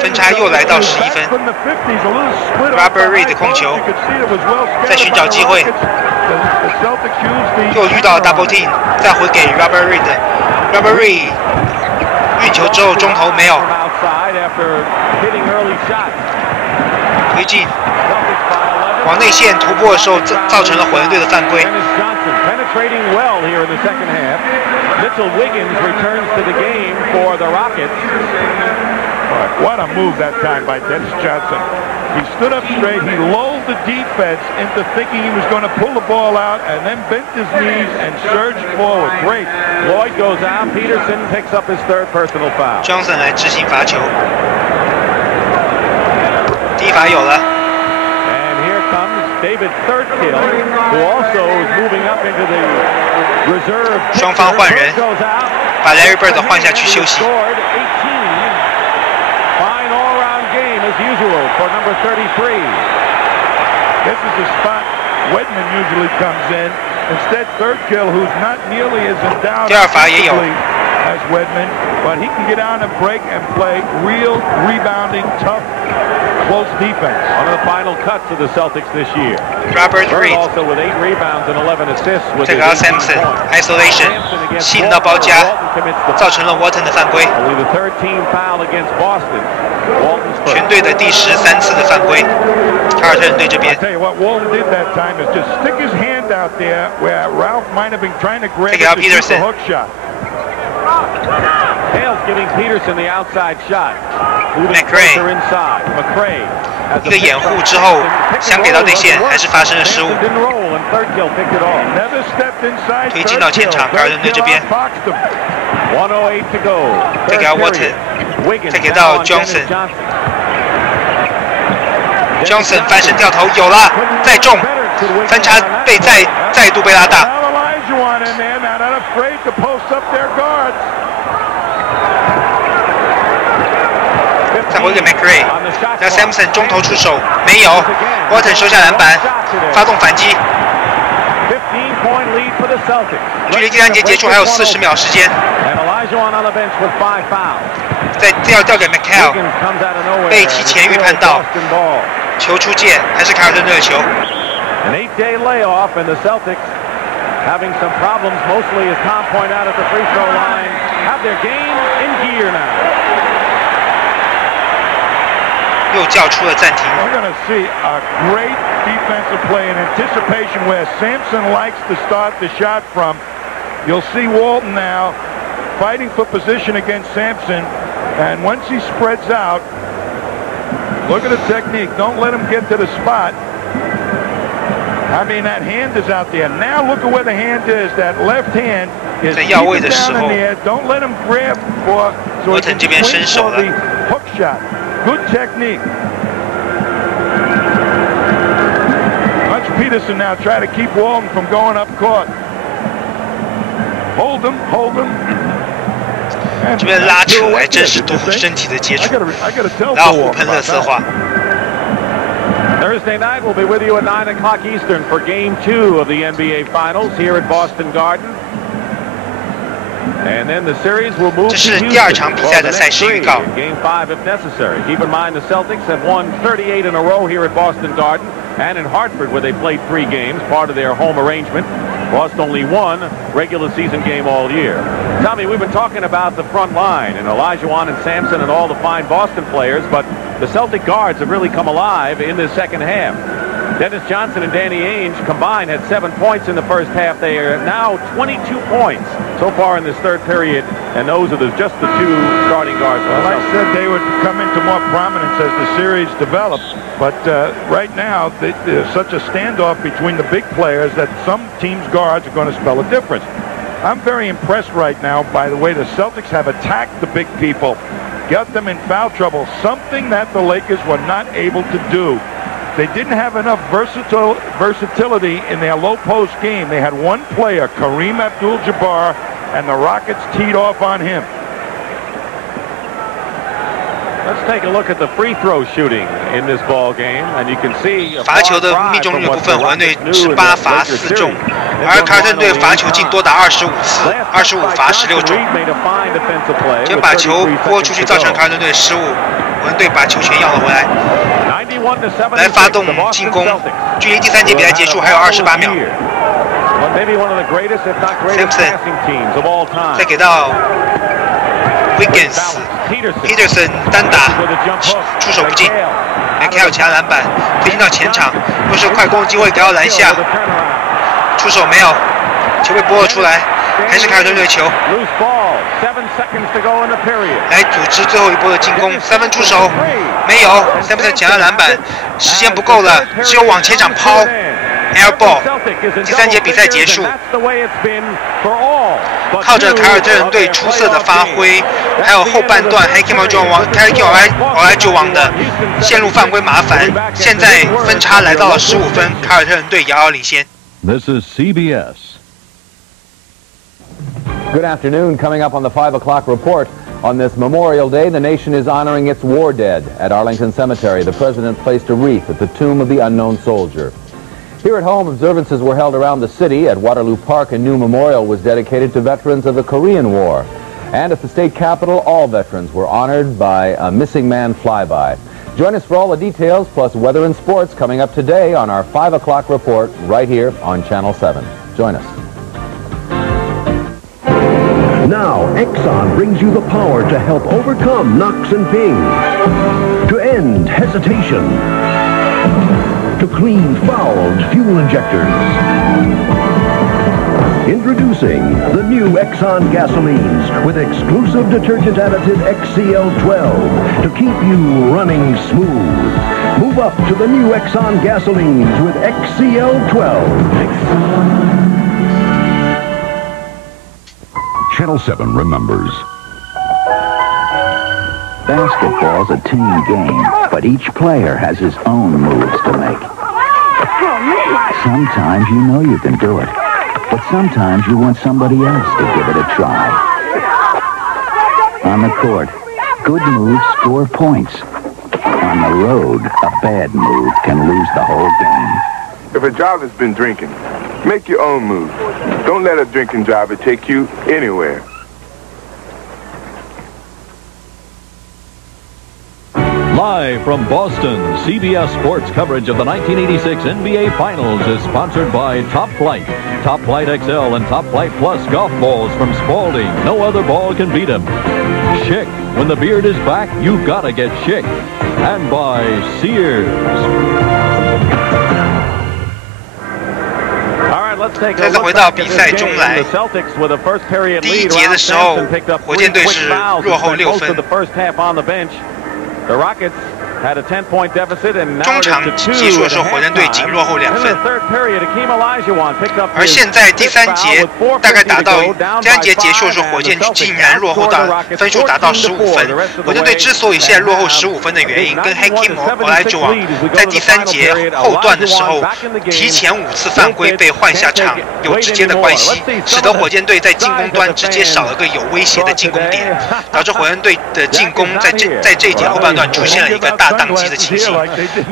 分差又来到11分 ，Robert Reed 控球，在寻找机会。又遇到 double team， 再回给 Robert Reed。Robert Reed 运球之后中投没有，推进，往内线突破的时候造成了火箭队的犯规。Mitchell Wiggins returns to the game for the Rockets. What a move that time by Dennis Johnson. He stood up straight. He lulled the defense into thinking he was going to pull the ball out and then bent his knees and surged forward. Great. Lloyd goes out. Peterson picks up his third personal foul. Johnson 来执行罚球。第一罚有了。And here comes David Thurkill, who also is moving up into the reserve. 双方换人，把 Larry Bird 换下去休息。Fine all-round game as usual for number 33. This is the spot Wedman usually comes in. Instead, Thurkill, who's not nearly as endowed as Wedman, but he can get out and break and play real rebounding, tough, close defense. One of the final cuts of the Celtics this year. Robert Reed also with 8 rebounds and 11 assists. 这个 Sampson isolation 吸引到包夹，造成了 Walton 的犯规。Only the third team foul against Boston. 全队的第13次的犯规。凯尔特人队这边。I tell you what Walton did that time is just stick his hand out there where Ralph might have been trying to grab it to shoot the hook shot. Hale's giving Peterson the outside shot. McRae inside. McRae 一个掩护之后，想给到内线，还是发生了失误。推进到前场，凯尔特人队这边。再给到 Walton， 再给到 Johnson。Johnson 翻身跳投有了，再中，分差被再度被拉大。再回给 McRae， 那 Sampson 中投出手没有 ，Walton 收下篮板，发动反击。距离第3节结束还有40秒时间。再调给 Mchale， 被提前预判到，球出界，还是凯尔特人队的球。An 8-day layoff and the Celtics having some problems, mostly as Tom pointed out at the free throw line, have their game in gear now. 又叫出了暂停。We're going to see a great defensive play in anticipation where Sampson likes to start the shot from. You'll see Walton now fighting for position against Sampson, and once he spreads out, look at the technique. Don't let him get to the spot. I mean, that hand is out there. Now look at where the hand is. That left hand is down in the air. Don't let him grab for so he can swing for the hook shot. Good technique. Watch Peterson now try to keep Walton from going up court. Hold him. 这边拉扯还真是多身体的接触，然后互喷垃圾话。Thursday night, we'll be with you at 9 o'clock Eastern for Game 2 of the NBA Finals here at Boston Garden. And then the series will move to Houston. 这是第2场比赛的赛事预告。 Game 5 if necessary. Keep in mind the Celtics have won 38 in a row here at Boston Garden and in Hartford, where they played 3 games, part of their home arrangement. Lost only 1 regular season game all year. Tommy, we've been talking about the front line and Olajuwon and Sampson and all the fine Boston players, but the Celtic guards have really come alive in the second half. Dennis Johnson and Danny Ainge combined had 7 points in the first half. They are now 22 points so far in this third period, and those are just the 2 starting guards. Well, I said they would come into more prominence as the series develops, but right now there's such a standoff between the big players that some teams' guards are going to spell a difference. I'm very impressed right now by the way the Celtics have attacked the big people, got them in foul trouble, something that the Lakers were not able to do. They didn't have enough versatility in their low post game. They had one player, Kareem Abdul-Jabbar, and the Rockets teed off on him. Let's take a look at the free throw shooting in this ball game, and you can see 罚球的命中率部分，火箭队18罚4中，而凯尔特人队罚球竟多达25次，25罚16中，就把球拨出去，造成凯尔特人队失误，火箭队把球权要了回来，来发动进攻，距离第3节比赛结束还有28秒。Sampson 再给到 Wiggins，Peterson 单打出手不进 ，Mchale 其他篮板推进到前场，又是快攻机会给到篮下，出手没有，球被拨了出来，还是凯尔特人队球。来组织最后一波的进攻，3分出手没有 ，Sampson 抢到篮板，时间不够了，只有往前场抛 ，air ball。第3节比赛结束，靠着凯尔特人队出色的发挥，还有后半段 Olajuwon 的陷入犯规麻烦，现在分差来到了15分，凯尔特人队遥遥领先。This is CBS. Good afternoon. Coming up on the 5 o'clock report. On this Memorial Day, the nation is honoring its war dead. At Arlington Cemetery, the president placed a wreath at the tomb of the unknown soldier. Here at home, observances were held around the city. At Waterloo Park, a new memorial was dedicated to veterans of the Korean War. And at the state capitol, all veterans were honored by a missing man flyby. Join us for all the details, plus weather and sports coming up today on our 5 o'clock report right here on Channel 7. Join us. Now, Exxon brings you the power to help overcome knocks and pings, to end hesitation, to clean fouled fuel injectors. Introducing the new Exxon gasolines with exclusive detergent additive XCL12 to keep you running smooth. Move up to the new Exxon gasolines with XCL12. Channel 7 remembers. Basketball's a team game, but each player has his own moves to make. Sometimes you know you can do it, but sometimes you want somebody else to give it a try. On the court, good moves score points. On the road, a bad move can lose the whole game. If a driver's been drinking, make your own move. Don't let a drinking driver take you anywhere. Live from Boston, CBS Sports coverage of the 1986 NBA Finals is sponsored by Top Flight. Top Flight XL and Top Flight Plus golf balls from Spalding. No other ball can beat them. Chic. When the beard is back, you gotta get chic. And by Sears. 再次回到比赛中来，第1节的时候，火箭队是落后6分。中场结束的时候，火箭队仅落后2分。而现在第3节大概打到第3节结束的时候，火箭竟然落后到分数达到15分。火箭队之所以现在落后15分的原因，跟 Olajuwon 在第3节后段的时候提前5次犯规被换下场有直接的关系，使得火箭队在进攻端直接少了个有威胁的进攻点，导致火箭队的进攻在这一节后半段出现了一个大宕机的情形，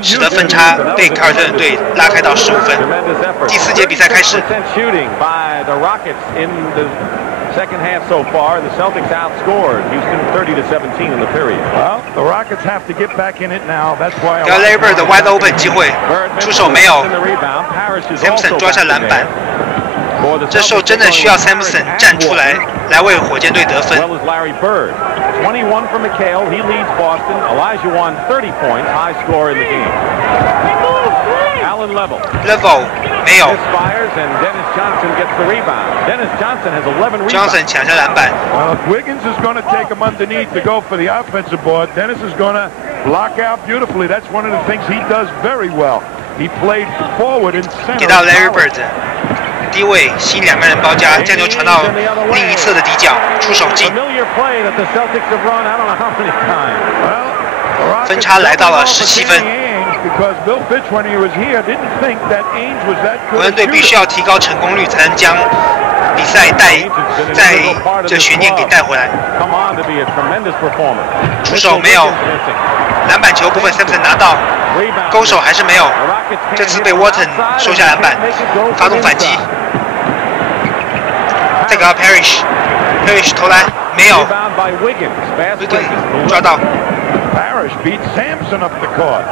使得分差被凯尔特人队拉开到15分。第4节比赛开始。Second half so far, the Celtics outscored Houston 30-17 in the period. Well, the Rockets have to get back in it now. That's why. Larry Bird 的 wide open 机会，出手没有 ，Sampson 抓下篮板。这时候真的需要 Sampson 站出来为火箭队得分。21 for Mchale. He leads Boston. Olajuwon 30 points, high score in the game. Allen level 没有。Fires and Dennis Johnson gets the rebound. Dennis Johnson has 11 rebounds. Johnson 抢下篮板。Well, if Wiggins is going to take him underneath to go for the offensive board, Dennis is going to block out beautifully. That's one of the things he does very well. He played forward and center. 给到 Larry Bird。低位吸2个人包夹，将球传到另一侧的底角，出手进。分差来到了17分。火箭队必须要提高成功率，才能将比赛在这悬念给带回来。出手没有，篮板球部分 Sampson 拿到，勾手还是没有。这次被 Wharton 收下篮板，发动反击。再给到 Parish 投篮没有 ，Wiggins 抓到。Parish beat Sampson up the court.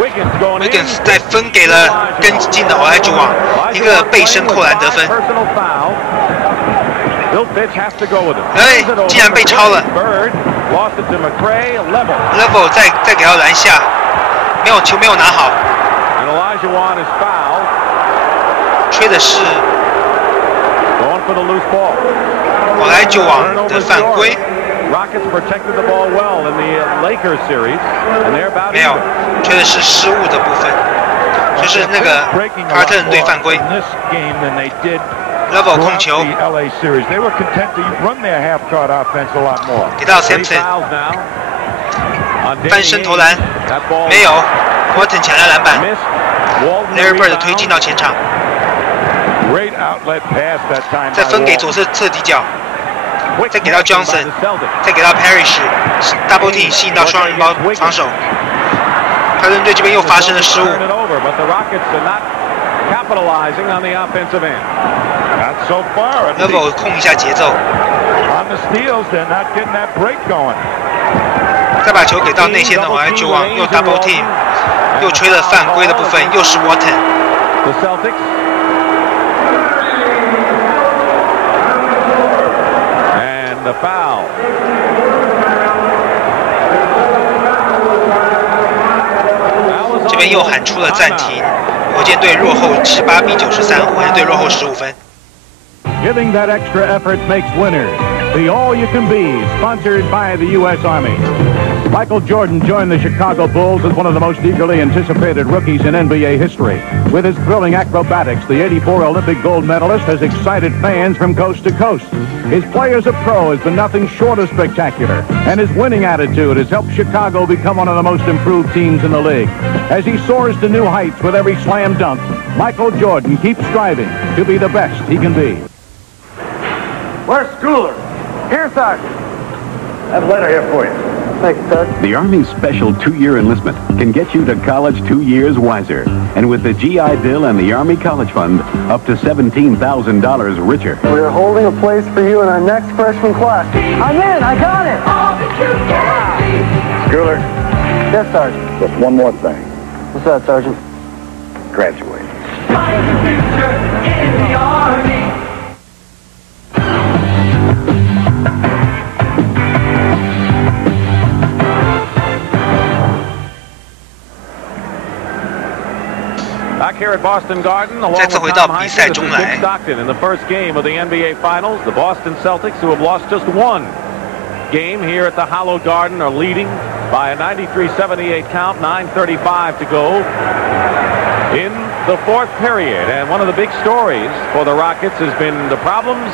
Wiggins 再分给了跟进的Olajuwon，一个背身扣篮得分。哎，竟然被抄了 ！Level 再给到篮下，球没有拿好。吹的是Olajuwon的犯规。没有，吹的是失误的部分，就是那个凯尔特人队犯规。Level 控球，给到 Sampson， 翻身投篮，没有 ，Walton 抢下篮板 ，Larry Bird 推进到前场，再分给左侧底角，再给到 Johnson， 再给到 Parish，double team 吸引到双人包防守，凯尔特人队这边又发生了失误。Level 控一下节奏，再把球给到内线的Olajuwon，又 double team， 又吹了犯规的部分，又是 Walton。这边又喊出了暂停，火箭队落后18比93，火箭队落后15分。Giving that extra effort makes winners. The All You Can Be, sponsored by the U.S. Army. Michael Jordan joined the Chicago Bulls as one of the most eagerly anticipated rookies in NBA history. With his thrilling acrobatics, the '84 Olympic gold medalist has excited fans from coast to coast. His play as a pro has been nothing short of spectacular, and his winning attitude has helped Chicago become one of the most improved teams in the league. As he soars to new heights with every slam dunk, Michael Jordan keeps striving to be the best he can be. Where's Schooler? Here, Sergeant. I have a letter here for you. Thank you, Sergeant. The Army's special 2-year enlistment can get you to college 2 years wiser. And with the GI Bill and the Army College Fund, up to $17,000 richer. We're holding a place for you in our next freshman class. I'm in. I got it. Schooler. Yes, Sergeant. Just one more thing. What's that, Sergeant? Graduate. Back here at Boston Garden, along 再次回到比赛中来。 In the first game of the NBA Finals, the Boston Celtics, who have lost just one game here at the Hallowed Garden, are leading by a 93-78 count, 9:35 to go in the fourth period. And one of the big stories for the Rockets has been the problems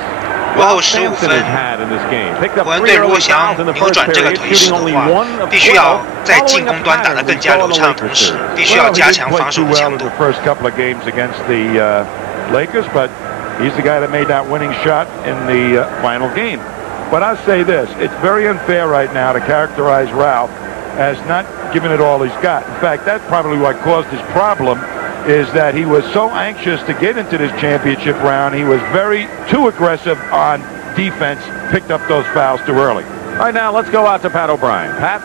落后15分，火箭队如果想要扭转这个颓势的话，必须要在进攻端打得更加流畅的同时，必须要加强防守的强度。 He's the guy that made that winning shot in the final game. But I'll say this, it's very unfair right now to characterize Ralph as not giving it all he's got. In fact, that's probably what caused his problem, is that he was so anxious to get into this championship round. He was too aggressive on defense, picked up those fouls too early. All right, now let's go out to Pat O'Brien. Pat?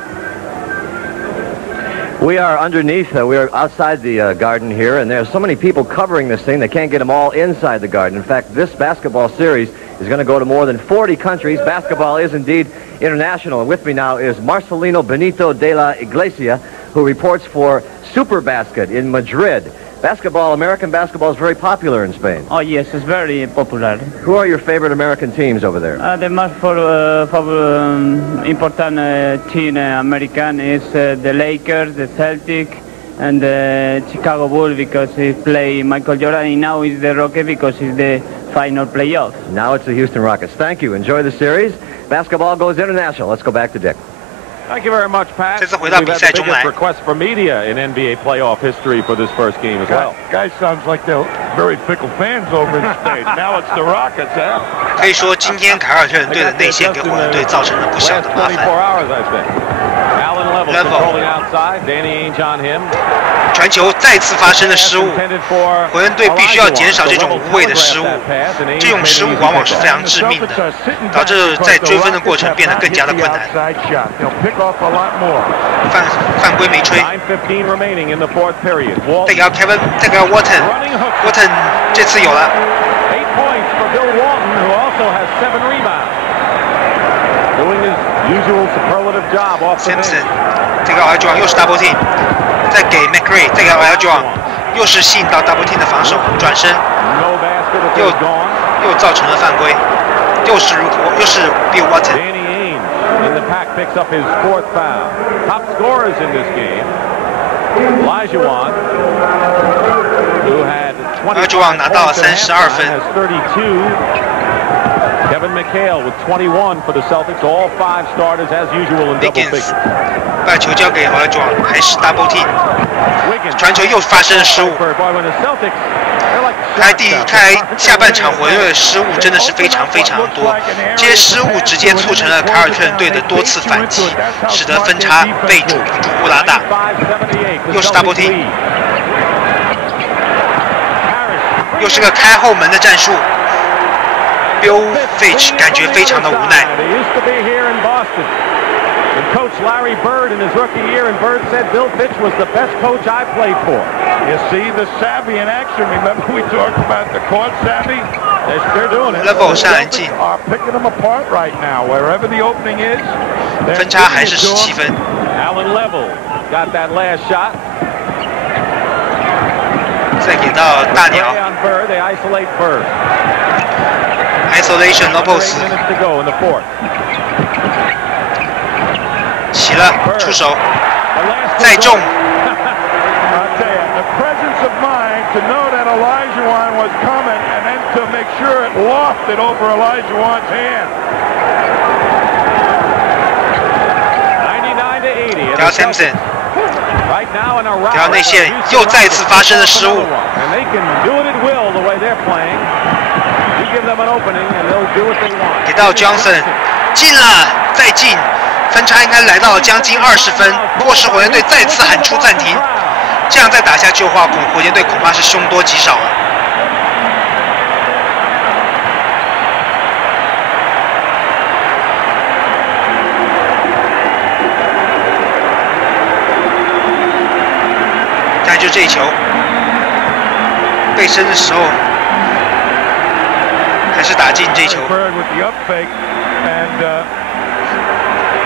We are underneath, we are outside the garden here, and there's so many people covering this thing, they can't get them all inside the garden. In fact, this basketball series is going to go to more than 40 countries. Basketball is indeed international. And with me now is Marcelino Benito de la Iglesia, who reports for Superbasket in Madrid. Basketball, American basketball is very popular in Spain. Oh, yes, it's very popular. Who are your favorite American teams over there? The most important team American is the Lakers, the Celtics, and the Chicago Bulls because he play Michael Jordan, and now it's the Rockets because it's the final playoff. Now it's the Houston Rockets. Thank you. Enjoy the series. Basketball goes international. Let's go back to Dick. Thank you very much, Pat. 这次回到比赛中来。 Request for media in NBA playoff history for this first game as well. Guys sounds like they're very fickle fans over in Spain. Now it's the Rockets, huh? 可以说，今天凯尔特人队的内线给火箭队造成了不小的麻烦。传球再次发生了失误，火箭队必须要减少这种无谓的失误，这种失误往往是非常致命的，导致在追分的过程变得更加的困难。犯规没吹，再给到 Kevin， 再给到 Wharton 这次有了。Sampson， 这个 Olajuwon 又是 double team， 再给 McRae， 再给 Olajuwon， 又是吸引到 double team 的防守，转身，又造成了犯规，又是 Bill Walton。Olajuwon 拿到了32分。Bird+Mchale with 21 for the Celtics, all 5 starters as usual in double figures. 把球交给 Olajuwon， 还是 double team， 传球又发生了失误。看来下半场火箭队的失误真的是非常非常多，这些失误直接促成了凯尔特人队的多次反击，使得分差被逐步拉大。又是 double team， 又是个开后门的战术。Bill Fitch 感觉非常的无奈。Coach Larry Bird in his rookie year, and Bird said Bill Fitch was the best coach I played for. You see the savvy in action. Remember we talked about the court savvy? They're doing it. Level 上篮进。Are picking them apart right now. Wherever the opening is. 分差还是17分。Allen Level got that last shot. 再给到大鸟。They isolate Bird. Isolation low post。起了，出手，再中。The presence of mind to know that Olajuwon was coming and then to make sure it lofted over Olajuwon's hand. 99-80. 然后 Sampson， 然后内线又再次发生了失误。给到 Johnson， 进了，再进。分差应该来到了将近20分，迫使火箭队再次喊出暂停。这样再打下去的话，火箭队恐怕是凶多吉少了。看就这一球，背身的时候还是打进这球。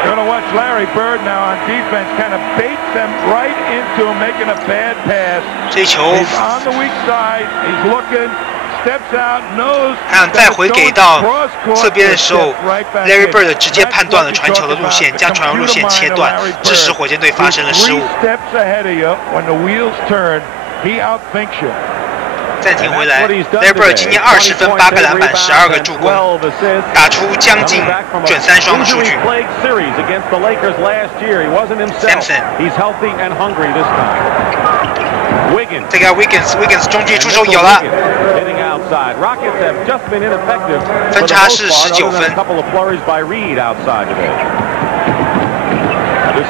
You're going to watch Larry Bird now on defense, kind of bait them right into making a bad pass. 这球 He's on the weak side. He's looking, steps out, knows. 看再回给到侧边的时候 ，Larry Bird 直接判断了传球的路线，将传球路线切断，致使火箭队发生了失误。Steps ahead of you when the wheels turn, he outthinks you. 暂停回来 ，Larry Bird 今天20分、8个篮板、12个助攻，打出将近准3双的数据。Sampson， 这个 Wiggins 中距出手有了，分差是19分。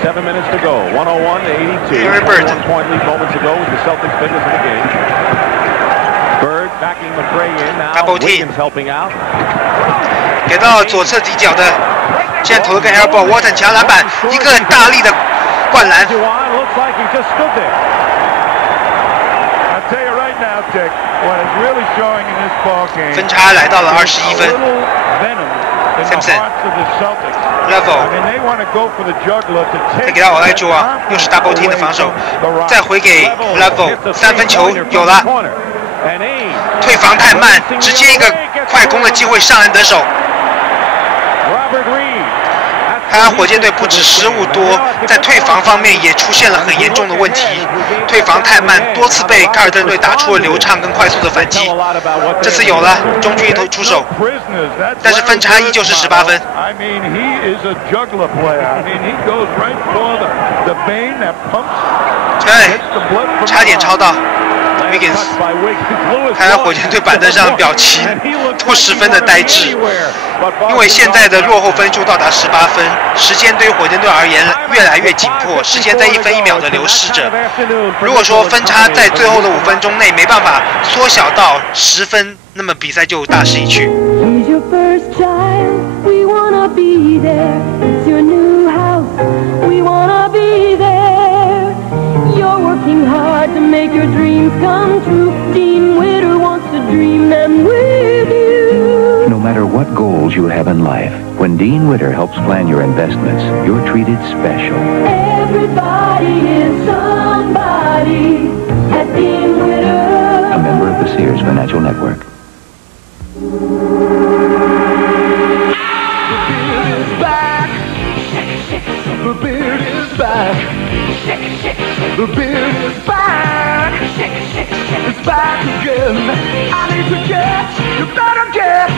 7 minutes to go. 101-82. Larry Bird. 1 point lead moments ago was the Celtics' biggest of the game. Bird backing McRae in now. Wiggins helping out. 给到左侧底角的，现在投了个 elbow， Walton 抢篮板，一个很大力的灌篮。 Looks like he just stood there. I'll tell you right now, Dick, what is really showing in this ball game. 分差来到了21分。Sampson level， 再给到 Olajuwon， 又是 double team 的防守，再回给 level， 3分球有了，退防太慢，直接一个快攻的机会上篮得手。看来火箭队不止失误多，在退防方面也出现了很严重的问题，退防太慢，多次被凯尔特人队打出了流畅跟快速的反击。这次有了，中距离出手，但是分差依旧是18分。哎，差点超到。Wiggins， 看来火箭队板凳上的表情都十分的呆滞，因为现在的落后分数到达18分，时间对于火箭队而言越来越紧迫，时间在1分1秒的流失着。如果说分差在最后的5分钟内没办法缩小到10分，那么比赛就大势已去。To make your dreams come true, Dean Witter wants to dream them with you. No matter what goals you have in life, when Dean Witter helps plan your investments, you're treated special. Everybody is somebody at Dean Witter. A member of the Sears Financial Network. The beard is back. The beard is back. It's back again. I need to get. You better get.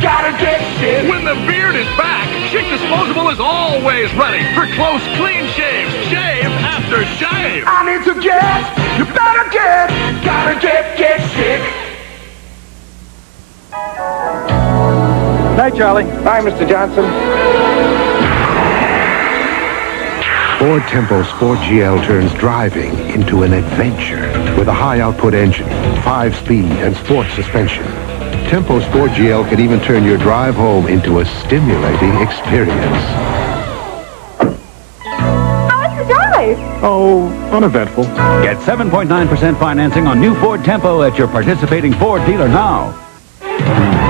Gotta get shit. When the beard is back, Schick Disposable is always ready for close, clean shaves. Shave after shave. I need to get. You better get. Gotta get Schick. Night, Charlie. Bye, Mr. Johnson. Ford Tempo Sport GL turns driving into an adventure with a high-output engine, 5-speed, and sport suspension. Tempo Sport GL can even turn your drive home into a stimulating experience. How was the drive? Oh, uneventful. Get 7.9% financing on new Ford Tempo at your participating Ford dealer now.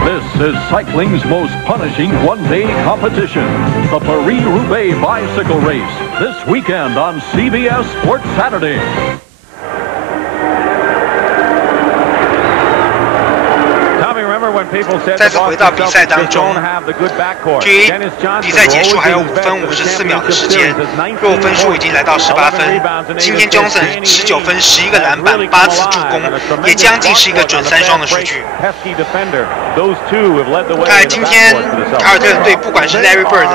This is cycling's most punishing one-day competition, the Paris-Roubaix Bicycle Race, this weekend on CBS Sports Saturday. 再次回到比赛当中，距离比赛结束还有5分54秒的时间，落后分数已经来到18分。今天 Johnson 19分、11个篮板、8次助攻，也将近是一个准3双的数据。看来今天凯尔特人队不管是 Larry Bird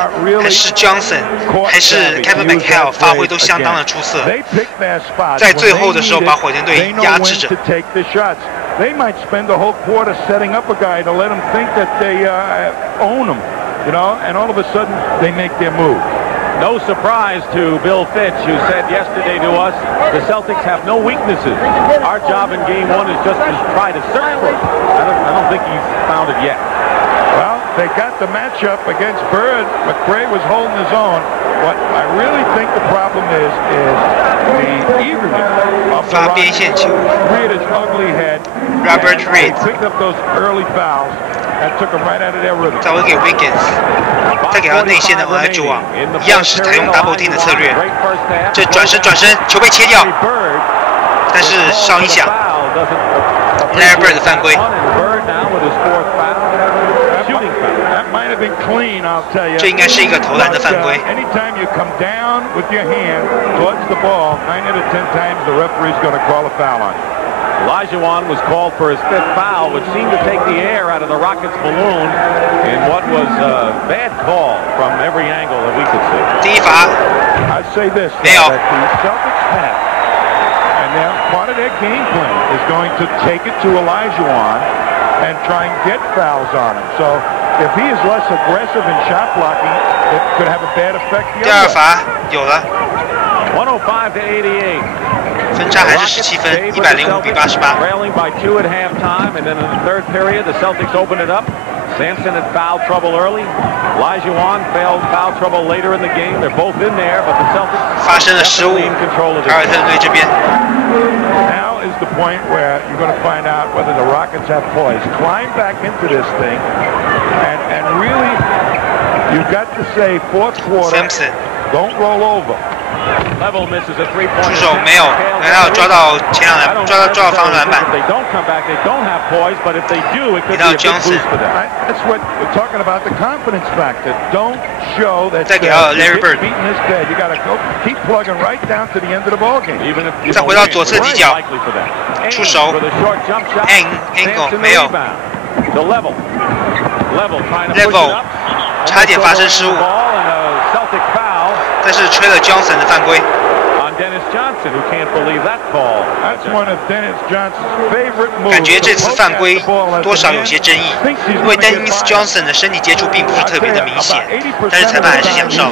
还是 Johnson 还是 Bird+Mchale 发挥都相当的出色，在最后的时候把火箭队压制着。They might spend the whole quarter setting up a guy to let him think that they own him, you know, and all of a sudden they make their move. No surprise to Bill Fitch, who said yesterday to us, the Celtics have no weaknesses. Our job in Game 1 is just to try to search for it. I don't think he's found it yet. Well, they got the matchup against Bird. McRae was holding his own. What I really think the problem is the eagerness of the Rockets. Reed his ugly head. Robert Reed picked up those early fouls and took them right out of their rhythm. 再回给 Wiggins， 再给到内线的 Olajuwon， 一样是采用 double team 的策略。这转身，球被切掉，但是哨音响 ，Larry Bird 的犯规。这应该是一个投篮的犯规。Anytime you come down with your hand towards the ball, 9 out of 10 times the referee's going to call a foul on you. Olajuwon was called for his 5th foul, which seemed to take the air out of the Rockets' balloon in what was a bad call from every angle that we could see. 第一罚 I'd say this, 没有。 that the Celtics have, and then part of their game plan is going to take it to Olajuwon and try and get fouls on him. So if he is less aggressive in shot blocking, it could have a bad effect. 第二罚有了。 105 to 88. 分差还是17分，105比88。 Trailing by 2 at halftime, and then in the third period, the Celtics opened it up. Sampson had foul trouble early. Olajuwon failed foul trouble later in the game. They're both in there, but the Celtics 发生了失误，凯尔特人队这边。 Now is the point where you're going to find out whether the Rockets have poise. Climb back into this thing, and really, you've got to say fourth quarter. Sampson don't roll over. 出手没有，然后抓到前两篮，抓到防守篮板。给到 Johnson， That's what we're talking about, the confidence factor. Don't show that 再给到 Larry Bird， beating his bed. You got to go keep plugging right down to the end of the ball game. 再回到左侧底角，出手 ，angle 没有 ，level 差点发生失误。 但是吹了 Johnson 的犯规。感觉这次犯规多少有些争议，因为 Dennis Johnson 的身体接触并不是特别的明显，但是裁判还是享受。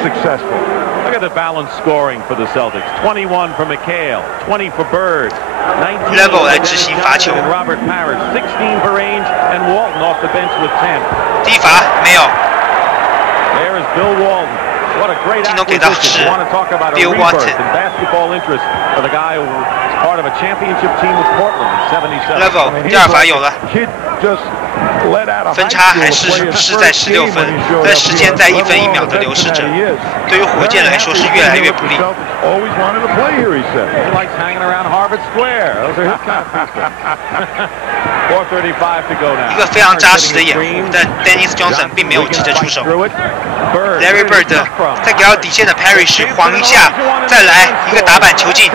Look at the balanced scoring for the Celtics. 21 for Mchale, 20 for Bird, 19 Level 来执行罚球。 Robert Parish, 16 for Ainge, and Walton off the bench with 10. 第一罚没有。 There is Bill Walton. What a great acquisition. You want to talk about a Bill rebirth Walton. in basketball interest for the guy who was part of a championship team with Portland in 77. Level 第二罚有了。分差还是在16分，但时间在1分1秒的流逝着，对于火箭来说是越来越不利。一个非常扎实的掩护，但 Dennis Johnson 并没有急着出手。Larry Bird 再给到底线的 Parish 晃一下，再来一个打板球进。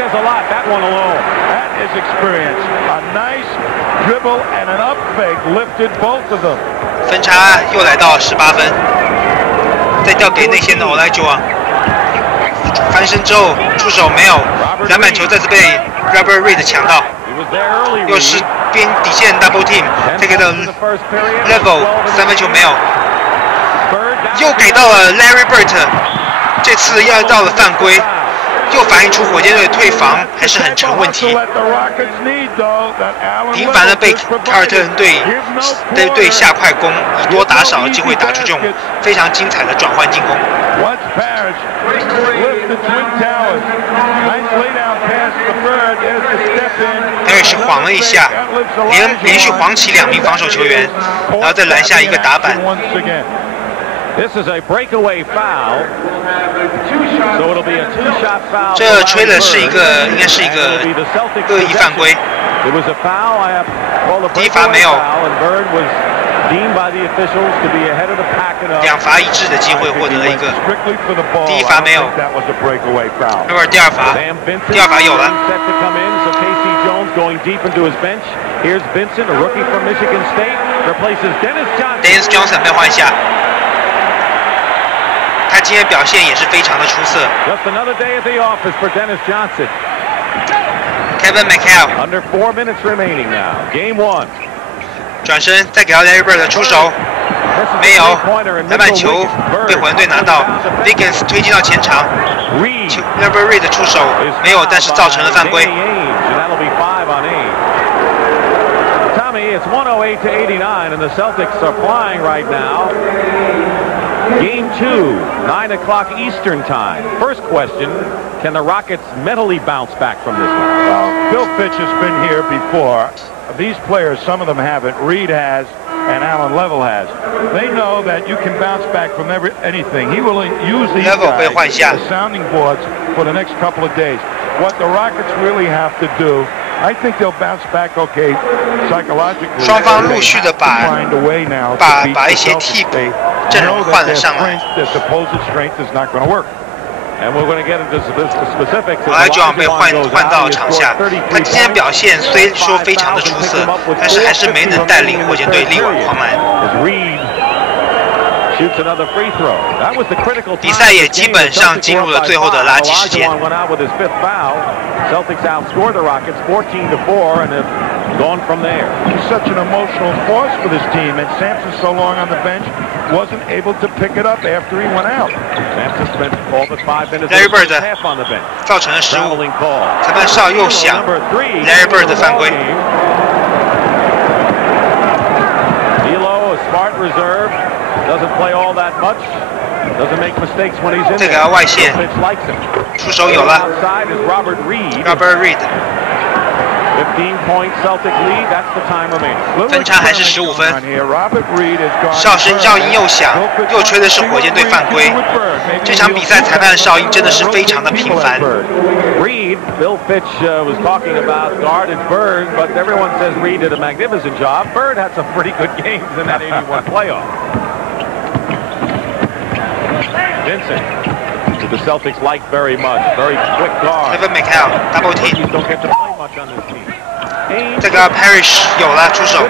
分差又来到18分，再调给内线的 Olajuwon， 翻身之后出手没有，篮板球再次被 Robert Reed 抢到，又是边底线 double team， 再给到 Level 三分球没有，又给到了 Larry Bird， 这次要到了犯规。又反映出火箭队退防还是很成问题，频繁的被凯尔特人队下快攻，以多打少的机会打出这种非常精彩的转换进攻。Parish 晃了一下，连续晃起2名防守球员，然后再拦下一个打板。这吹的是应该是一个恶意犯规。第一罚没有，2罚1掷的机会获得了一个。第一罚没有，那会儿第二罚有了。Dennis Johnson 被换下。他今天表现也是非常的出色。Kevin Mchale 转身再给到 Larry Bird 的出手，没有，篮板球被火箭队拿到 ，Wiggins 推进到前场 ，Larry Bird 的出手没有，但是造成了犯规。It's 108-89, and the Celtics are flying right now. Game 2, 9 o'clock Eastern time. First question, can the Rockets mentally bounce back from this one? Well, Bill Fitch has been here before. These players, some of them haven't. Reed has, and Alan Level has. They know that you can bounce back from anything. He will use these guys as sounding boards for the next couple of days. What the Rockets really have to do, I think they'll bounce back okay psychologically. 双方陆续的把一些替补阵容换了上来。Olajuwon 被换到场下，他今天表现虽说非常的出色，但是还是没能带领火箭队力挽狂澜。比赛也基本上进入了最后的垃圾时间。Celtics outscored the Rockets 14-4 and have gone from there. He's such an emotional force for this team, and Sampson, so long on the bench, wasn't able to pick it up after he went out. Sampson spent all but 5 minutes half on the bench. 造成了失误，裁判哨又响 ，Larry Bird 的犯规。D'Lo, a smart reserve, doesn't play all that much. Doesn't make mistakes when he's in there. 这个外线出手有了 ，Robert Reed. 15-point Celtic lead. That's the time remaining. 分差还是15分。哨音又响，又吹的是火箭队犯规。这场比赛裁判的哨音真的是非常的频繁。Reed, Bill Fitch was talking about guarded Bird, but everyone says Reed did a magnificent job. Bird had some pretty good games in that 81 playoff. Vincent, who the Celtics like very much, very quick guard. Kevin Mchale double team. Don't get to play much on this team. 这个 Parish 有了出手。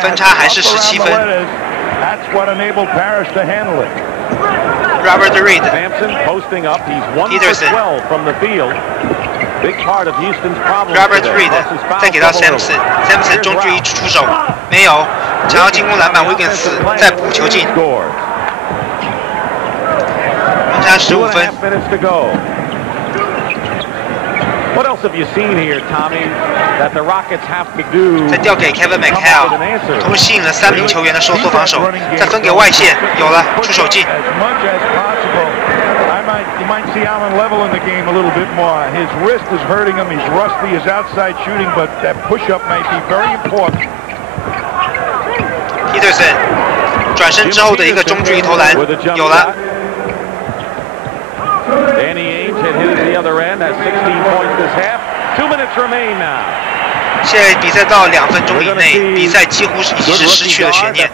分差还是17分。That's what enabled Parish to handle it. Robert Reed Sampson posting up. He's 1 for Peterson 12 from the field. Big part of Houston's problem. Robert Reed 再给到 Sampson 中距离出手没有，想要进攻篮板，威根斯再补球进，剩下15分。 What else have you seen here, Tommy, that the Rockets have to do? 再调给 Kevin McHale， 同时吸引了3名球员的收缩防守，再分给外线，有了出手进。You might see Allen level in the game a little bit more. His wrist is hurting him. He's rusty. His outside shooting, but that push-up may be very important. Peterson 转身之后的一个中距离投篮，有了。 Danny Ainge had hit at the other end. That's 16 points this half. 2 minutes remain now. 现在比赛到2分钟以内，比赛几乎已经是失去了悬念。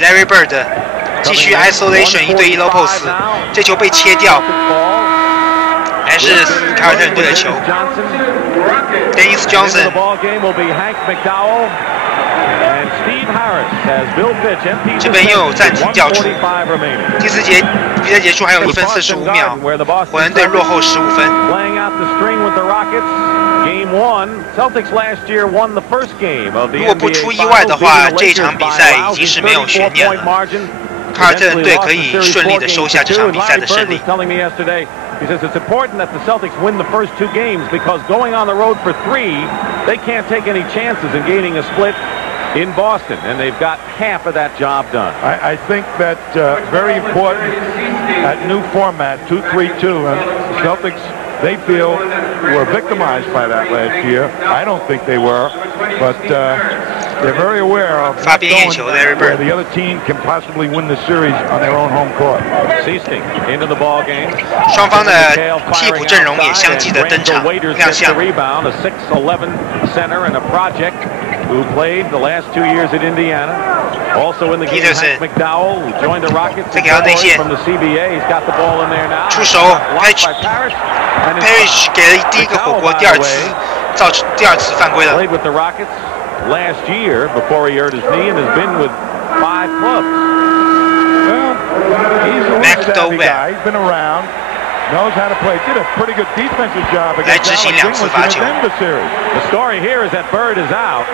Larry Bird 继续 isolation 1对1 low post， 这球被切掉，还是凯尔特人队的球。Dennis Johnson 这边又有暂停叫出。第4节比赛结束还有1分45秒，火箭队落后15分。 如果不出意外的话，这一场比赛已经是没有悬念了。凯尔特人队可以顺利的收下这场比赛的胜利。 He says it's important that the Celtics win the first 2 games because going on the road for 3, they can't take any chances in gaining a split in Boston, and they've got half of that job done. I think that very important at new format 2-3-2, and Celtics they feel were victimized by that last year. I don't think they were, but they're very aware of where the other team can possibly win the series on their own home court. Seasting into the ball game. 双方的替补阵容也相继的登场亮相。 Rebound, a 6'11" center and a project who played the last 2 years at Indiana. Also in the game, Hank McDowell, who joined the Rockets from the CBA. He's got the ball in there now. 出手 Parish 给了第1个火锅，第2次造成第2次犯规了。 Played with the Rockets last year before he hurt his knee and has been with 5 clubs. Well, he's a savvy guy. He's been around, knows how to play. Did a pretty good defensive job against Dallas in the Denver series. The story here is that Bird is out.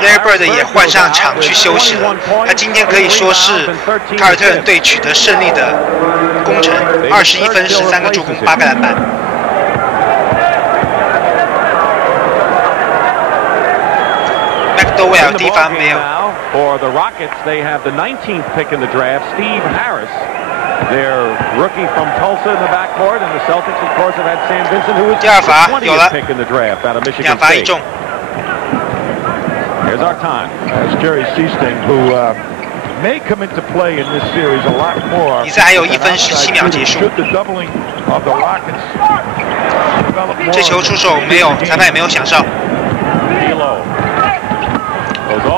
Larry Bird 也换上场去休息了。他今天可以说是凯尔特人队取得胜利的功臣，21分、13个助攻、8个篮板。McDowell 地方没有。 For the Rockets, they have the 19th pick in the draft, Steve Harris. Their rookie from Tulsa in the backcourt, and the Celtics, of course, have had Sam Vincent, who was the 20th pick in the draft out of Michigan State. Here's our time. That's Jerry Seasting, who may come into play in this series a lot more. 比赛还有1分17秒结束。 这球出手没有，裁判也没有响哨。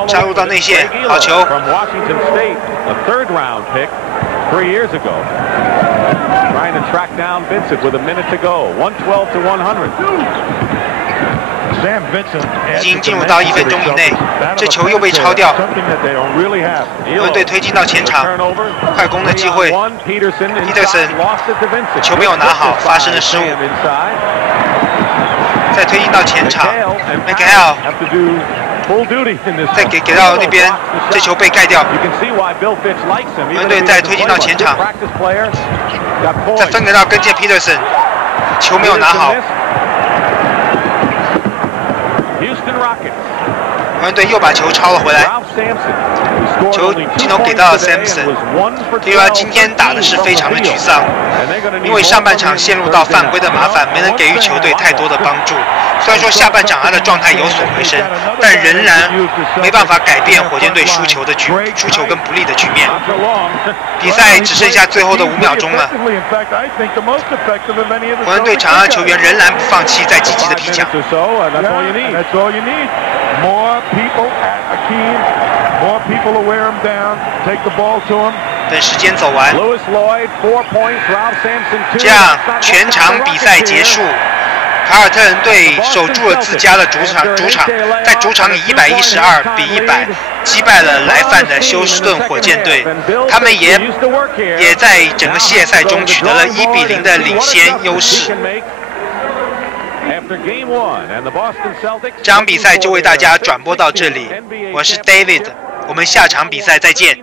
插入到内线，好球。 From Washington State, a third-round pick 3 years ago. Trying to track down Vincent with a minute to go. 112 to 100. Sam Vincent 已经进入到1分钟以内，这球又被抄掉。火箭队推进到前场，快攻的机会。Peterson 球没有拿好，发生了失误。再推进到前场 ，McHale 再给到那边，这球被盖掉。火箭队再推进到前场，再分给到跟进 Peterson， 球没有拿好。 火箭队又把球抄了回来，球镜头给到了 Sampson， 对他今天打的是非常的沮丧，因为上半场陷入到犯规的麻烦，没能给予球队太多的帮助。虽然说下半场他的状态有所回升，但仍然没办法改变火箭队输球跟不利的局面。比赛只剩下最后的5秒钟了，火箭队场上球员仍然不放弃，在积极的拼抢。 More people at Akeem, more people to wear him down, take the ball to him. 等时间走完，这样全场比赛结束。凯尔特人队守住了自家的主场，在主场以112-100击败了来犯的休斯顿火箭队。他们也在整个系列赛中取得了1-0的领先优势。这场比赛就为大家转播到这里，我是 David， 我们下场比赛再见。